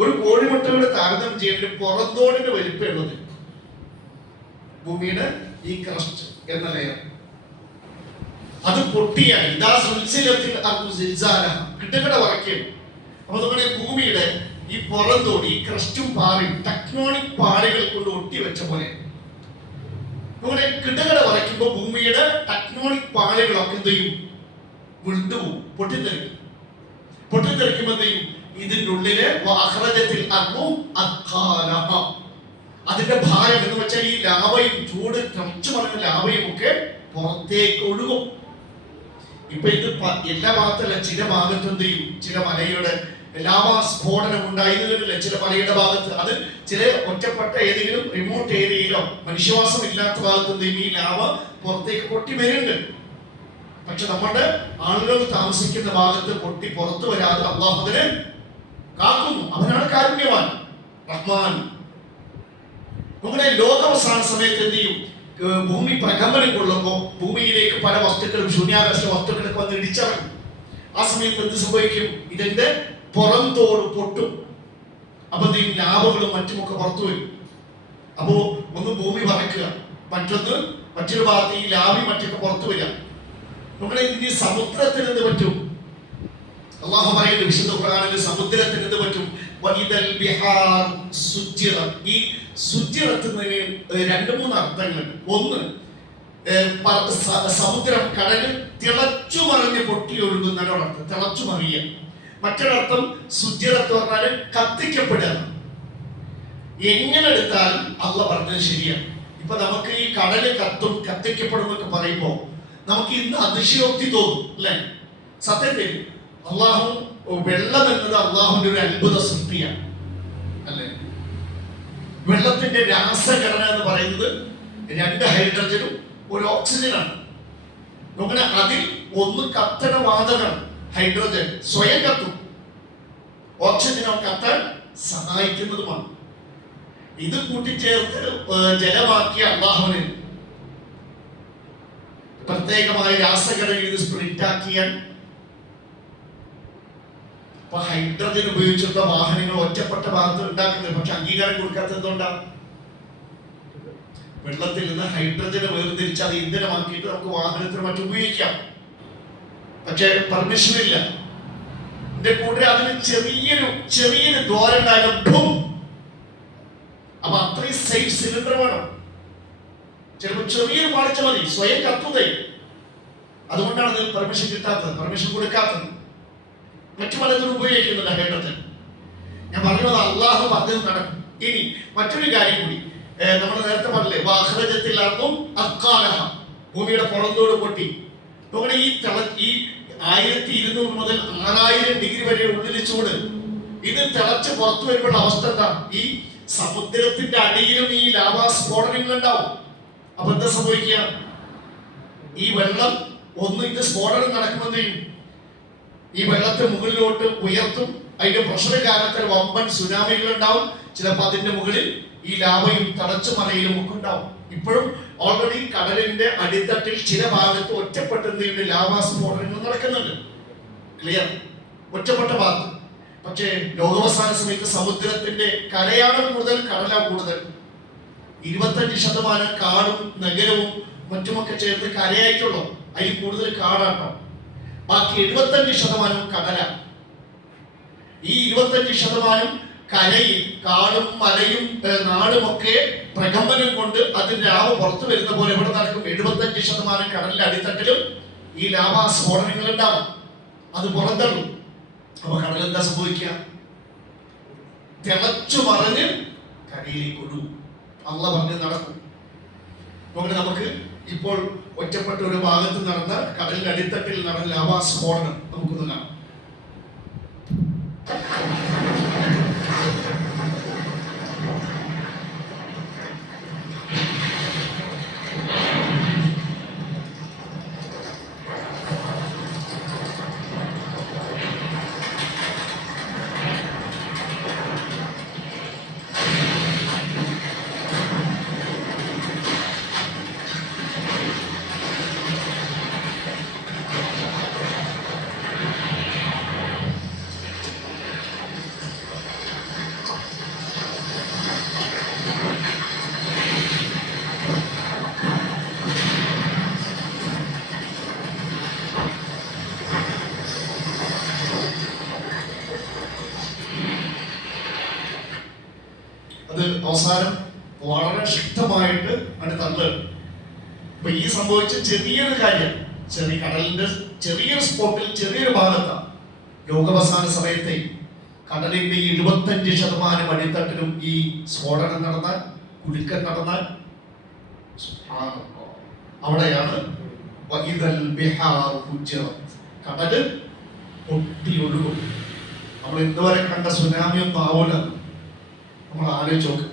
ഒരു കോഴിമുട്ടയോട് താരതമ്യം ചെയ്യേണ്ട പുറന്തോടിന്റെ വലിപ്പമുള്ളത് ഭൂമിയുടെ ഈ ക്രസ്റ്റ് എന്ന ലെയർ. അത് പൊട്ടിയാൽ കിട്ടുകിട വറയ്ക്കും. അപ്പൊ നമ്മുടെ ഭൂമിയുടെ ഈ പുറന്തോടി, ഈ ക്രസ്റ്റും പാറയും ടെക്ടോണിക് പാറകൾ കൊണ്ട് ഒട്ടിവെച്ച പോലെ നമ്മുടെ കിട്ടുകിട വറയ്ക്കുമ്പോൾ ഭൂമിയുടെ ടെക്ടോണിക് പാറകളൊക്കെ എന്ത് ചെയ്യും? വിണ്ടുപോകും, പൊട്ടിത്തെറിക്കും. പൊട്ടിത്തെറിക്കുമ്പോൾ എന്ത് ചെയ്യും? ഇതിൻ്റെ ഉള്ളിലെ അതിന്റെ ഭാരം എന്ന് വെച്ചാൽ ഈ ലാവയും ചൂട് തിളച്ചു മറിഞ്ഞ ലാവയും ഒക്കെ പുറത്തേക്ക് ഒഴുകും. ഇപ്പൊ ഇത് എല്ലാ ഭാഗത്തല്ല, ചില ഭാഗത്ത് എന്ത് ചെയ്യും? ചില മലയുടെ ലാവ സ്ഫോടനം ഉണ്ടായതില്ല, ചില മലയുടെ ഭാഗത്ത്, അത് ചില ഒറ്റപ്പെട്ട ഏതെങ്കിലും റിമോട്ട് ഏരിയയിലോ മനുഷ്യവാസം ഇല്ലാത്ത ഭാഗത്ത് എന്ത് ചെയ്യും? ഈ ലാവ പുറത്തേക്ക് പൊട്ടി വരുന്നുണ്ട്. പക്ഷെ നമ്മുടെ ആളുകൾ താമസിക്കുന്ന ഭാഗത്ത് പൊട്ടി പുറത്തു വരാതെ അള്ളാഹു അതിനെ കാക്കുന്നു. അവനാണ് കാരുണ്യവാൻ, റഹ്മാൻ. നമ്മുടെ ലോകാവസാന സമയത്ത് എന്ത് ചെയ്യും? ഭൂമി പ്രകമ്പനം കൊള്ളുമ്പോൾ ഭൂമിയിലേക്ക് പല വസ്തുക്കളും, ശൂന്യാകാശ വസ്തുക്കളൊക്കെ വന്ന് ഇടിച്ചിറങ്ങും. ആ സമയത്ത് എന്ത് സംഭവിക്കും? ഇതിന്റെ പുറംതോട് പൊട്ടും. അപ്പൊ എന്ത് ചെയ്യും? ലാവകളും മറ്റുമൊക്കെ പുറത്തു വരും. അപ്പോ ഒന്ന് ഭൂമി വറക്കുക, മറ്റൊരു ഭാഗത്ത് ഈ ലാവി മറ്റൊക്കെ പുറത്തു വരിക. നമ്മുടെ ഇനി സമുദ്രത്തിന് എന്ത് പറ്റും? അള്ളാഹു പറയുന്നത് വിശുദ്ധ ഖുർആനിൽ സമുദ്രത്തിന് എന്ത് പറ്റും? ഈ സുജിറത്തിന് 2-3 അർത്ഥങ്ങളുണ്ട്. ഒന്ന്, സമുദ്രം, കടല് തിളച്ചു മറിഞ്ഞ് പൊട്ടി ഒഴുകുന്നതിനോടർത്ഥം, തിളച്ചു മറിയുക. മറ്റൊരർത്ഥം സുജിറത്ത് പറഞ്ഞാൽ കത്തിക്കപ്പെടുക. എങ്ങനെ എടുത്താലും അള്ളാഹ് പറഞ്ഞത് ശരിയാണ്. ഇപ്പൊ നമുക്ക് ഈ കടല് കത്തിക്കപ്പെടും എന്നൊക്കെ പറയുമ്പോ നമുക്ക് ഇന്ന് അതിശയോക്തി തോന്നും അല്ലെ? സത്യത്തിൽ അള്ളാഹു, വെള്ളം എന്നത് അള്ളാഹുവിന്റെ ഒരു അത്ഭുത സൃഷ്ടിയാണ് അല്ലെ? വെള്ളത്തിന്റെ രാസഘടന എന്ന് പറയുന്നത് 2 ഹൈഡ്രജനും 1 ഓക്സിജനാണ്. നോക്കണ, അതിൽ ഒന്ന് കത്തണ വാതകമാണ് ഹൈഡ്രജൻ, സ്വയം കത്തും. ഓക്സിജനോ കത്താൻ സഹായിക്കുന്നതുമാണ്. ഇത് കൂട്ടിച്ചേർത്ത് ജലമാക്കിയ അള്ളാഹുവിന് പ്രത്യേകമായ രാസഘടന ഇത് സ്പ്ലിറ്റ് ആക്കിയാൽ ഇപ്പൊ ഹൈഡ്രജൻ ഉപയോഗിച്ചുള്ള വാഹനങ്ങൾ ഒറ്റപ്പെട്ട ഭാഗത്ത് ഉണ്ടാക്കുന്നത്. പക്ഷെ അംഗീകാരം കൊടുക്കാത്തത് എന്തുകൊണ്ടാണ്? വെള്ളത്തിൽ നിന്ന് ഹൈഡ്രജനെ വേർതിരിച്ച് അത് ഇന്ധനമാക്കിയിട്ട് നമുക്ക് വാഹനത്തിന് മറ്റും ഉപയോഗിക്കാം. പക്ഷെ പെർമിഷൻ ഇല്ല. എന്റെ കൂടെ അതിന് ചെറിയൊരു ദ്വാരം ഉണ്ടായാലും അപ്പൊ അത്രയും സേഫ് സിലിണ്ടർ വേണം. ചിലപ്പോൾ ചെറിയൊരു പാളിച്ച മതി, സ്വയം കത്തുന്നേ. അതുകൊണ്ടാണ് അത് പെർമിഷൻ കിട്ടാത്തത്, പെർമിഷൻ കൊടുക്കാത്തത്. മറ്റു പലതിനും ഉപയോഗിക്കുന്നില്ല ഹൈഡ്രജൻ. ഞാൻ പറഞ്ഞത് അള്ളാഹു പറഞ്ഞത് നടക്കും. ഇനി മറ്റൊരു കാര്യം കൂടി, നമ്മൾ നേരത്തെ പറഞ്ഞില്ലേ, വാഹ്റജത്തിലാർക്കും അക്കാലഹ, ഭൂമിയുടെ പുറന്തോട് പൊട്ടി. നമ്മുടെ ഈ 1200 മുതൽ 6000 ഡിഗ്രി വരെ ഉള്ളിൽ ചൂട്. ഇത് തിളച്ച് പുറത്തു വരുമ്പോൾ അവസ്ഥ എന്താ? ഈ സമുദ്രത്തിന്റെ അടിയിലും ഈ ലാവാ സ്ഫോടനങ്ങൾ ഉണ്ടാവും. അപ്പൊ എന്താ സംഭവിക്കുക? ഈ വെള്ളം ഇത് സ്ഫോടനം നടക്കുമെന്ന് ഈ വെള്ളത്തെ മുകളിലോട്ട് ഉയർത്തും. അതിന്റെ പ്രഷർ കാരണത്തിൽ വമ്പൻ സുനാമികൾ ഉണ്ടാവും. ചിലപ്പോൾ അതിന്റെ മുകളിൽ ഈ ലാവയും തടച്ചു മറയിലും ഒക്കെ ഉണ്ടാവും. ഇപ്പോഴും ഓൾറെഡി കടലിന്റെ അടിത്തട്ടിൽ ചില ഭാഗത്ത് ഒറ്റപ്പെട്ട ലാവാ സ്ഫോടനങ്ങൾ നടക്കുന്നുണ്ട്. ക്ലിയർ? ഒറ്റപ്പെട്ട ഭാഗത്ത്. പക്ഷേ ലോകാവസാന സമയത്ത് സമുദ്രത്തിന്റെ കരയാണ് കൂടുതൽ, കടലാണ് കൂടുതൽ. 25% കാടും നഗരവും മറ്റുമൊക്കെ ചേർന്ന് കരയായിട്ടുള്ളൂ. അതിൽ കൂടുതൽ കാടാട്ടോ. ബാക്കി 75% കടല. ഈ 25% കരയിൽ കാടും മലയും നാടുമൊക്കെ പ്രകമ്പനം കൊണ്ട് അതിന്റെ ലാവ പുറത്തു വരുന്ന പോലെ ഇവിടെ നടക്കും. 75% കടലിന്റെ അടിത്തട്ടിലും ഈ ലാവാ സ്ഫോടനങ്ങൾ ഉണ്ടാവും. അത് പുറന്തള്ളും. അപ്പൊ കടൽ എന്താ സംഭവിക്കുക? തിളച്ചു മറിഞ്ഞ് കരയിലേക്ക് ഒഴുകും. അള്ളാഹ് പറഞ്ഞ് നടക്കും. നമുക്ക് ഇപ്പോൾ ഒറ്റപ്പെട്ട ഒരു ഭാഗത്ത് നടന്ന കടലിന്റെ അടിത്തട്ടിൽ നടന്ന ലാവാ സ്ഫോടനം നമുക്കൊന്ന് കാണാം. അത് അവസാനം വളരെ ശക്തമായിട്ട് ആണ് തള്ളുക. അപ്പൊ ഈ സംഭവിച്ച ചെറിയൊരു കാര്യം, കടലിന്റെ ചെറിയൊരു സ്പോട്ടിൽ, ചെറിയൊരു ഭാഗത്താണ് ലോകാവസാന സമയത്തെ കടലിന്റെ 75% അടിത്തട്ടിലും ഈ സ്ഫോടനം നടന്നാൽ, കുലുക്കം നടന്നാൽ അവിടെയാണ് കടല് പൊട്ടി ഒഴുകും. നമ്മൾ ഇന്നുവരെ കണ്ട സുനാമി ഒന്നും ആവൂല. നമ്മൾ ആലോചിച്ച് നോക്ക്.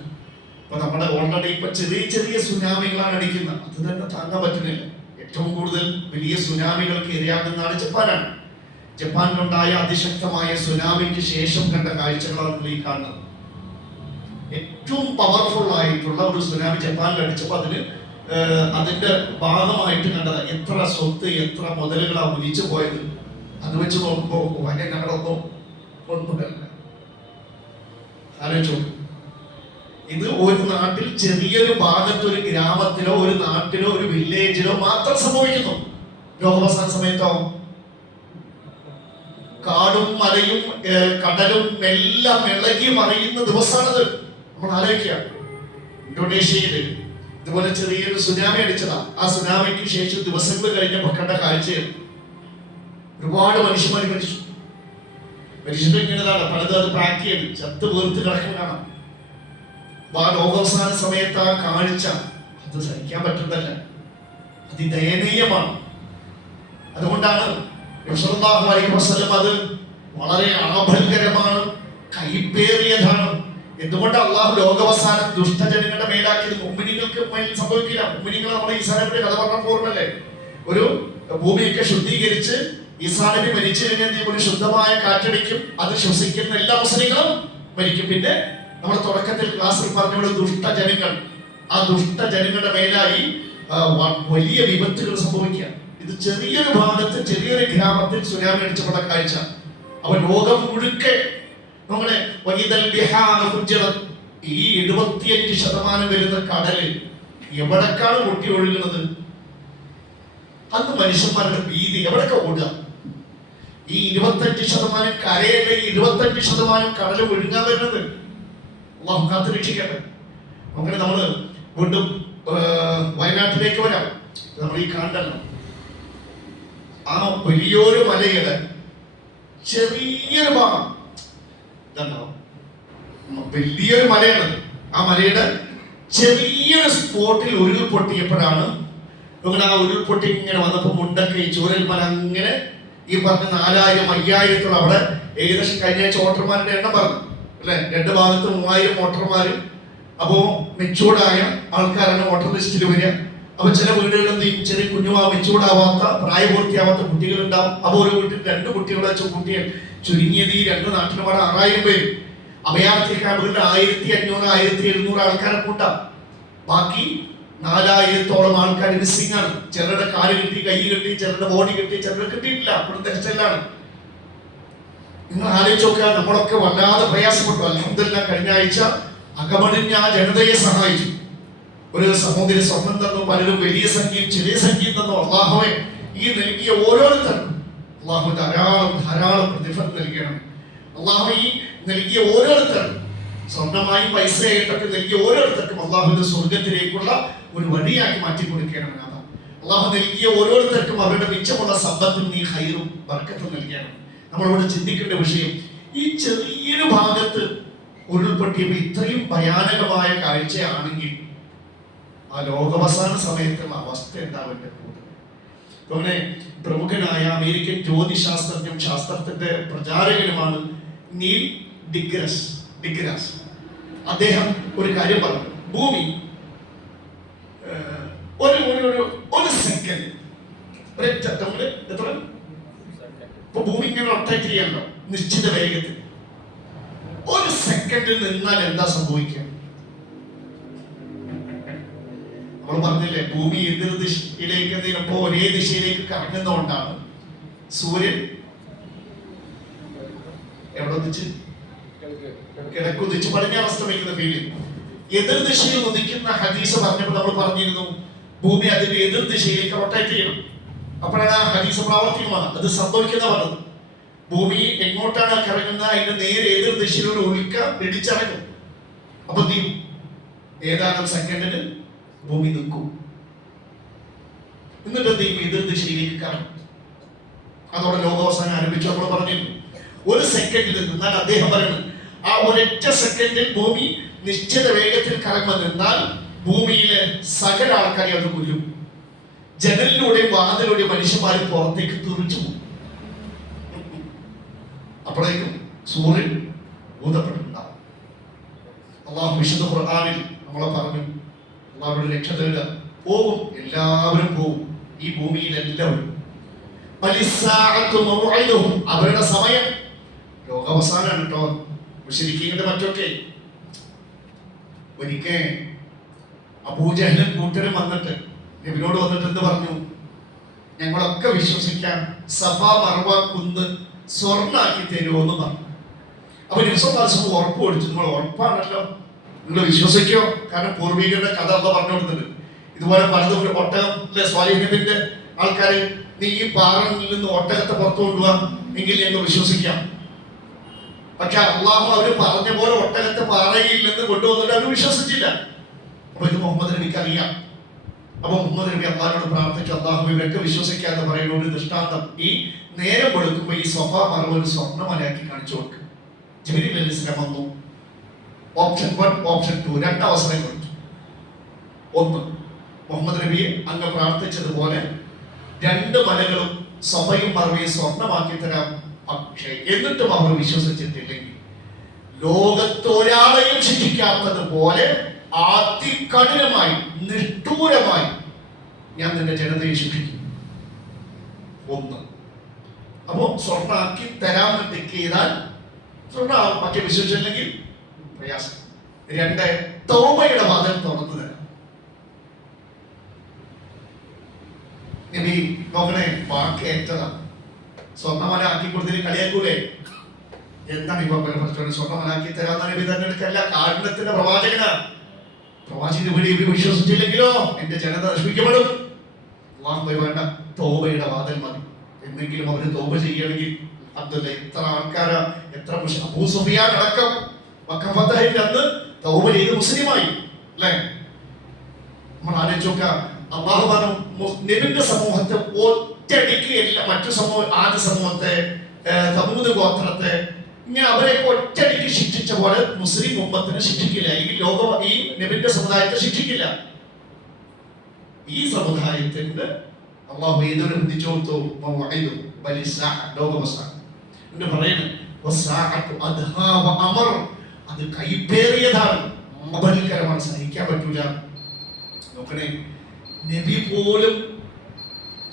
ഇപ്പൊ നമ്മുടെ ഓൾറെഡി ഇപ്പൊ ചെറിയ ചെറിയ സുനാമികളാണ് അടിക്കുന്നത്. അത് തന്നെ താങ്ങാൻ പറ്റുന്നില്ല. ഏറ്റവും കൂടുതൽ വലിയ സുനാമികൾക്ക് ഇരയാകുന്നതാണ് ജപ്പാനാണ്. ജപ്പാനിലുണ്ടായ അതിശക്തമായ സുനാമിക്ക് ശേഷം കണ്ട കാഴ്ചകളാണ് ഈ കാണുന്നത്. ഏറ്റവും പവർഫുൾ ആയിട്ടുള്ള ഒരു സുനാമി ജപ്പാനിൽ അടിച്ചപ്പോൾ അതിന്റെ ഭാഗമായിട്ട് കണ്ടത് എത്ര സ്വത്ത്, എത്ര മുതലുകളാണ് ഒലിച്ചു പോയത്. അത് വെച്ച് നോക്കുമ്പോൾ വരെ ഒന്നുമല്ല. ആലോചിച്ചു. ഇത് ഒരു നാട്ടിൽ ചെറിയൊരു ഭാഗത്ത്, ഒരു ഗ്രാമത്തിലോ ഒരു നാട്ടിലോ ഒരു വില്ലേജിലോ മാത്രം സംഭവിക്കുന്നു. ലോകാവസാന സമയത്തോ കാടും മലയും കടലും എല്ലാം ഇളകി മറിയുന്ന ദിവസമാണത്. നമ്മൾ ആലോചിക്കുക. ഇന്തോനേഷ്യയിൽ ഇതുപോലെ ചെറിയൊരു സുനാമി അടിച്ചതാ. ആ സുനാമിക്ക് ശേഷം ദിവസങ്ങൾ കഴിഞ്ഞപ്പോൾ കണ്ട കാഴ്ചയാണ് ഒരുപാട് മനുഷ്യന്മാർ മരിച്ചു. മനുഷ്യരുടെ ഇങ്ങനെതാണ് പലതും അത് പാക്ക് ചെയ്ത് ചത്ത് വീർത്ത് കിടക്കുന്ന കാണാം. ആ ലോകാവസാന സമയത്ത് ആ കാഴ്ച അത് സഹിക്കാൻ പറ്റുന്നതല്ല, അതിദയനീയമാണ്. അതുകൊണ്ടാണ് റസൂലുള്ളാഹി അലൈഹി വസല്ലം അത് വളരെ ആഭങ്കരമാണ്, കൈപ്പേറിയതാണ്. എന്തുകൊണ്ട് അള്ളാഹു ലോകാവസാനം ദുഷ്ടജനങ്ങളുടെ മേലാക്കിയത്? മുഅ്മിനീങ്ങൾക്ക് മേൽ സംഭവിക്കില്ല. മുഅ്മിനീങ്ങൾ നമ്മുടെ ഈസാ നബിയുടെ കഥ പറഞ്ഞ ഓർമ്മല്ലേ? ഒരു ഭൂമിയൊക്കെ ശുദ്ധീകരിച്ച് ഈസാ നബി മരിച്ചു കഴിഞ്ഞാൽ ഒരു ശുദ്ധമായ കാറ്റടിക്കും, അത് ശ്വസിക്കുന്ന എല്ലാ മുസ്ലിങ്ങളും മരിക്കും. പിന്നെ നമ്മൾ തുടക്കത്തിൽ ക്ലാസ്സിൽ പറഞ്ഞ ദുഷ്ടജനങ്ങൾ, ആ ദുഷ്ടജനങ്ങളുടെ മേലായി വലിയ വിപത്തുകൾ സംഭവിക്കുക. ഇത് ചെറിയൊരു ഭാഗത്ത്, ചെറിയൊരു ഗ്രാമത്തിൽ സുനാമി അടിച്ചപ്പെട്ട കാഴ്ച. അവ ലോകം മുഴുക്കെ നമ്മളെ ഈ 75% വരുന്ന കടല് എവിടേക്കാണ് പൊട്ടി ഒഴുകുന്നത്? അന്ന് മനുഷ്യന്മാരുടെ ഭീതി എവിടൊക്കെ ഓടുക? ഈ 25% കരയല്ലേ, ഈ 25% കടല് ഒഴുകാൻ വരുന്നത്. അള്ളാഹു കാത്ത് രക്ഷിക്കട്ടെ. അങ്ങനെ നമ്മള് വീണ്ടും വയനാട്ടിലേക്ക് വരാം. നമ്മൾ ഈ കാണണ്ടല്ലോ, ആ വലിയൊരു മലയുടെ ചെറിയൊരു ഭാഗം ഇതുണ്ടാവും. വലിയൊരു മലയാണ്. ആ മലയുടെ ചെറിയൊരു സ്പോട്ടിൽ ഉരുൾപൊട്ടിയപ്പോഴാണ് ആ ഉരുൾപൊട്ടി ഇങ്ങനെ വന്നപ്പോൾ മുണ്ടൊക്കെ ഈ ചൂരൽ മല അങ്ങനെ ഈ പറഞ്ഞ 4000 5000 അവിടെ ഏകദേശം കഴിഞ്ഞ ആഴ്ച വോട്ടർമാരുടെ എണ്ണം പറഞ്ഞു അല്ലെ. 2 ഭാഗത്ത് 3000 വോട്ടർമാര്. അപ്പോ മെച്ചൂർഡായ ആൾക്കാരാണ് വോട്ടർ ലിസ്റ്റിൽ വരിക. അപ്പൊ ചില വീടുകളിൽ എന്ത് ചെയ്യും, ചെറിയ മെച്ചൂർഡാവാത്ത പ്രായപൂർത്തിയാവാത്ത കുട്ടികൾ ഉണ്ടാവും. അപ്പൊ ഒരു വീട്ടിൽ 2 കുട്ടികളെ വെച്ച കുട്ടികൾ ചുരുങ്ങിയത് ഈ 2 നാട്ടിലുമാണ് 6000 പേര്. അഭയാർത്ഥി ക്യാമ്പുകളിൽ 1500 1700 ആൾക്കാരെ കൂട്ടാം. ബാക്കി 4000-ഓളം ആൾക്കാർ മിസ്സിംഗ് ആണ്. ചിലരുടെ കാല് കിട്ടി, കൈ കിട്ടി, ചിലരുടെ ബോഡി കിട്ടി, ചിലരുടെ കിട്ടിയിട്ടില്ല. അപ്പോഴും തെരച്ചിലാണ്. നിങ്ങൾ ആലോചിച്ച് നോക്കുക, നമ്മളൊക്കെ വല്ലാതെ പ്രയാസപ്പെട്ടു. അൽഹംദുലില്ലാഹ് കഴിഞ്ഞ ആഴ്ച അകമഴിഞ്ഞ ആ ജനതയെ സഹായിച്ചു. ഒരു സഹോദരി സ്വർണം തന്നു, പലരും വലിയ സംഖ്യയും ചെറിയ സംഖ്യയും തന്നു. അള്ളാഹുവേ, ഈ നൽകിയ ഓരോരുത്തർക്കും അള്ളാഹു ധാരാളം പ്രതിഫലം നൽകണം. അള്ളാഹു ഈ നൽകിയ ഓരോരുത്തർക്കും സ്വർണമായും പൈസയായിട്ടൊക്കെ നൽകിയ ഓരോരുത്തർക്കും അള്ളാഹുവിന്റെ സ്വർഗത്തിലേക്കുള്ള ഒരു വഴിയാക്കി മാറ്റി കൊടുക്കണം. അള്ളാഹു നൽകിയ ഓരോരുത്തർക്കും അവരുടെ മിച്ചമുള്ള സമ്പത്തും നീ ഹൈറും ബർക്കത്തും നൽകണം. നമ്മളോട് ചിന്തിക്കേണ്ട വിഷയം, ഈ ചെറിയൊരു ഭാഗത്ത് ഉരുൾപൊട്ടിയപ്പോൾ ഇത്രയും ഭയാനകമായ കാഴ്ചയാണെങ്കിൽ ആ ലോകാവസാന സമയത്തുള്ള അവസ്ഥ എന്താവട്ടെ. അങ്ങനെ പ്രമുഖനായ അമേരിക്കൻ ജ്യോതിശാസ്ത്രജ്ഞനും ശാസ്ത്രത്തിന്റെ പ്രചാരകനുമാണ് നീൽ ഡിഗ്രാസ്. അദ്ദേഹം ഒരു കാര്യം പറഞ്ഞു. ഭൂമി ഒരു സെക്കൻഡ് എത്ര ഇപ്പൊ ഭൂമി ഇങ്ങനെ റൊട്ടേറ്റ് ചെയ്യാനല്ലോ നിശ്ചിത വേഗത്തിൽ. ഒരു സെക്കൻഡിൽ നിന്നാൽ എന്താ സംഭവിക്കുക? നമ്മൾ പറഞ്ഞില്ലേ, ഭൂമി എതിർ ദിശയിലേക്ക് നീങ്ങുമ്പോൾ ഒരേ ദിശയിലേക്ക് കറങ്ങുന്നതുകൊണ്ടാണ് സൂര്യൻ എവിടെ ഉദിച്ച് കിഴക്കുദിച്ച് പടിഞ്ഞാറ് അസ്തമിക്കുന്ന ഫീലിംഗ്. എതിർ ദിശയിൽ ഉദിക്കുന്ന ഹദീസ് പറഞ്ഞപ്പോൾ നമ്മൾ പറഞ്ഞിരുന്നു ഭൂമി അതിന്റെ എതിർ ദിശയിലേക്ക് റൊട്ടേറ്റ് ചെയ്യണം. അപ്പോഴാണ് ആ ഹദീസ് പ്രാവർത്തികമാണ്. അത് സംഭവിക്കുന്ന പറഞ്ഞത് ഭൂമി എങ്ങോട്ടാണ് കറങ്ങുന്നത് അതിന്റെ നേരെ എതിർ ദിശയിൽ ഒരു ഉൽക്ക ഇടിച്ചിറങ്ങും. അപ്പൊ ഏതാനും സെക്കൻഡിന് ഭൂമി നിൽക്കും. എന്നിട്ട് എന്ത് ചെയ്യും? എതിർ ദിശയിലേക്ക് കറങ്ങും. അതോടെ ലോകാവസാനം ആരംഭിച്ചു. നമ്മൾ പറഞ്ഞിരുന്നു ഒരു സെക്കൻഡിൽ നിന്നാൽ അദ്ദേഹം പറയുന്നത് ആ ഒരൊറ്റ സെക്കൻഡിൽ ഭൂമി നിശ്ചിത വേഗത്തിൽ കറങ്ങുമ്പോൾ നിന്നാൽ ഭൂമിയിലെ സകല ആൾക്കാരെ അത് കൊല്ലും. ജനലിലൂടെയും വാതിലൂടെയും മനുഷ്യന്മാർ പുറത്തേക്ക് തെറിച്ചു പോകും. അപ്പോഴേക്കും സൂര്യൻ ഊതപ്പെട്ടിട്ടുണ്ടാവും. അള്ളാഹു വിശുദ്ധ ഖുർആനിൽ നമ്മളെ പറഞ്ഞു, അള്ളാഹുവിന്റെ രക്ഷ തേടുക. പോകും, എല്ലാവരും പോകും. ഈ ഭൂമിയിൽ എല്ലാവരും. അവരുടെ സമയം ലോകാവസാനാണ് കേട്ടോ. മുശ്രിക്കീങ്ങളുടെ മറ്റൊക്കെ ഒരിക്കൽ അബൂജഹലും കൂട്ടരും വന്നിട്ട് നബിയോട് വന്നിട്ട് എന്ത് പറഞ്ഞു? ഞങ്ങളൊക്കെ വിശ്വസിക്കാം, സഫ മർവ കുന്ന് സ്വർണ്ണാക്കി തരുമോന്ന് പറഞ്ഞു. അപ്പൊ നബി ഉറപ്പ് കൊടുത്തു. നിങ്ങൾ ഉറപ്പാണല്ലോ, നിങ്ങൾ വിശ്വസിക്കോ? കാരണം പൂർവികരുടെ കഥ അല്ല പറഞ്ഞു കൊടുത്തിട്ട് ഇതുപോലെ പലതും ഒട്ടകം സ്വാലിഹ് നബിന്റെ ആൾക്കാര്, നീ ഈ പാറയിൽ നിന്ന് ഒട്ടകത്തെ പുറത്തു കൊണ്ടുപോവാ എങ്കിൽ ഞങ്ങൾ വിശ്വസിക്കാം. പക്ഷെ അള്ളാഹു അവര് പറഞ്ഞ പോലെ ഒട്ടകത്തെ പാറയിൽ നിന്ന് കൊണ്ടുവന്നിട്ട് അവർ വിശ്വസിച്ചില്ല. അപ്പൊ ഇത് മുഹമ്മദ് നബിക്ക് അറിയാം. അപ്പൊ മുഹമ്മദ് നബി അള്ളാഹിനോട് പ്രാർത്ഥിച്ചു, അള്ളാഹു ഇവരൊക്കെ വിശ്വസിക്കാതെ പറയുന്ന ഒരു ദൃഷ്ടാന്തം, ഈ നേരം കൊടുക്കുമ്പോ ഈ സ്വഫ മറവ് ഒരു സ്വർണ്ണമലയാക്കി കാണിച്ചു കൊടുക്കും. ജിബ്രീൽ അലൈഹിസ്സലാം വന്നു. ഓപ്ഷൻ 1 ഓപ്ഷൻ 2 രണ്ട് അവസരം കൊടുത്തു. ഒന്ന്, മുഹമ്മദ് നബിയെ അങ്ങ് പ്രാർത്ഥിച്ചതുപോലെ 2 മലകളും സ്വഫയും മറവയും സ്വർണ്ണമാക്കി തരാം. പക്ഷേ എന്നിട്ടും അവർ വിശ്വസിച്ചിട്ടില്ലെങ്കിൽ ലോകത്തൊരാളെയും ശിക്ഷിക്കാത്തതുപോലെ അതികഠിനമായി നിഷ്ഠൂരമായി ഞാൻ നിന്റെ ജനതയെ ശിക്ഷിക്കും. ഒന്ന്, അപ്പോ സ്വർണ്ണാക്കി തരാമെന്ന് ടിക്ക് ചെയ്താൽ സ്വർണ്ണ മറ്റേ വിശ്വസിച്ചില്ലെങ്കിൽ പ്രയാസം. 2, തൗബയുടെ വാതിൽ തുറന്നു തരാം. നബി നോക്കണേ, വാക്കേറ്റതാണ്. സ്വർണ്ണമല ആക്കി കൊടുത്തതിന് കളിയാക്കൂലേ? എന്താണ് ഇപ്പൊ സ്വർണ്ണമലാക്കി തരാന്ന നബി തന്നെ എടുക്കല്ല, കാരുണ്യത്തിന്റെ പ്രവാചകനാ. പ്രവാചകന്റെ വീട് ഇവർ വിശ്വസിച്ചില്ലെങ്കിലോ എന്റെ ജനത നശിപ്പിക്കപ്പെടും. വേണ്ട, തൗബയുടെ വാതിൽ മതി. എന്നെങ്കിലും അവര് തൗബ ചെയ്യണമെങ്കിൽ അബ്ദുല്ല എത്ര ആൾക്കാരാ, എത്ര അബൂ സുഫിയാൻ അടക്കം മക്കഫത്തഹിന്റെ അന്ന് തൗബ ചെയ്ത് മുസ്ലിമായി അല്ലേ? നമ്മൾ ആലോചിച്ച് നോക്കാം. അള്ളാഹു പറഞ്ഞു നബിന്റെ സമൂഹത്തെ ഒറ്റയടിക്ക് എല്ലാം മറ്റു സമൂഹം, ആദ്യ സമൂഹത്തെ, സമൂഹ ഗോത്രത്തെ ഇങ്ങനെ അവരെ ഒറ്റയടിക്ക് ശിക്ഷിച്ച പോലെ മുസ്ലിം ഉമ്മത്തിനെ ശിക്ഷിക്കില്ല. ഈ ലോകം ഈ നബിന്റെ സമുദായത്തെ ശിക്ഷിക്കില്ല. ഈ സമുദായത്തിന്റെ അള്ളാഹു ഏതൊരു ബന്ധിച്ചു കൊടുത്തു ലോകവസാനം എന്ന് പറയുന്നത് അത് കൈപ്പേറിയതാണ്, അപകടകരമാണ്, സഹിക്കാൻ പറ്റൂല. നോക്കണേ,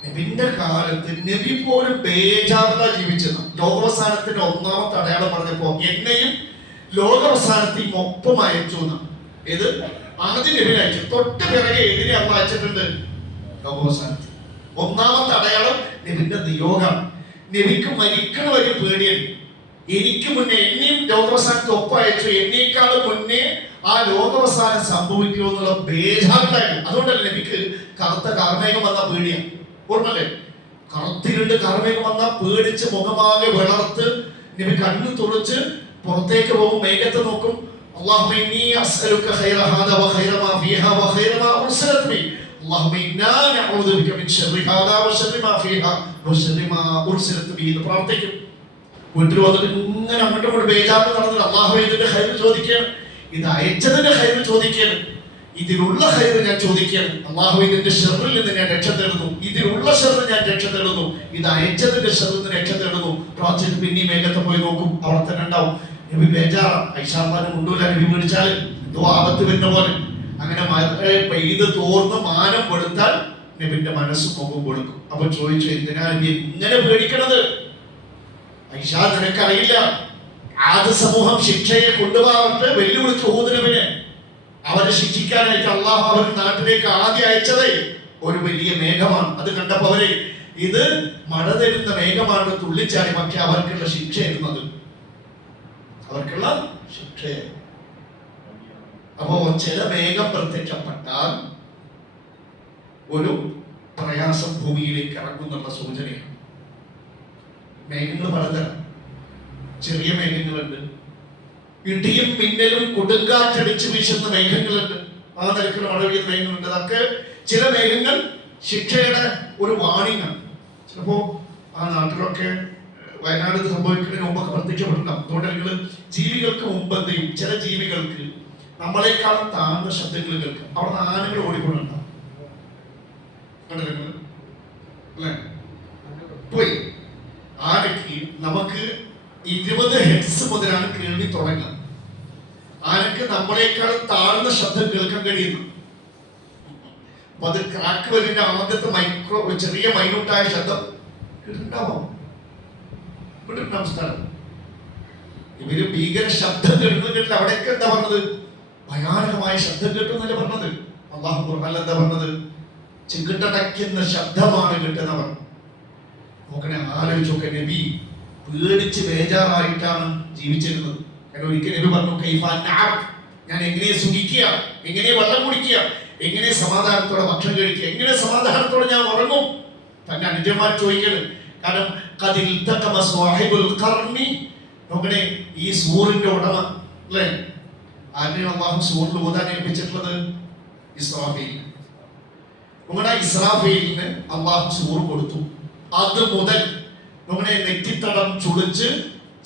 നബിന്റെ കാലത്ത് നബി പോലും ബേജാറില ജീവിച്ചത്. ലോകാവസാനത്തിന്റെ ഒന്നാമത്തെ അടയാളം പറഞ്ഞപ്പോ എന്നെയും ലോകാവസാനത്തെയും ഒപ്പം അയച്ചു എന്ന്. ഇത് ആദ്യം നബിനെ അയച്ചു, തൊട്ട് പിറകെ എതിരെ അമ്മ അയച്ചിട്ടുണ്ട് ലോകാവസാനത്തിൽ. ഒന്നാമത്തെ അടയാളം നബിന്റെ നിയോഗം. നബിക്ക് മരിക്കണ വരെ പേടിയാണ്. എനിക്ക് മുന്നേ എന്നെയും ലോകാവസാനത്തെ ഒപ്പം അയച്ചു, എന്നേക്കാളും മുന്നേ ആ ലോകാവസാനം സംഭവിക്കുമെന്നുള്ള ബേജാറുണ്ടായിരുന്നു. അതുകൊണ്ടല്ലേ നബിക്ക് കറുത്ത കാർമേഘം വന്ന പേടിയാണ്. ഓർമ്മല്ലേ, കറുത്തിരുണ്ട് കാർമേഘം വന്ന പേടിച്ച് മുഖമാകെ വിളർത്ത് നബി കണ്ണു തുറച്ച് പുറത്തേക്ക് പോകും, മേഘത്തെ നോക്കും. اللهم إني أسألك خير هذا وخير ما فيها وخير ما أرسلت به اللهم إنا نعوذ بك من شر هذا وشر ما فيها وشر ما أرسلت به എന്ന് പ്രാർത്ഥിക്കും. വീട്ടിൽ വന്നിട്ട് ഇങ്ങനെ അങ്ങോട്ടും ഇങ്ങോട്ടും ബേജാറ് നടന്നിട്ട് അല്ലാഹുവേ ഇതിന്റെ ഖൈർ ചോദിക്കുകയാണ്, ഇത് അയച്ചതിന്റെ ഖൈർ ചോദിക്കുകയാണ്, ഇതിലുള്ള ഖൈർ ഞാൻ ചോദിക്കുകയാണ്. അല്ലാഹുവേ ഇതിന്റെ ഷർറിൽ നിന്ന് ഞാൻ രക്ഷ തേടുന്നു, ഇതിലുള്ള ഷർറിൽ ഞാൻ രക്ഷ തേടുന്നു, ഇത് അയച്ചതിന്റെ ഷർറിൽ നിന്ന് രക്ഷ തേടുന്നു. പ്രാർത്ഥിച്ച് പിന്നെ മേഘത്തെ പോയി നോക്കും, അവിടെ തന്നെ ഉണ്ടാവും. നബി ബേജാറ, ഐഷാമാനും കൊണ്ടുവരാൻ നബി മേടിച്ചാൽ എന്തോ ആപത്ത് വരുന്ന പോലെ. അങ്ങനെ മഴ പെയ്ത് തോർന്ന് മാനം കൊടുത്താൽ നബിന്റെ മനസ്സും മുഖം കൊടുക്കും. അപ്പൊ ചോദിച്ചു, എന്തിനാ നബി ഇങ്ങനെ പേടിക്കണത്? ഐഷ, നിനക്കറിയില്ല, ആദ്യ സമൂഹം ശിക്ഷയെ കൊണ്ടുപോകാറുണ്ട് വെല്ലുവിളിച്ച് ഹൂദ് അവരെ ശിക്ഷിക്കാനായിട്ട് അള്ളാഹു അവരുടെ നാട്ടിലേക്ക് ആദ്യം അയച്ചത് ഒരു വലിയ മേഘമാണ്. അത് കണ്ടപ്പോ അവരെ ഇത് മഴ തരുന്ന മേഘമാണ് തുള്ളിച്ചാടി, പക്ഷെ അവർക്കുള്ള ശിക്ഷ എന്നത് അവർക്കുള്ള ശിക്ഷ. അപ്പോ ചില മേഘം പ്രത്യക്ഷപ്പെട്ടാൽ ഒരു പ്രയാസം ഭൂമിയിലേക്ക് ഇറങ്ങുന്നുള്ള സൂചനയാണ്. മേഘങ്ങൾ പലതരം. ചെറിയ മേഘങ്ങളുണ്ട്, ഇടിയും മിന്നലും കൊടുങ്കാറ്റടിച്ച് വീശുന്ന മേഘങ്ങളുണ്ട്, ആ നിരക്കുള്ള മഴ പെയ്യുന്ന മേഘങ്ങളുണ്ട്. അതൊക്കെ ചില മേഘങ്ങൾ ശിക്ഷയുടെ ഒരു വാണിംഗാണ്. ചിലപ്പോ ആ നാട്ടിലൊക്കെ വയനാട് സംഭവിക്കുന്നതിന് മുമ്പൊക്കെ പ്രത്യക്ഷപ്പെട്ടിട്ടുണ്ടാവും. അതുകൊണ്ട് നിങ്ങൾ ജീവികൾക്ക് മുമ്പ് എന്ത് ചെയ്യും, ചില ജീവികൾക്ക് നമ്മളെക്കാളും താഴ്ന്ന ശബ്ദങ്ങൾ കേൾക്കും. അവിടെ നിന്ന് ആനകൾ ഓടിക്കൊണ്ടുണ്ടാവും. അല്ലേ? പോയി ആനയ്ക്ക് നമുക്ക് 20 ഹെർട്സ് മുതലാണ് കേൾവി തുടങ്ങുക. ആനക്ക് നമ്മളെക്കാൾ താഴ്ന്ന ശബ്ദം കേൾക്കാൻ കഴിയുന്നു. അപ്പൊ അത് ക്രാക്ക് വരിന്റെ ആദ്യത്തെ ചെറിയ മൈന്യൂട്ടായ ശബ്ദം കേട്ടിട്ടുണ്ടാവും. സ്ഥലം ഇവര് ഭീകര ശബ്ദം കേട്ടില്ല. അവിടെയൊക്കെ എന്താ പറഞ്ഞത്? ഭയാനകമായ ശബ്ദം കേട്ടു എന്നല്ലേ പറഞ്ഞത്. അല്ലാഹു ഖുർആനിൽ എന്താ പറഞ്ഞത്? ചികിട്ടടയ്ക്കുന്ന ശബ്ദമാണ് കേട്ടെന്ന്. നോക്കണേ, ആലോചിച്ചൊക്കെ നബി പേടിച്ച് ബേജാറായിട്ടാണ് ജീവിച്ചിരുന്നത്. കാരണം ഒരിക്കൽ നബി പറഞ്ഞു, ഞാൻ എങ്ങനെ സുഖിക്കുക, എങ്ങനെ വെള്ളം കുടിക്കുക, എങ്ങനെ സമാധാനത്തോടെ ഭക്ഷണം കഴിക്കുക, എങ്ങനെ സമാധാനത്തോടെ ഞാൻ ഉറങ്ങും. തന്നെ അനുജന്മാർ ചോദിക്കരുത്. കാരണം നോക്കണേ, ഈ സൂറിന്റെ ഉടമ അല്ലേ, ആരെയാണ് അള്ളാഹു സൂറിൽ ഊതാൻ ഏൽപ്പിച്ചിട്ടുള്ളത്? ഇസ്രാഫീൽ. നമ്മുടെ ഇസ്രാഫീലിന് അള്ളാഹു സൂർ കൊടുത്തു. അത് മുതൽ നമ്മുടെ നെറ്റിത്തടം ചുളിച്ച്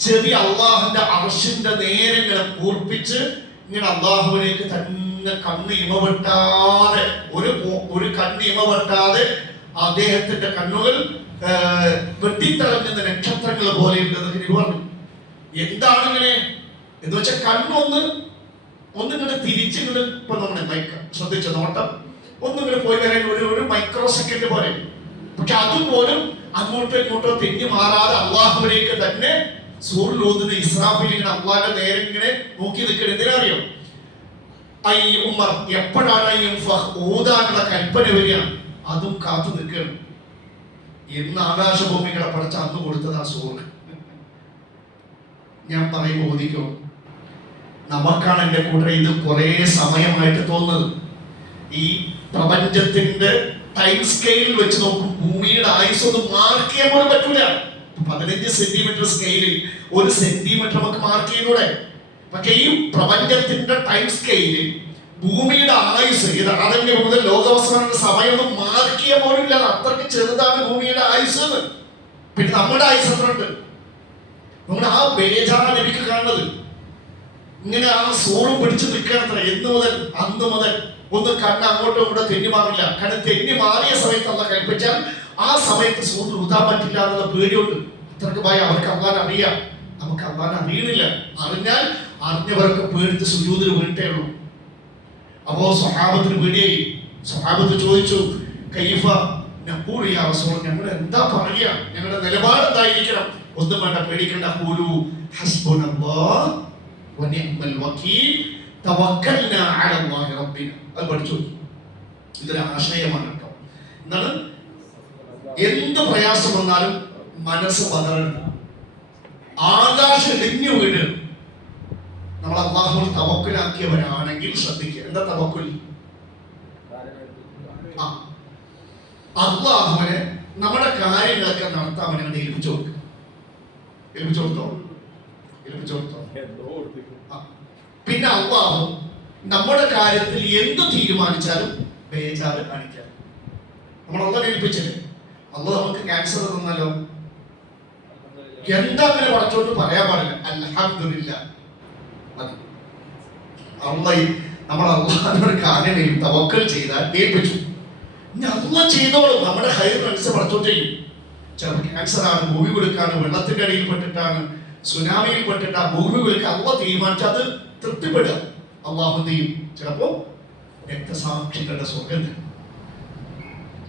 ചെറിയ അള്ളാഹുന്റെ അർശിന്റെ നേരങ്ങളെ കൂർപ്പിച്ച് ഇങ്ങനെ അള്ളാഹുവിലേക്ക് തന്നെ കണ്ണ് ഇമവെട്ടാതെ ഒരു കണ്ണ് ഇമവെട്ടാതെ അദ്ദേഹത്തിന്റെ കണ്ണുകൾ വെട്ടിത്തിളങ്ങുന്ന നക്ഷത്രങ്ങൾ പോലെ ഉണ്ടെന്ന് പറഞ്ഞു. എന്താണ് ഇങ്ങനെ എന്ന് വെച്ചാൽ ഒന്നിങ്ങനെ തിരിച്ചിങ്ങോട്ട് ഇപ്പൊ നമ്മുടെ ശ്രദ്ധിച്ച നോട്ടം ഒന്നിങ്ങനെ പോയി വരാൻ ഒരു മൈക്രോ സെക്കൻഡ് പോലെ. പക്ഷെ അതുപോലും അങ്ങോട്ടോ ഇങ്ങോട്ടോ തെന്നി മാറാതെ അള്ളാഹുവിലേക്ക് തന്നെ സൂറിലൂതുന്ന ഇസ്രാഫീൽ ഇങ്ങനെ അള്ളാഹിന്റെ നേരെ ഇങ്ങനെ നോക്കി നിൽക്കണം. എന്തിനറിയോ? ഉമർ എപ്പോഴാണ് ഊതാനുള്ള കൽപ്പന വരിക, അതും കാത്തു നിൽക്കണം. എന്ന് ആകാശഭൂമികളെ പഠിച്ച അന്ന് കൊടുത്തത് ആ സൂർ. ഞാൻ പറയുമ്പോൾ ഓദിക്കോ, നമുക്കാണ് എന്റെ കൂടെ ഇത് കുറെ സമയമായിട്ട് തോന്നുന്നത്. ഈ പ്രപഞ്ചത്തിന്റെ ടൈം സ്കെയിലിൽ വെച്ച് നോക്കും, ഭൂമിയുടെ ആയുസ് ഒന്നും മാർക്ക് ചെയ്യാൻ പോലും പറ്റൂല. 15 സെന്റിമീറ്റർ സ്കെയിലിൽ 1 സെന്റിമീറ്റർ നമുക്ക് മാർക്ക് ചെയ്തൂടെ? പക്ഷെ ഈ പ്രപഞ്ചത്തിന്റെ ടൈം സ്കെയിലിൽ ഭൂമിയുടെ ആയുസ് ഇത് ആദ്യം മുതൽ ലോകാവസാനത്തിന്റെ സമയമൊന്നും മാർക്ക് ചെയ്യാൻ പോലും ഇല്ല. അത്രയ്ക്ക് ചെറുതാണ് ഭൂമിയുടെ ആയുസ് എന്ന്. പിന്നെ നമ്മുടെ ആയുസ് എത്ര ഉണ്ട്? നമ്മുടെ ആ ബേജാറാണ് നബിക്ക് കാണുന്നത്. ഇങ്ങനെ ആ സൂറും പിടിച്ചു നിൽക്കണത്ര. എന്ന് മുതൽ അന്ന് മുതൽ ഒന്ന് കണ്ണ് അങ്ങോട്ടും ഇങ്ങോട്ടും തെന്നി മാറില്ല. കാരണം തെന്നി മാറിയ സമയത്ത് അല്ല കൽപ്പിച്ചാൽ ആ സമയത്ത് സൂര്യൻ ഊതാൻ പറ്റില്ല എന്നുള്ള പേടിയുണ്ട്. ഇത്രക്ക് ഭയം. അവർക്ക് അള്ളാൻ അറിയാം, നമുക്ക് അള്ളാൻ അറിയണില്ല. അറിഞ്ഞാൽ അറിഞ്ഞവരൊക്കെ പേടിച്ച് സുജൂദിൽ വീണിട്ടേ ഉള്ളൂ. അപ്പോ സ്വഹാബത്തിന് പേടിയായി. സ്വഹാബത്ത് ചോദിച്ചു, കൈഫ നഖൂലു യാ റസൂൽ, ഞങ്ങൾ എന്താ പറയുക, ഞങ്ങളുടെ നിലപാട് എന്തായിരിക്കണം? ഒന്നും വേണ്ട, പേടിക്കണ്ട. ഖൂലു ഹസ്ബുനല്ലാഹ് വനിഅ്മൽ വകീൽ തവക്കൽനാ അലല്ലാഹി റബ്ബിന. അത് പഠിച്ചു. ഇതൊരു ആശയമാണ് കേട്ടോ. എന്താണ്? എന്ത് പ്രയാസം വന്നാലും മനസ്സ് പതറണ്ട, ആകാശം ഇടിഞ്ഞു വീട്. നമ്മൾ അല്ലാഹുവിൽ തവക്കുലാക്കിയവരാണെങ്കിൽ ശ്രദ്ധിക്കുക. എന്താ തവക്കുൽ? അല്ലാഹുവിനെ നമ്മുടെ കാര്യങ്ങളൊക്കെ നടത്താൻ വേണ്ടി ഏൽപ്പിച്ചു കൊടുക്കുക. ഏൽപ്പിച്ചു കൊടുത്തോ. പിന്നെ അല്ലാഹു നമ്മുടെ കാര്യത്തിൽ എന്ത് തീരുമാനിച്ചാലും ബേജാറ് കാണിക്കാം. നമ്മൾ അല്ലാഹുവിനെ ഏൽപ്പിച്ചില്ലേ? അല്ലാഹു നമുക്ക് ക്യാൻസർ തന്നാലോ എന്താ അങ്ങനെ പടച്ചോണ്ട് പറയാൻ പാടില്ല. അൽഹംദുലില്ലാ. നമ്മൾ അള്ളാഹിനോട് കാര്യം തവക്കൽ ചെയ്താൽ ഏൽപ്പിച്ചു, അള്ളാഹ് ചെയ്തോളും. നമ്മുടെ ഹൈറിനനുസരിച്ച് പടച്ചോൻ ചെയ്യും. ചിലപ്പോൾ ക്യാൻസർ ആണ്, ഭൂമി കൊടുക്കാണ്, വെള്ളത്തിന്റെ അടിയിൽ പെട്ടിട്ടാണ്, സുനാമിയിൽ പെട്ടിട്ടാ, ഭൂമി കൊടുക്കുക. അള്ളാഹ് തീരുമാനിച്ചാൽ അത് തൃപ്തിപ്പെടുക. അള്ളാഹു ചെയ്യും. ചിലപ്പോ രക്തസാക്ഷികളുടെ സ്വർഗം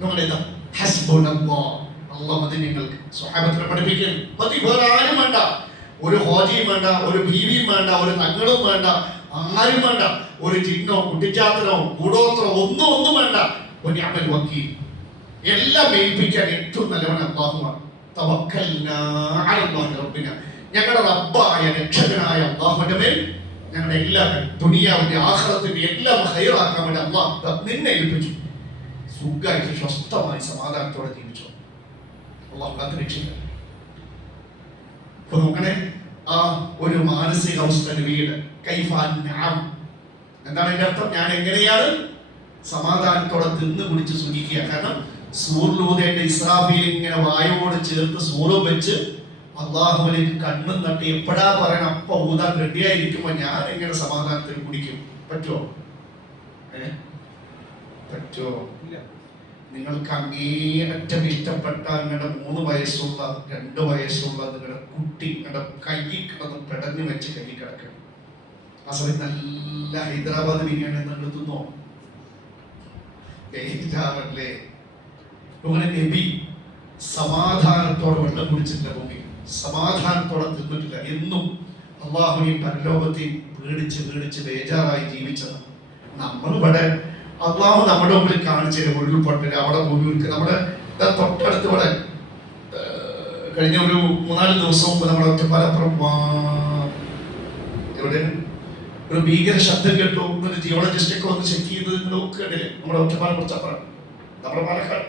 നമ്മളിതാ ഹസ്ബുനല്ലാഹ്. അള്ളാഹ് മതി നിങ്ങൾക്ക്. സ്വഹാബത്തിനെ പഠിപ്പിക്കുന്നു. മതി, വേറെ ആരും വേണ്ട. ഒരു ഹോജിയും വേണ്ട, ഒരു ബീവിയും വേണ്ട, ഒരു തങ്ങളും വേണ്ട, ആരും വേണ്ട. ഒരു ജിന്നോ കുട്ടിച്ചാത്തനോ കൂടോത്രോ ഒന്നും വേണ്ട. ഒരു അമൽ വക്കീൽ. എല്ലാം ഏൽപ്പിക്കാൻ ഏറ്റവും നല്ലവൻ അല്ലാഹുവാണ്. തവക്കൽനാ അലല്ലാഹി റബ്ബിന. ഞങ്ങളുടെ റബ്ബായ രക്ഷകനായ അല്ലാഹുവിന്റെ മേൽ ഞങ്ങളുടെ എല്ലാ ദുനിയാവിന്റെ ആഖിറത്തിന്റെ എല്ലാം ഹൈറാക്കാൻ വേണ്ടി അല്ലാഹ് നിന്നെ ഏൽപ്പിച്ചു. സുഖമായിട്ട് സ്വസ്ഥമായി സമാധാനത്തോടെ ജീവിച്ചു. അല്ലാഹു കാത്ത് രക്ഷിക്കട്ടെ. അപ്പൊ നോക്കണേ, ആ ഒരു മാനസിക അവസ്ഥ വീട് എന്താണ് എന്റെ അർത്ഥം? ഞാൻ എങ്ങനെയാണ് സമാധാനത്തോടെ തിന്ന് കുടിച്ച് സുഖിക്കുക? കാരണം സൂറിലൂതേന്റെ ഇസ്രാഫീൽ ഇങ്ങനെ വായോട് ചേർത്ത് സൂറും വെച്ച് അള്ളാഹുവിലേക്ക് കണ്ണും നട്ടി എപ്പോഴാ പറയണം അപ്പ ഊതാൻ റെഡിയായിരിക്കുമ്പോ ഞാൻ എങ്ങനെ സമാധാനത്തിൽ കുടിക്കും? പറ്റുമോ? പറ്റുമോ? നിങ്ങൾക്ക് അങ്ങേയറ്റം ഇഷ്ടപ്പെട്ട നിങ്ങളുടെ 3 വയസ്സുള്ള 2 വയസ്സുള്ള നിങ്ങളുടെ കുട്ടി നിങ്ങളുടെ കയ്യിൽ കിടന്ന് പെടഞ്ഞു വെച്ച് കയ്യിൽ കിടക്കണം. ആ സമയത്ത് നല്ല ഹൈദരാബാദ് ബിരിയാണി എടുത്തുന്നോ? ല്ലേ? അങ്ങനെ നബി സമാധാനത്തോടെ വെള്ളം കുടിച്ചിട്ടില്ല, ഭൂമി സമാധാനത്തോടെ തിന്നിട്ടില്ല. എന്നും അള്ളാഹുവിനെയും പരലോകത്തെയും പേടിച്ച് ബേജാറായി ജീവിച്ചത്. നമ്മളിവിടെ അള്ളാഹു നമ്മുടെ മുമ്പിൽ കാണിച്ചു ഉരുൾപൊട്ടൽ, അവിടെ ഭൂമി ഉരുക്ക്. നമ്മുടെ തൊട്ടടുത്ത് ഇവിടെ കഴിഞ്ഞ ഒരു 3-4 ദിവസം മുമ്പ് നമ്മുടെ ഒറ്റപ്പാലപ്പുറം എവിടെ ഒരു ഭീകര ശബ്ദം കേട്ടു. ഒരു ജിയോളജിസ്റ്റൊക്കെ ഒന്ന് ചെക്ക് ചെയ്ത് നോക്കില്ലേ? നമ്മുടെ ഒറ്റപ്പാലം കുറച്ചപ്പുറം നമ്മുടെ പാലക്കാട്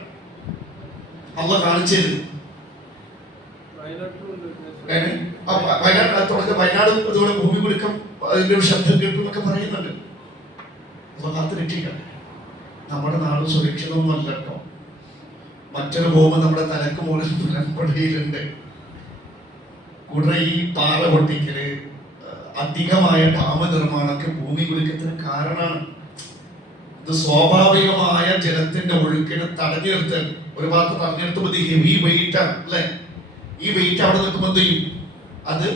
അള്ളാഹ് കാണിച്ചിരുന്നു. വയനാട് അതുപോലെ ഭൂമി കുലുക്കം അതിന്റെ ഒരു ശബ്ദം കേട്ടു എന്നൊക്കെ പറയുന്നുണ്ട്. അപ്പൊ കാത്ത് രക്ഷിക്കണം. നമ്മുടെ നാട് സുരക്ഷിതമൊന്നും അല്ല കേട്ടോ. മറ്റൊരു ബോംബ് നമ്മുടെ തലക്ക് മുകളിൽ പുലമ്പടിയിലുണ്ട്. കൂടെ ഈ പാറ പൊട്ടിക്കല്, അധികമായ ഡാം നിർമ്മാണമൊക്കെ ഭൂമി കുലുക്കത്തിന് കാരണമാണ്. ഇത് സ്വാഭാവികമായ ജലത്തിന്റെ ഒഴുക്കിനെ തടഞ്ഞു നിർത്തൽ. ഒരു ഭാഗത്ത് തടഞ്ഞു നിർത്തുമ്പോൾ ഹെവി വെയിറ്റ് ആണ് അല്ലെ? ഈ വെയിറ്റ് അവിടെ നിൽക്കുമ്പോൾ എന്ത് ചെയ്യും? അത്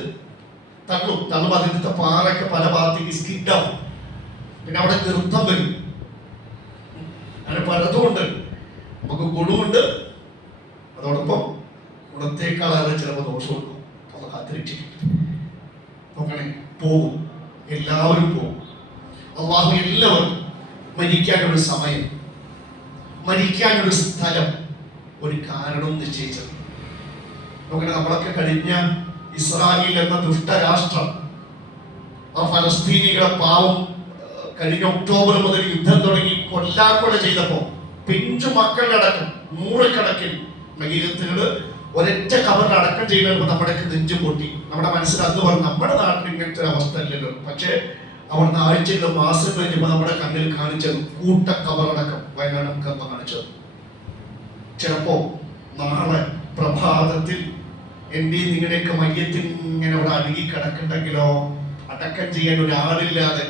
തള്ളും അതിനകത്തെ പാറയൊക്കെ പല ഭാഗത്തേക്ക് സ്കിഡാവും. പിന്നെ അവിടെ നൃത്തം വരും. അങ്ങനെ പലതുമുണ്ട്. നമുക്ക് ഗുണമുണ്ട്, അതോടൊപ്പം ഗുണത്തേക്കാളേറെ ചിലപ്പോൾ ദോഷമുണ്ട്. അത് കാത്തിരക്ഷിക്കും. നോക്കണേ, പോകും, എല്ലാവരും പോകും. അള്ളാഹു എല്ലാവർക്കും മരിക്കാനൊരു സമയം, മരിക്കാനൊരു സ്ഥലം, ഒരു കാരണവും നിശ്ചയിച്ചത്. നോക്കണേ, നമ്മളൊക്കെ കഴിഞ്ഞ ഇസ്രായേൽ എന്ന ദുഷ്ടരാഷ്ട്രം ആ ഫലസ്തീനികളെ പാവം കഴിഞ്ഞ ഒക്ടോബർ മുതൽ യുദ്ധം തുടങ്ങി കൊല്ലാക്കൊല ചെയ്തപ്പോ പിഞ്ചു മക്കളുടെ അടക്കം 100 കണക്കിന് മയ്യത്തുകള് ഒരൊറ്റ കവറിൽ അടക്കം ചെയ്യുമ്പോൾ നമ്മുടെയൊക്കെ നെഞ്ചു പൊട്ടി. നമ്മുടെ മനസ്സിൽ അന്ന് പറഞ്ഞു നമ്മുടെ നാട്ടിൽ ഇങ്ങനത്തെ ഒരു അവസ്ഥ അല്ലല്ലോ. പക്ഷെ അവിടുന്ന് ആഴ്ചകളും മാസം കഴിഞ്ഞപ്പോൾ നമ്മുടെ കണ്ണിൽ കാണിച്ചത് കൂട്ട കവറടക്കം വയനാട് നമുക്ക് കാണിച്ചത്. ചിലപ്പോ നാളെ പ്രഭാതത്തിൽ എന്റെയും നിങ്ങളുടെയൊക്കെ മയ്യത്തിൽ ഇങ്ങനെ അവിടെ അഴുകി കിടക്കുന്നുണ്ടെങ്കിലോ, അടക്കം ചെയ്യാൻ ഒരാളില്ലാതെ.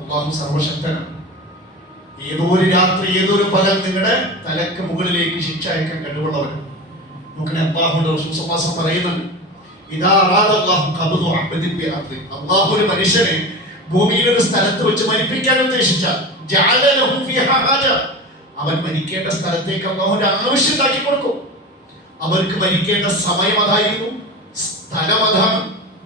അള്ളാഹു സർവശക്തനാണ്. ഏതോ ഒരു രാത്രി ഏതോ ഒരു പകൽ നിങ്ങളുടെ തലക്ക് മുകളിലേക്ക് ശിക്ഷ അയക്കാൻ കഴിവുള്ളവർ നോക്കണേ. അള്ളാഹുവിന്റെ റസൂൽ സ്വല്ലല്ലാഹു അലൈഹി വസല്ലം പറയുന്നുണ്ട്, ഇദാ അറാദ അല്ലാഹു ഖബ്ദു അബ്ദിൻ ബി അർദി, അല്ലാഹു ഒരു മനുഷ്യനെ ഭൂമിയിൽ ഒരു സ്ഥലത്ത് വെച്ച് മരിപ്പിക്കാൻ ഉദ്ദേശിച്ചാൽ ജഅല ലഹു ഫീഹാ ഹാജ, അവൻ മരിക്കേണ്ട സ്ഥലത്തേക്ക് അല്ലാഹു ഒരു ആവശ്യം ഉണ്ടാക്കി കൊടുക്കും. അവർക്ക് മരിക്കേണ്ട സമയം അതായിരുന്നു, സ്ഥലം അതാണ്,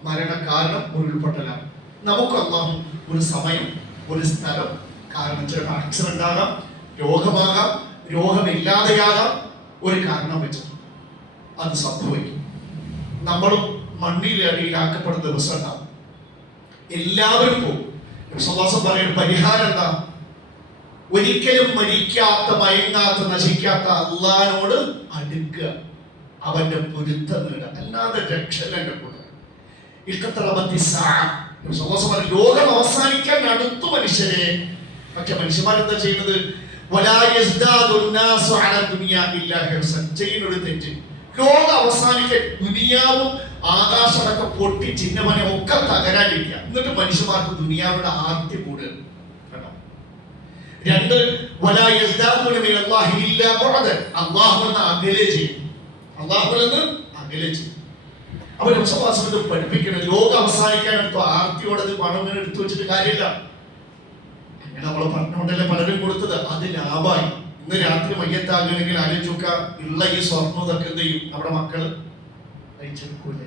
മരണകാരണം ഉരുൾപൊട്ടലാണ്. നമുക്ക് അല്ലാഹു ഒരു സമയം, ഒരു സ്ഥലം, കാരണം ചിലപ്പോൾ ആക്സിഡന്റ് ആകാം, രോഗമാകാം, രോഗമില്ലാതെയാകാം, ഒരു കാരണം വെച്ചിട്ട് അത് സംഭവിക്കും. നമ്മളും മണ്ണിലടിയിലാക്കപ്പെടുന്ന ദിവസം ഉണ്ടാവും. എല്ലാവരും പോകും. വിശ്വാസം പറയുന്ന പരിഹാരം എന്താ? ഒരിക്കലും മരിക്കാത്ത, മയങ്ങാത്ത, നശിക്കാത്ത അള്ളാഹിനോട് അടുക്കുക, അവന്റെ പൊരുത്തം നേടുക, അല്ലാതെ രക്ഷകന്റെ കൂടെ. ലോകം അവസാനിക്കാൻ അടുത്തു മനുഷ്യരെ. പക്ഷെ മനുഷ്യന്മാരെന്താ ചെയ്യുന്നത്? ചെയ്യുന്നൊരു തെറ്റ്, ലോകം അവസാനിക്കാൻ ദുനിയാവും ആകാശമൊക്കെ പൊട്ടി ചിഹ്നമനെ ഒക്കെ തകരാനിരിക്കുക. എന്നിട്ട് മനുഷ്യന്മാർക്ക് ദുനിയാവുടെ ആർത്തി കൂടുതൽ. രണ്ട്, അള്ളാഹുവിനെ അകലെ ചെയ്യും, അള്ളാഹുവിൽ നിന്ന് അകലെ ചെയ്യും. അപ്പൊ വിശ്വാസം പഠിപ്പിക്കണം, ലോകം അവസാനിക്കാനെടുത്തു ആർത്തിയോടെ പണം ഇങ്ങനെ എടുത്തു വെച്ചിട്ട് കാര്യമില്ല. അങ്ങനെ നമ്മൾ പറഞ്ഞുകൊണ്ടല്ലേ പലരും കൊടുത്തത്, അത് ലാഭമായി. ഇന്ന് രാത്രി മയ്യത്താകണമെങ്കിൽ ആലോചിക്ക, ഉള്ള ഈ സ്വർണ്ണം ഇതൊക്കെ എന്ത് ചെയ്യും? നമ്മുടെ മക്കള് അയച്ചെടുക്കൂലേ?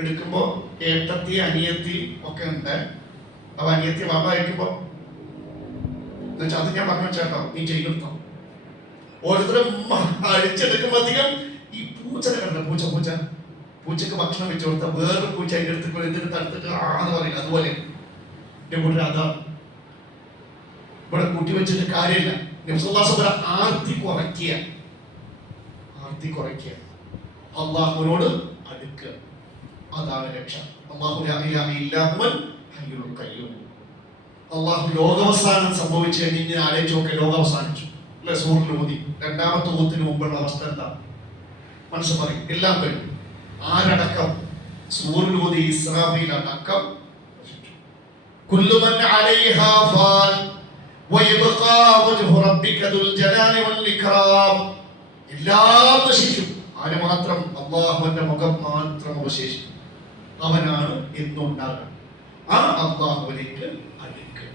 എടുക്കുമ്പോ ഏട്ടത്തി അനിയത്തി ഒക്കെ ഉണ്ട്. അപ്പൊ അനിയത്തി ബാബ അയക്കുമ്പോ എന്നുവെച്ചാൽ അത് ഞാൻ പറഞ്ഞു ചേട്ടോ നീ ചെയ്തെടുത്തോ. ഓരോരുത്തരും അടിച്ചെടുക്കുമ്പോഴത്തേക്കും ഈ പൂച്ചനെ കണ്ട പൂച്ചക്ക് ഭക്ഷണം വെച്ച് കൊടുത്ത വേറൊരു പൂച്ച അതിന്റെ അടുത്ത് എന്തെടുത്ത് അടുത്തിട്ട് ആന്ന് പറയില്ല. അതുപോലെ എന്റെ കൂട്ടർ അതാ ഇവിടെ കൂട്ടി വെച്ചിട്ട് കാര്യമില്ല. ആർത്തി കുറയ്ക്കുക, അള്ളാഹുവിനോട് അടുക്കുക, അതാണ് രക്ഷ. അള്ളാഹു ലോകാവസാനം സംഭവിച്ചു കഴിഞ്ഞ് ആലോചിച്ച് നോക്കെ, ലോകം അവസാനിച്ചു അല്ലെ? സൂറിൽ ഊതി രണ്ടാമത്തെ ഊത്തിന് മുമ്പുള്ള അവസ്ഥ എന്താ? മനസ്സ് പറയും എല്ലാം കഴിഞ്ഞു. ആരടക്കം? സൂറിൽ ഊതി ഇസ്രാഫീൽ അടക്കം. കുല്ലുമൻ അലൈഹാ ഫാൻ വയബ്ഖാ വജ്ഹു റബ്ബിക ദുൽ ജലാലി വൽ ഇക്റാം. എല്ലാം നശിക്കും, ആര് മാത്രം? അള്ളാഹുവിന്റെ മുഖം മാത്രം അവശേഷിക്കും. അവനാണ് എന്നുണ്ടാകുക. ആ അള്ളാഹുവിലേക്ക് അടുക്കുക,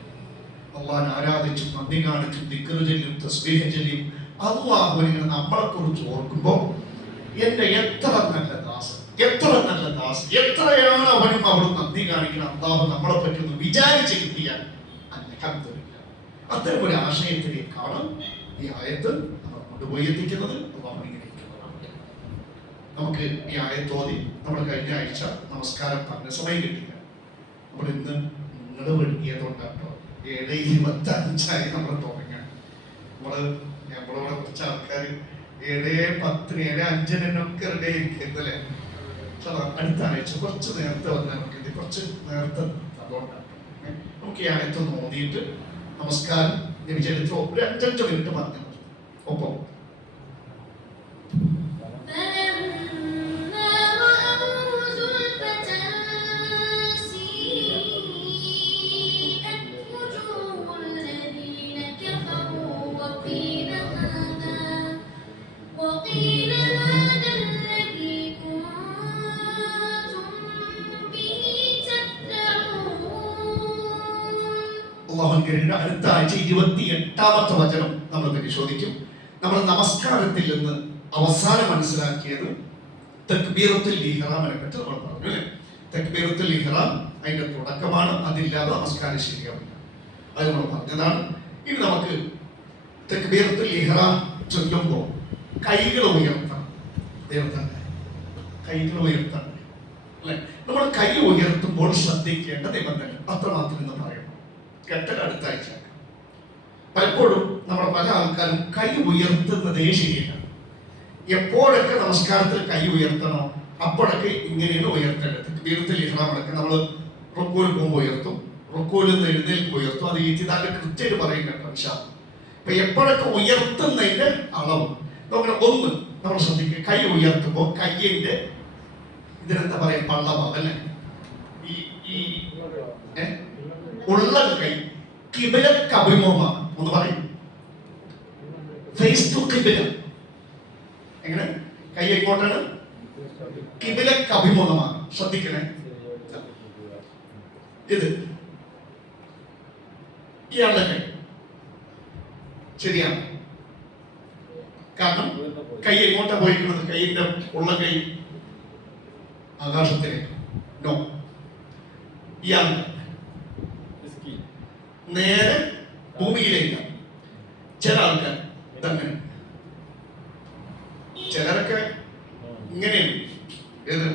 അള്ളാഹിനെ ആരാധിച്ചും നന്ദി കാണിച്ചും ദിക്ർ ചൊല്ലിയും തസ്ബീഹ് ചൊല്ലിയും അള്ളാഹുവിനെ നമ്മളെ കുറിച്ച് ഓർക്കുമ്പോൾ എന്റെ എത്ര നല്ല ദാസൻ, എത്രയാണ് അവനും അവളും നന്ദി കാണിക്കണം. അള്ളാഹു നമ്മളെ പറ്റി ഒന്ന് വിചാരിച്ച് കിട്ടിയാൽ അൽഹംദുലില്ലാഹ്. അത്തരം ഒരു ആശയത്തിലേക്കാണ് ഈ ആയത്ത് നമ്മൾ കൊണ്ടുപോയി എത്തിക്കുന്നത്. നമുക്ക് ഈ ആയത്തോതി നമ്മൾ കഴിഞ്ഞ ആഴ്ച നമസ്കാരം പറഞ്ഞ സമയം കിട്ടില്ല. നമ്മൾ ഇന്ന് നിങ്ങൾ വെട്ടിയതുകൊണ്ടാട്ടോ 7:25 നമ്മൾ തുടങ്ങാൻ. നമ്മളിവിടെ കുറച്ച് ആൾക്കാർ 7:10, 7:05 റെഡി ആയിരിക്കുന്നല്ലേ. അടുത്ത ആഴ്ച കുറച്ച് നേരത്തെ വന്നാൽ നമുക്ക് ഇത് കുറച്ച് നേരത്തെ അതുകൊണ്ടാണ്. നമുക്ക് ഈ ആയത്തൊന്ന് ഓതിയിട്ട് നമസ്കാരം ജപിച്ചെടുത്ത് ഒരു 5-5 മിനിറ്റ് പറഞ്ഞു ഒപ്പം. അടുത്ത ആഴ്ച 28-ാമത്തെ വചനം നമ്മൾ പരിശോധിക്കും. നമ്മൾ നമസ്കാരത്തിൽ നിന്ന് അവസാനം മനസ്സിലാക്കിയത് തക്ബീറത്തുൽ ഇഹ്റാമിനെ പറ്റി നമ്മൾ പറഞ്ഞു അല്ലേ? തക്ബീറത്തുൽ ഇഹ്റാം അതിന്റെ തുടക്കമാണ്, അതില്ലാതെ നമസ്കാരം ശരിയാവില്ല. അത് നമ്മൾ പറഞ്ഞതാണ്. ഇനി നമുക്ക് തക്ബീറത്തുൽ ഇഹ്റാം ചൊല്ലുമ്പോൾ കൈകൾ ഉയർത്തണം. കൈകൾ ഉയർത്തണം അല്ലെ? നമ്മൾ കൈ ഉയർത്തുമ്പോൾ ശ്രദ്ധിക്കേണ്ട നിബന്ധന അത്രമാത്രം എന്ന് പറയണം. കേട്ടൽ അടുത്ത ആഴ്ച. പലപ്പോഴും നമ്മുടെ പല ആൾക്കാരും കൈ ഉയർത്തുന്നതേ ശരിയല്ല. എപ്പോഴൊക്കെ നമസ്കാരത്തിൽ കൈ ഉയർത്തണോ അപ്പോഴൊക്കെ ഇങ്ങനെയാണ് ഉയർത്തേണ്ടത്. തക്ബീറത്തുൽ ഇഹ്റാം അടക്കം നമ്മൾ റുക്കൂയിൽ പോകുമ്പോൾ ഉയർത്തും, റുക്കൂയിൽ നിന്ന് എഴുന്നേൽക്ക് ഉയർത്തും. അത് ഇത്തിദാലിൽ കൃത്യമായിട്ട് പറയുന്നുണ്ട്. പക്ഷേ അപ്പൊ എപ്പോഴൊക്കെ ഉയർത്തുന്നതിന്റെ അളവ് നോക്കണം. ഒന്ന് നമ്മൾ ശ്രദ്ധിക്കുക, കൈ ഉയർത്തുമ്പോൾ കയ്യിന്റെ ഇതിനെന്താ പറയാ, പള്ളഭാഗം അല്ലെ? ഈ ഉള്ള കൈ കിബിലക്ക് അഭിമുഖമാണ്. ഒന്ന് പറയും, ഫേസ് ടു കിബില. എങ്ങനെ? കൈ എങ്ങോട്ടാണ്? കിബിലക്ക് അഭിമുഖമാണ്. ശ്രദ്ധിക്കണേ. ഇത് ഇയാളുടെ കൈ ശരിയാണ്. കാരണം കൈ എങ്ങോട്ടാ പോയിരിക്കുന്നത്? കൈയിന്റെ ഉള്ള കൈ ആകാശത്തിലേക്ക്. നോ. ഇയാളുടെ നേരെ ഭൂമിയിലേക്ക്. ചില ആൾക്കാർ ഇതങ്ങനെ, ചിലരൊക്കെ ഇങ്ങനെയാണ്. ഏത്?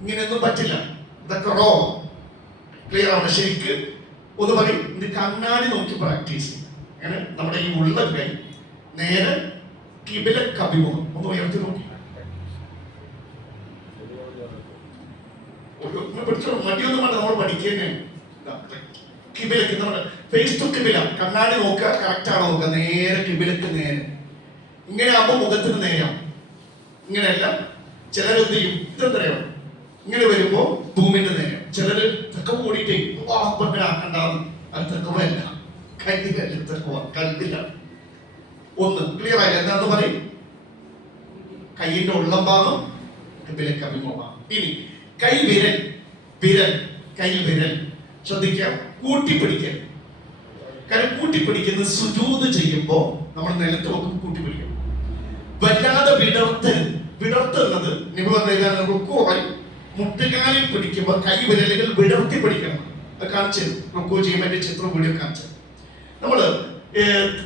ഇങ്ങനെയൊന്നും പറ്റില്ല. ഇതൊക്കെ റോ. ക്ലിയർ ആണ്? ശരിക്ക് ഒന്ന് പറയും, ഇത് കണ്ണാടി നോക്കി പ്രാക്ടീസ് ചെയ്യും. അങ്ങനെ നമ്മുടെ ഈ ഉള്ള കൈ നേരെ കിബിലക്ക് അഭിമുഖം. ഒന്ന് ഉയർത്തി നോക്കി. പിടിച്ചോ, മടിയൊന്നും വേണ്ട, നമ്മൾ പഠിക്കുന്നേ. കിബിലക്ക് നമ്മുടെ ഫേസ് ടു കിബില. കണ്ണാടി നോക്കുക, കറക്റ്റ് ആണോ നോക്കുക. നേരെ കിബിലക്ക് നേരെ. ഇങ്ങനെ ആകുമ്പോൾ മുഖത്തിന് നേരാം. ഇങ്ങനെയല്ല. ചിലരെന്ത് ചെയ്യും? ഇതെന്തറിയോ? ഇങ്ങനെ വരുമ്പോ ഭൂമിന്റെ നേരെ. ചിലര് തെക്ക കൂടിയിട്ട് ആക്കണ്ടാന്ന്. അത് തെക്കവല്ല, കല്ലില്ല. തെക്കവ കല്ലില്ല. ഒന്ന് ക്ലിയർ ആയില്ല. എന്താന്ന് പറയും? കൈയിന്റെ ഉള്ളം ഭാഗം കിബിലക്ക് അഭിമുഖമാണ്. ഇനി കൈ വിരൽ. വിരൽ, കൈ വിരൽ ശ്രദ്ധിക്കാം. കൂട്ടിപ്പിടിക്കൽ. കാരണം കൂട്ടിപ്പിടിക്കുന്നത് സുജൂദ് ചെയ്യുമ്പോ നമ്മൾ നിലത്ത് നോക്കും, കൂട്ടിപ്പിടിക്കണം. വല്ലാതെ വിടർത്തരുത്. വിടർത്തുന്നത് റുക്കുവായി മുട്ടുകാലിൽ പിടിക്കുമ്പോൾ കൈ വിരലുകൾ വിടർത്തി പിടിക്കണം. അത് കാണിച്ചു റുക്കു ചെയ്യുമ്പോൾ എന്റെ ചിത്രം വീഡിയോ കാണിച്ചു. നമ്മള്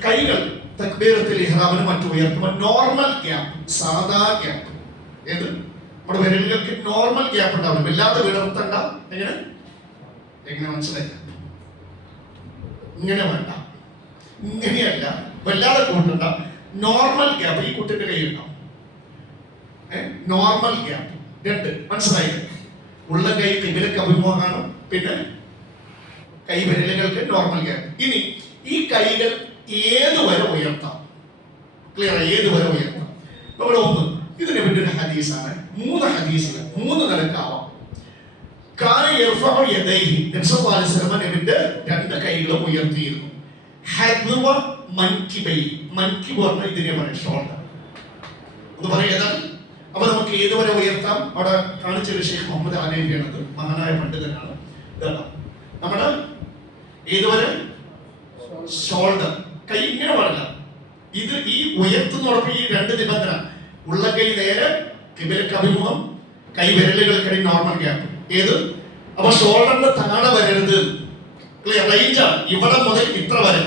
കൈകൾ തക്ബീറത്തുൽ ഇഹ്റാമിന് മറ്റും ഉയർത്തുമ്പോൾ നോർമൽ ഗ്യാപ്പ്, സാധാ ഗ്യാപ്പ്. ഏത്? നമ്മുടെ വിരലുകൾക്ക് നോർമൽ ഗ്യാപ്പ് ഉണ്ടാവും. വല്ലാതെ വിടർത്തണ്ട. എങ്ങനെ? എങ്ങനെ മനസ്സിലായി? ഇങ്ങനെ വേണ്ട, ഇങ്ങനെയല്ല. വല്ലാതെ കൂട്ടണ്ട. Normal gap. ഈ കുട്ടിന്റെ കൈ ഉണ്ടാവും. Normal gap. രണ്ട് മനസ്സിലായി? ഉള്ള കൈ കിബിലക്ക് അഭിമുഖമാണ്. പിന്നെ കൈ വിരലുകൾക്ക് നോർമൽ ഗ്യാപ്പ്. ഇനി ഈ കൈകൾ ഏതുവരെ ഉയർത്താം? ക്ലിയർ? ഏതുവരെ ഉയർത്താം? നമ്മുടെ ഒന്ന്, ഇതിനെ പറ്റി ഒരു ഹദീസാണ്. 3 ഹദീസുകൾ 3 നിലക്കാവാം. നബിന്റെ 2 കൈകളും ഉയർത്തിയിരുന്നു. മൻകിബ് പറഞ്ഞാൽ ഇതിനെ പറയും ഷോൾഡർ. ഒന്ന് പറയാ. അപ്പൊ നമുക്ക് ഏതുവരെ ഉയർത്താം? അവിടെ കാണിച്ചൊരു ഷെയ്ഖ് മുഹമ്മദ് അലൈഹിയാണത്, മഹാനായ പണ്ഡിതനാണ്. നമ്മുടെ ഏതുവരെ? ഷോൾഡർ. കൈ ഇങ്ങനെ പാടില്ല. ഇത് ഈ ഉയർത്തുന്നോടൊപ്പം ഈ 2 നിബന്ധന. ഉള്ള കൈ നേരെ കിബിലക്ക് അഭിമുഖം, കൈ വിരലുകൾക്കിടയിൽ നോർമൽ ഗ്യാപ്പ്. ഏത്? അപ്പൊ ഷോൾഡറിന്റെ താഴെ വരരുത്. ക്ലിയർ? റേഞ്ചാണ് ഇവിടെ മുതൽ ഇത്ര വരെ.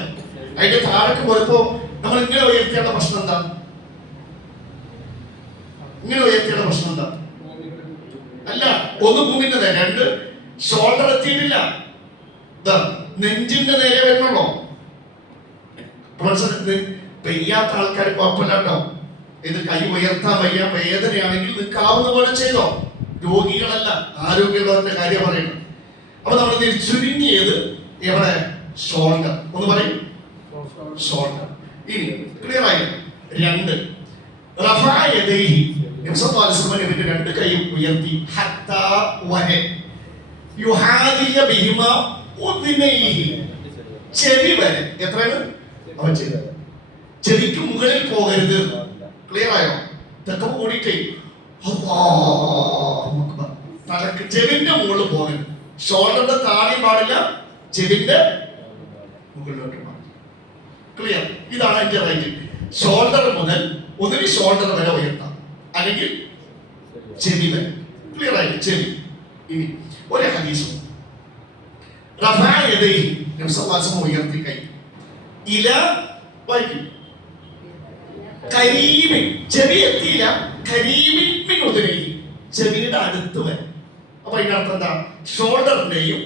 അതിന്റെ താഴേക്ക് പോയപ്പോ നമ്മൾ ഇങ്ങനെ ഉയർത്തേണ്ട പ്രശ്നം എന്താ? ഇങ്ങനെ ഉയർത്തേണ്ട പ്രശ്നം എന്താ? അല്ല, ഒന്ന് ഭൂമിന്റെ നേരെ, 2 ഷോൾഡർ എത്തിയിട്ടില്ല. നെഞ്ചിന്റെ നേരെ വരുന്നുള്ളോ? പെയ്യാത്ത ആൾക്കാർ കുഴപ്പമില്ല കേട്ടോ. ഇത് കൈ ഉയർത്താൻ വയ്യ, വേദനയാണെങ്കിൽ നിൽക്കാവുന്ന പോലെ ചെയ്തോ. രോഗികളല്ല, ആരോഗ്യമുള്ളവരുടെ കാര്യം പറയുന്നത്. അപ്പൊ നമ്മൾ ചുരുങ്ങിയത് എവിടെ? ഷോൾഡർ. ഒന്ന് പറയും, ഷോൾഡർ. ഇനി ക്ലിയർ ആയി? 2 നബിന്റെ 2 കൈയും ഉയർത്തി ഹത്താ വരെ യുഹാദിയ ബിഹിമ ഉദ്നൈഹി, ചെവി വരെ. എത്രയാണ്? അവൻ ചെയ്തത് ചെവിക്ക് മുകളിൽ പോകരുത്. ക്ലിയർ ആയോ? ഇതൊക്കെ കൂടിയിട്ടേ തലക്ക് ചെവിന്റെ മുകളിൽ പോകരുത്. ഷോൾഡറിന്റെ താഴെ പാടില്ല, ചെവിന്റെ മുകളിലോട്ട് പാടില്ല. ക്ലിയർ? ഇതാണ് അതിന്റെ റൈറ്റ്. ഷോൾഡർ മുതൽ ഒന്നുകിൽ ഷോൾഡർ വരെ ഉയർത്താം, അല്ലെങ്കിൽ ചെവി വരെ. ക്ലിയർ ആയിട്ട് ചെവി. ഇനി ഒരു ഹദീസും ഉയർത്തി കൈ ഇല വായിക്കും. കരീബിൻ, ചെവി എത്തിയില്ല, കരീബിൻ മിൻ ഉദരി, ചെവിയുടെ അടുത്ത് വരെ. അപ്പൊ അതിന്റെ അർത്ഥം എന്താ? ഷോൾഡറിന്റെയും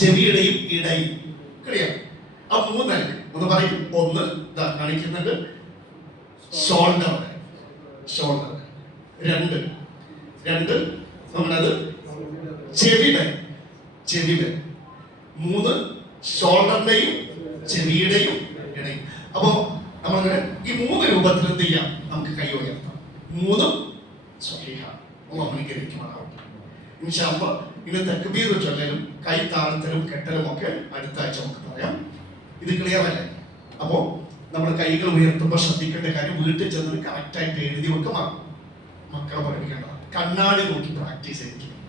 ചെവിയുടെയും ഇടയിൽ. ക്ലിയർ? ആ 3 നിലക്ക് ഒന്ന് പറയും. ഒന്ന് ഇതാ കാണിക്കുന്നുണ്ട്, ഷോൾഡർ. ഷോൾഡർ. 2 നമ്മളത് ചെവി വരെ. ചെവി വരെ. 3 ഷോൾഡറിന്റെയും ചെവിയുടെയും ഇടയിൽ. അപ്പോ നമ്മളിങ്ങനെ ഈ 3 രൂപത്തിൽ എന്ത് ചെയ്യാം? നമുക്ക് കൈ ഉയർത്താം. 3 സ്വഹീഹാണ്. അല്ലാഹു അനുഗ്രഹിക്കുമാറാവട്ടെ. ഇൻഷാ അല്ലാഹ് ഇന്ന് തക്ബീർ ചൊല്ലലും കൈ താഴ്ത്തലും കെട്ടലും ഒക്കെ അടുത്ത ആഴ്ച നമുക്ക് പറയാം. ഇത് ക്ലിയർ അല്ലേ? അപ്പോൾ നമ്മൾ കൈകൾ ഉയർത്തുമ്പോൾ ശ്രദ്ധിക്കേണ്ട കാര്യം വീട്ടിൽ ചെന്നത് കറക്റ്റായിട്ട് എഴുതി വെക്കുക. മക്കളെ പഠിപ്പിക്കേണ്ട കണ്ണാടി നോക്കി പ്രാക്ടീസ് ചെയ്തിരിക്കും.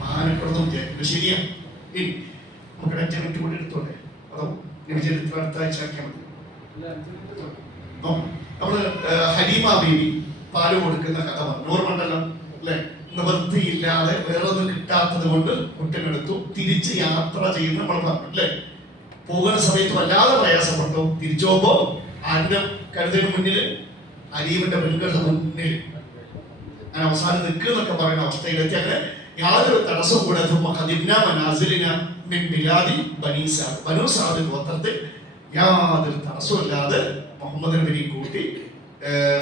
മാനപ്പെടുന്നു വിചാരിക്കുന്നത് ശരിയാണ്. ഇനി നമുക്ക് 5 മിനിറ്റ് കൂടി എടുത്തോട്ടെ, അതോ ചരിത്രം അടുത്ത ആഴ്ച ആക്കിയാൽ മതി? നമ്മള് ഹലീമ ബീവി പാല് കൊടുക്കുന്ന കഥ പറഞ്ഞു, ഓർമ്മണ്ടല്ലോ അല്ലെ? നിവൃത്തിയില്ലാതെ വേറൊന്നും കിട്ടാത്തത് കൊണ്ട് കുട്ടനെടുത്തു. തിരിച്ച് യാത്ര ചെയ്യുന്ന നമ്മൾ പറഞ്ഞു അല്ലെ? പോകുന്ന സമയത്ത് വല്ലാതെ പ്രയാസപ്പെട്ടു. തിരിച്ചു പോകുമ്പോ ആരുടെ കരുതലിന് മുന്നിൽ, അലീമിന്റെ പെൺകളുടെ മുന്നിൽ അങ്ങനെ അവസാനം നിൽക്കുന്നൊക്കെ പറയുന്ന അവസ്ഥയിലെത്തി. അങ്ങനെ യാതൊരു തടസ്സവും കൂടാതെ ബനൂ സാദ് ഗോത്രത്തിൽ യാതൊരു തടസ്സമില്ലാതെ മുഹമ്മദ് നബിയെ കൂട്ടി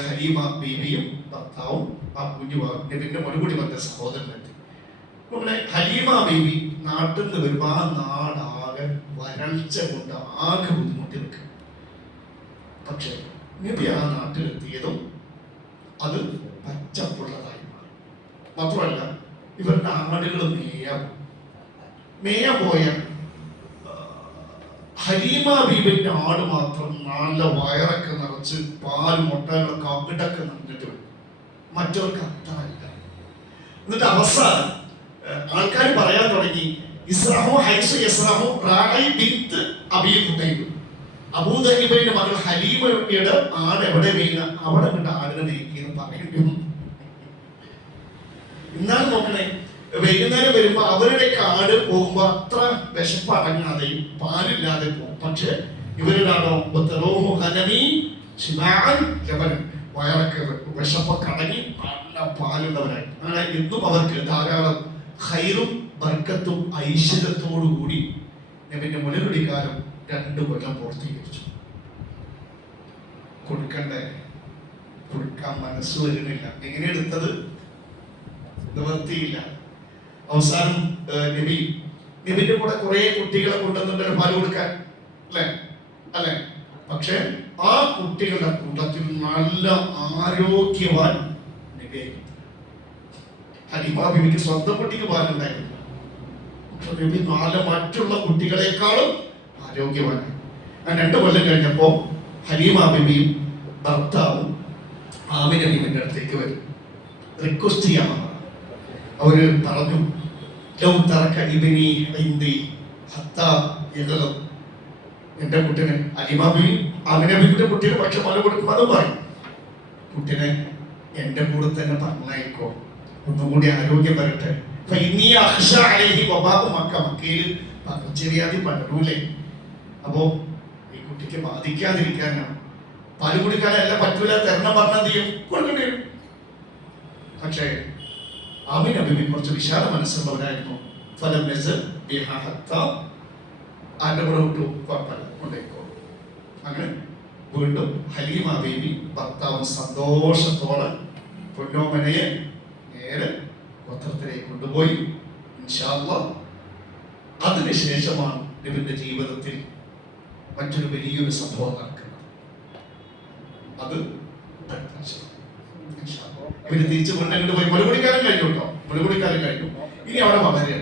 ഹലീമ ബീവിയും ഭർത്താവും ആ കുഞ്ഞു നബിന്റെ മറുപടി വന്ന സഹോദരനെത്തി. നമ്മുടെ ഹലീമ ബീവി നാട്ടിൽ നിന്ന് വരുമ്പോ ആ നാടാകെ വരൾച്ച കൊണ്ട് ആകെ ബുദ്ധിമുട്ടി നിൽക്കും. പക്ഷെ നബി ആ നാട്ടിലെത്തിയതും അത് പച്ചപ്പുള്ളതായി മാറി. മാത്രമല്ല ഇവരുടെ ആടുകൾ മേയ പോയ ഹലീമ ബീബിന്റെ ആട് മാത്രം നല്ല വയറൊക്കെ നിറച്ച് പാല് മുട്ടകളൊക്കെ അവിടൊക്കെ നിന്നിട്ട് മറ്റവർക്ക് അത്രല്ല. എന്നിട്ട് അവസാനം ആൾക്കാർ പറയാൻ തുടങ്ങി, ഇസ്രാഹു ഹൈസു ഇസ്രാഹു റായി ബിന്ത് അബീ ഖുബൈബ്, അബൂദഹിബിന്റെ മകൾ ഹലീമയുടെ ആട് എവിടെ വീണ അവിടെ കണ്ട ആടിനെ മേയ്ക്കുന്നു പറയുന്നു. എന്നാലും നോക്കണേ, വൈകുന്നേരം വരുമ്പോ അവരുടെ കാട് പോകുമ്പോ അത്ര വിശപ്പ് അടങ്ങാതെയും പാലില്ലാതെ പോകും. പക്ഷെ ഇവരുടെ ആണോ വയറൊക്കെ വിശപ്പൊക്കെ അടങ്ങി നല്ല പാലുള്ളവരായി. അങ്ങനെ ഇന്നും അവർക്ക് ധാരാളം ഖൈറും ബർക്കത്തും ഐശ്വര്യത്തോടു കൂടി നബിന്റെ മുലകുടിക്കാലം 2 കൊല്ലം പൂർത്തീകരിച്ചു. കൊടുക്കണ്ടേ? കൊടുക്കാൻ മനസ്സ് വരുന്നില്ല. എങ്ങനെ എടുത്തത്? നിവർത്തിയില്ല. അവസാനം നബിന്റെ കൂടെ കുറെ കുട്ടികളെ കൊണ്ടുവന്നിട്ട് പാല് കൊടുക്കാൻ അല്ലെ? പക്ഷെ ആ കുട്ടികളുടെ കൂട്ടത്തിൽ നല്ല ആരോഗ്യവാൻ നബിയായിരുന്നു. ഹലീമ ബീവിക്ക് സ്വന്തം കുട്ടിക്ക് പാലുണ്ടായിരുന്നു. പക്ഷെ നബി മറ്റുള്ള കുട്ടികളെക്കാളും ആരോഗ്യവാനായി. 2 കൊല്ലം കഴിഞ്ഞപ്പോ ഹലീമ ബീവിയും ഭർത്താവും ആമിന ബീവിന്റെ അടുത്തേക്ക് വരും. റിക്വസ്റ്റ് ചെയ്യാൻ അവര് പറഞ്ഞു, എന്റെ കുട്ടിനെ അലിമാബി അമിനബിന്റെ കുട്ടിയുടെ പക്ഷെ മല കൊടുക്കും. അതും പറയും, കുട്ടിനെ എന്റെ കൂടെ തന്നെ പറഞ്ഞയക്കോ, ഒന്നുകൂടി ആരോഗ്യം വരട്ടെ. മക്കയിൽ പകർച്ചവ്യാധി പടരൂലേ? അപ്പോ ഈ കുട്ടിക്ക് ബാധിക്കാതിരിക്കാനാണ്. പാല് കുടിക്കാനല്ല പറ്റൂല, തരണം പറഞ്ഞത് ചെയ്യും, കൊടുക്കേണ്ടി വരും. പക്ഷേ ആമിന ബീവി കുറച്ച് വിശാല മനസ്സുള്ളവരായിരുന്നു. ഫലം ആരുടെ കൂടെ വിട്ടു, കുഴപ്പമില്ല, കൊണ്ടേക്കോ. അങ്ങനെ വീണ്ടും ഹലീമ ബീവി ഭർത്താവും സന്തോഷത്തോടെ പൊന്നോമനയെ നേരെ ഗോത്രത്തിലേക്ക് കൊണ്ടുപോയി. ഇൻഷാ അല്ലാഹ് അതിനുശേഷമാണ് നബിയുടെ ജീവിതത്തിൽ മറ്റൊരു വലിയൊരു സംഭവം നടക്കുന്നത്. അത് ഇവര് തിരിച്ചു കൊണ്ടുപോയി പോയി മുലകുടിക്കാലം കഴിഞ്ഞു കേട്ടോ, മുലകുടിക്കാലം കഴിഞ്ഞു. ഇനി അവിടെ വളരെ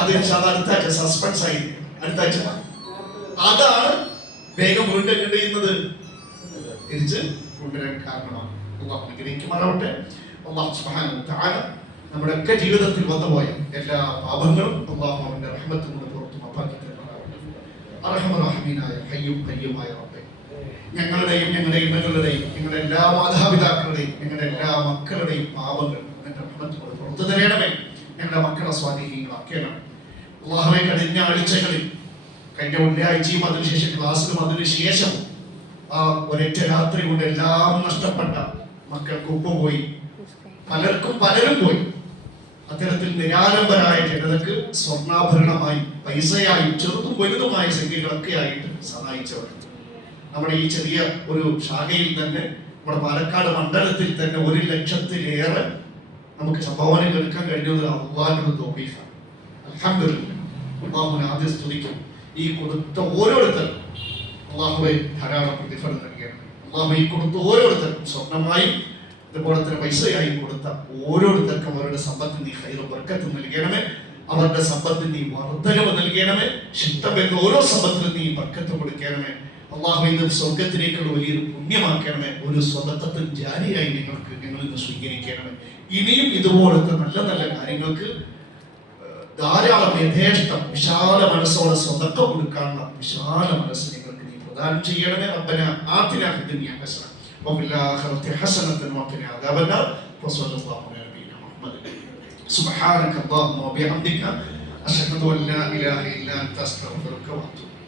അത് അടുത്ത ആഴ്ച സസ്പെൻസ് ആയി, അടുത്ത ആഴ്ച അതാണ് വേഗം വീണ്ടും ചെയ്യുന്നത്, തിരിച്ച് കൊണ്ടുവരാൻ കാരണമാണ്. അല്ലാഹു അനുഗ്രഹിക്കുമാറാവട്ടെ. അല്ലാഹു സുബ്ഹാനഹു വ തആല നമ്മുടെ ഒക്കെ ജീവിതത്തിൽ വന്നുപോയ എല്ലാ പാപങ്ങളും അല്ലാഹു അവന്റെ റഹ്മത്ത് കൊണ്ട് പുറത്തു മാപ്പാക്കി തരുമാറാവട്ടെ. അർഹമർ റഹീമായ ഹയ്യും ഖയ്യൂമായ റബ്ബേ, ഞങ്ങളുടെയും ഞങ്ങളുടെ ഇണകളുടെയും ഞങ്ങളുടെ എല്ലാ മാതാപിതാക്കളുടെയും ഞങ്ങളുടെ എല്ലാ മക്കളുടെയും പാപങ്ങൾ നിന്റെ റഹ്മത്ത് കൊണ്ട് പുറത്തു തരണമേ. ഞങ്ങളുടെ മക്കളെ സ്വാധീനങ്ങളാക്കണം. അല്ലാഹുവേ, കഴിഞ്ഞ ആഴ്ചകളിൽ, കഴിഞ്ഞ വെള്ളിയാഴ്ചയും അതിനുശേഷം ക്ലാസ്സിലും അതിനുശേഷം ആ ഒരൊറ്റ രാത്രി കൊണ്ട് എല്ലാം നഷ്ടപ്പെട്ട മക്കൾക്ക് ഒപ്പം പോയി, പലരും പോയി. അത്തരത്തിൽ നിരാലംബരായ ജനതക്ക് സ്വർണ്ണാഭരണമായി, പൈസയായി, ചെറുതും വലുതുമായ സംഖ്യകളൊക്കെ ആയിട്ട് സഹായിച്ചവർ നമ്മുടെ ഈ ചെറിയ ഒരു ശാഖയിൽ തന്നെ, നമ്മുടെ പാലക്കാട് മണ്ഡലത്തിൽ തന്നെ 1 ലക്ഷത്തിലേറെ നമുക്ക് സംഭാവനകൾ എടുക്കാൻ കഴിഞ്ഞത് അല്ലാഹുവിന്റെ തൗഫീഖാണ്. അൽഹംദുലില്ലാഹ്. അല്ലാഹുവിനെ ആദ്യം സ്തുതിക്കും. ഈ കൊടുത്ത ഓരോരുത്തരും അല്ലാഹുവേ ധാരാളം പ്രതിഫലം നൽകണം. അല്ലാഹു ഈ കൊടുത്ത ഓരോരുത്തരും സ്വർണ്ണമായും അതുപോലെ തന്നെ പൈസയായി കൊടുത്ത ഓരോരുത്തർക്കും അവരുടെ സമ്പത്ത് നീ ഖൈർ ബർക്കത്ത് നൽകണമേ. അവരുടെ സമ്പത്തിന് നീ വർദ്ധനവ് നൽകണമേ. ശുദ്ധമെന്ന ഓരോ സമ്പത്തിനും നീ ബർക്കത്ത് കൊടുക്കണമേ. അള്ളാഹു ഇത് സ്വർഗത്തിലേക്കുള്ള വലിയൊരു പുണ്യമാക്കണമേ. ഒരു സ്വതത്വത്തിൽ ജാരിയായി നിങ്ങൾ ഇന്ന് സ്വീകരിക്കണമേ. ഇനിയും ഇതുപോലത്തെ നല്ല നല്ല കാര്യങ്ങൾക്ക് ധാരാളം യഥേഷ്ടം വിശാല മനസ്സോടെ സ്വതത്വം കൊടുക്കാനുള്ള വിശാല മനസ്സ് നിങ്ങൾക്ക് നീ പ്രദാനം ചെയ്യണമേ. റബ്ബന ആതിനാ ഫിദ്ദുനിയ ഹസന വഫിൽ ആഖിറതി ഹസനതൻ വഖിനാ അദാബന്നാർ. വസല്ലല്ലാഹു അലാ നബിയിന മുഹമ്മദ്. സുബ്ഹാനക അല്ലാഹുമ്മ വബിഹംദിക അശ്ഹദു അൻ ലാ ഇലാഹ ഇല്ലാ അൻത അസ്തഗ്ഫിറുക വ അത്തൂബു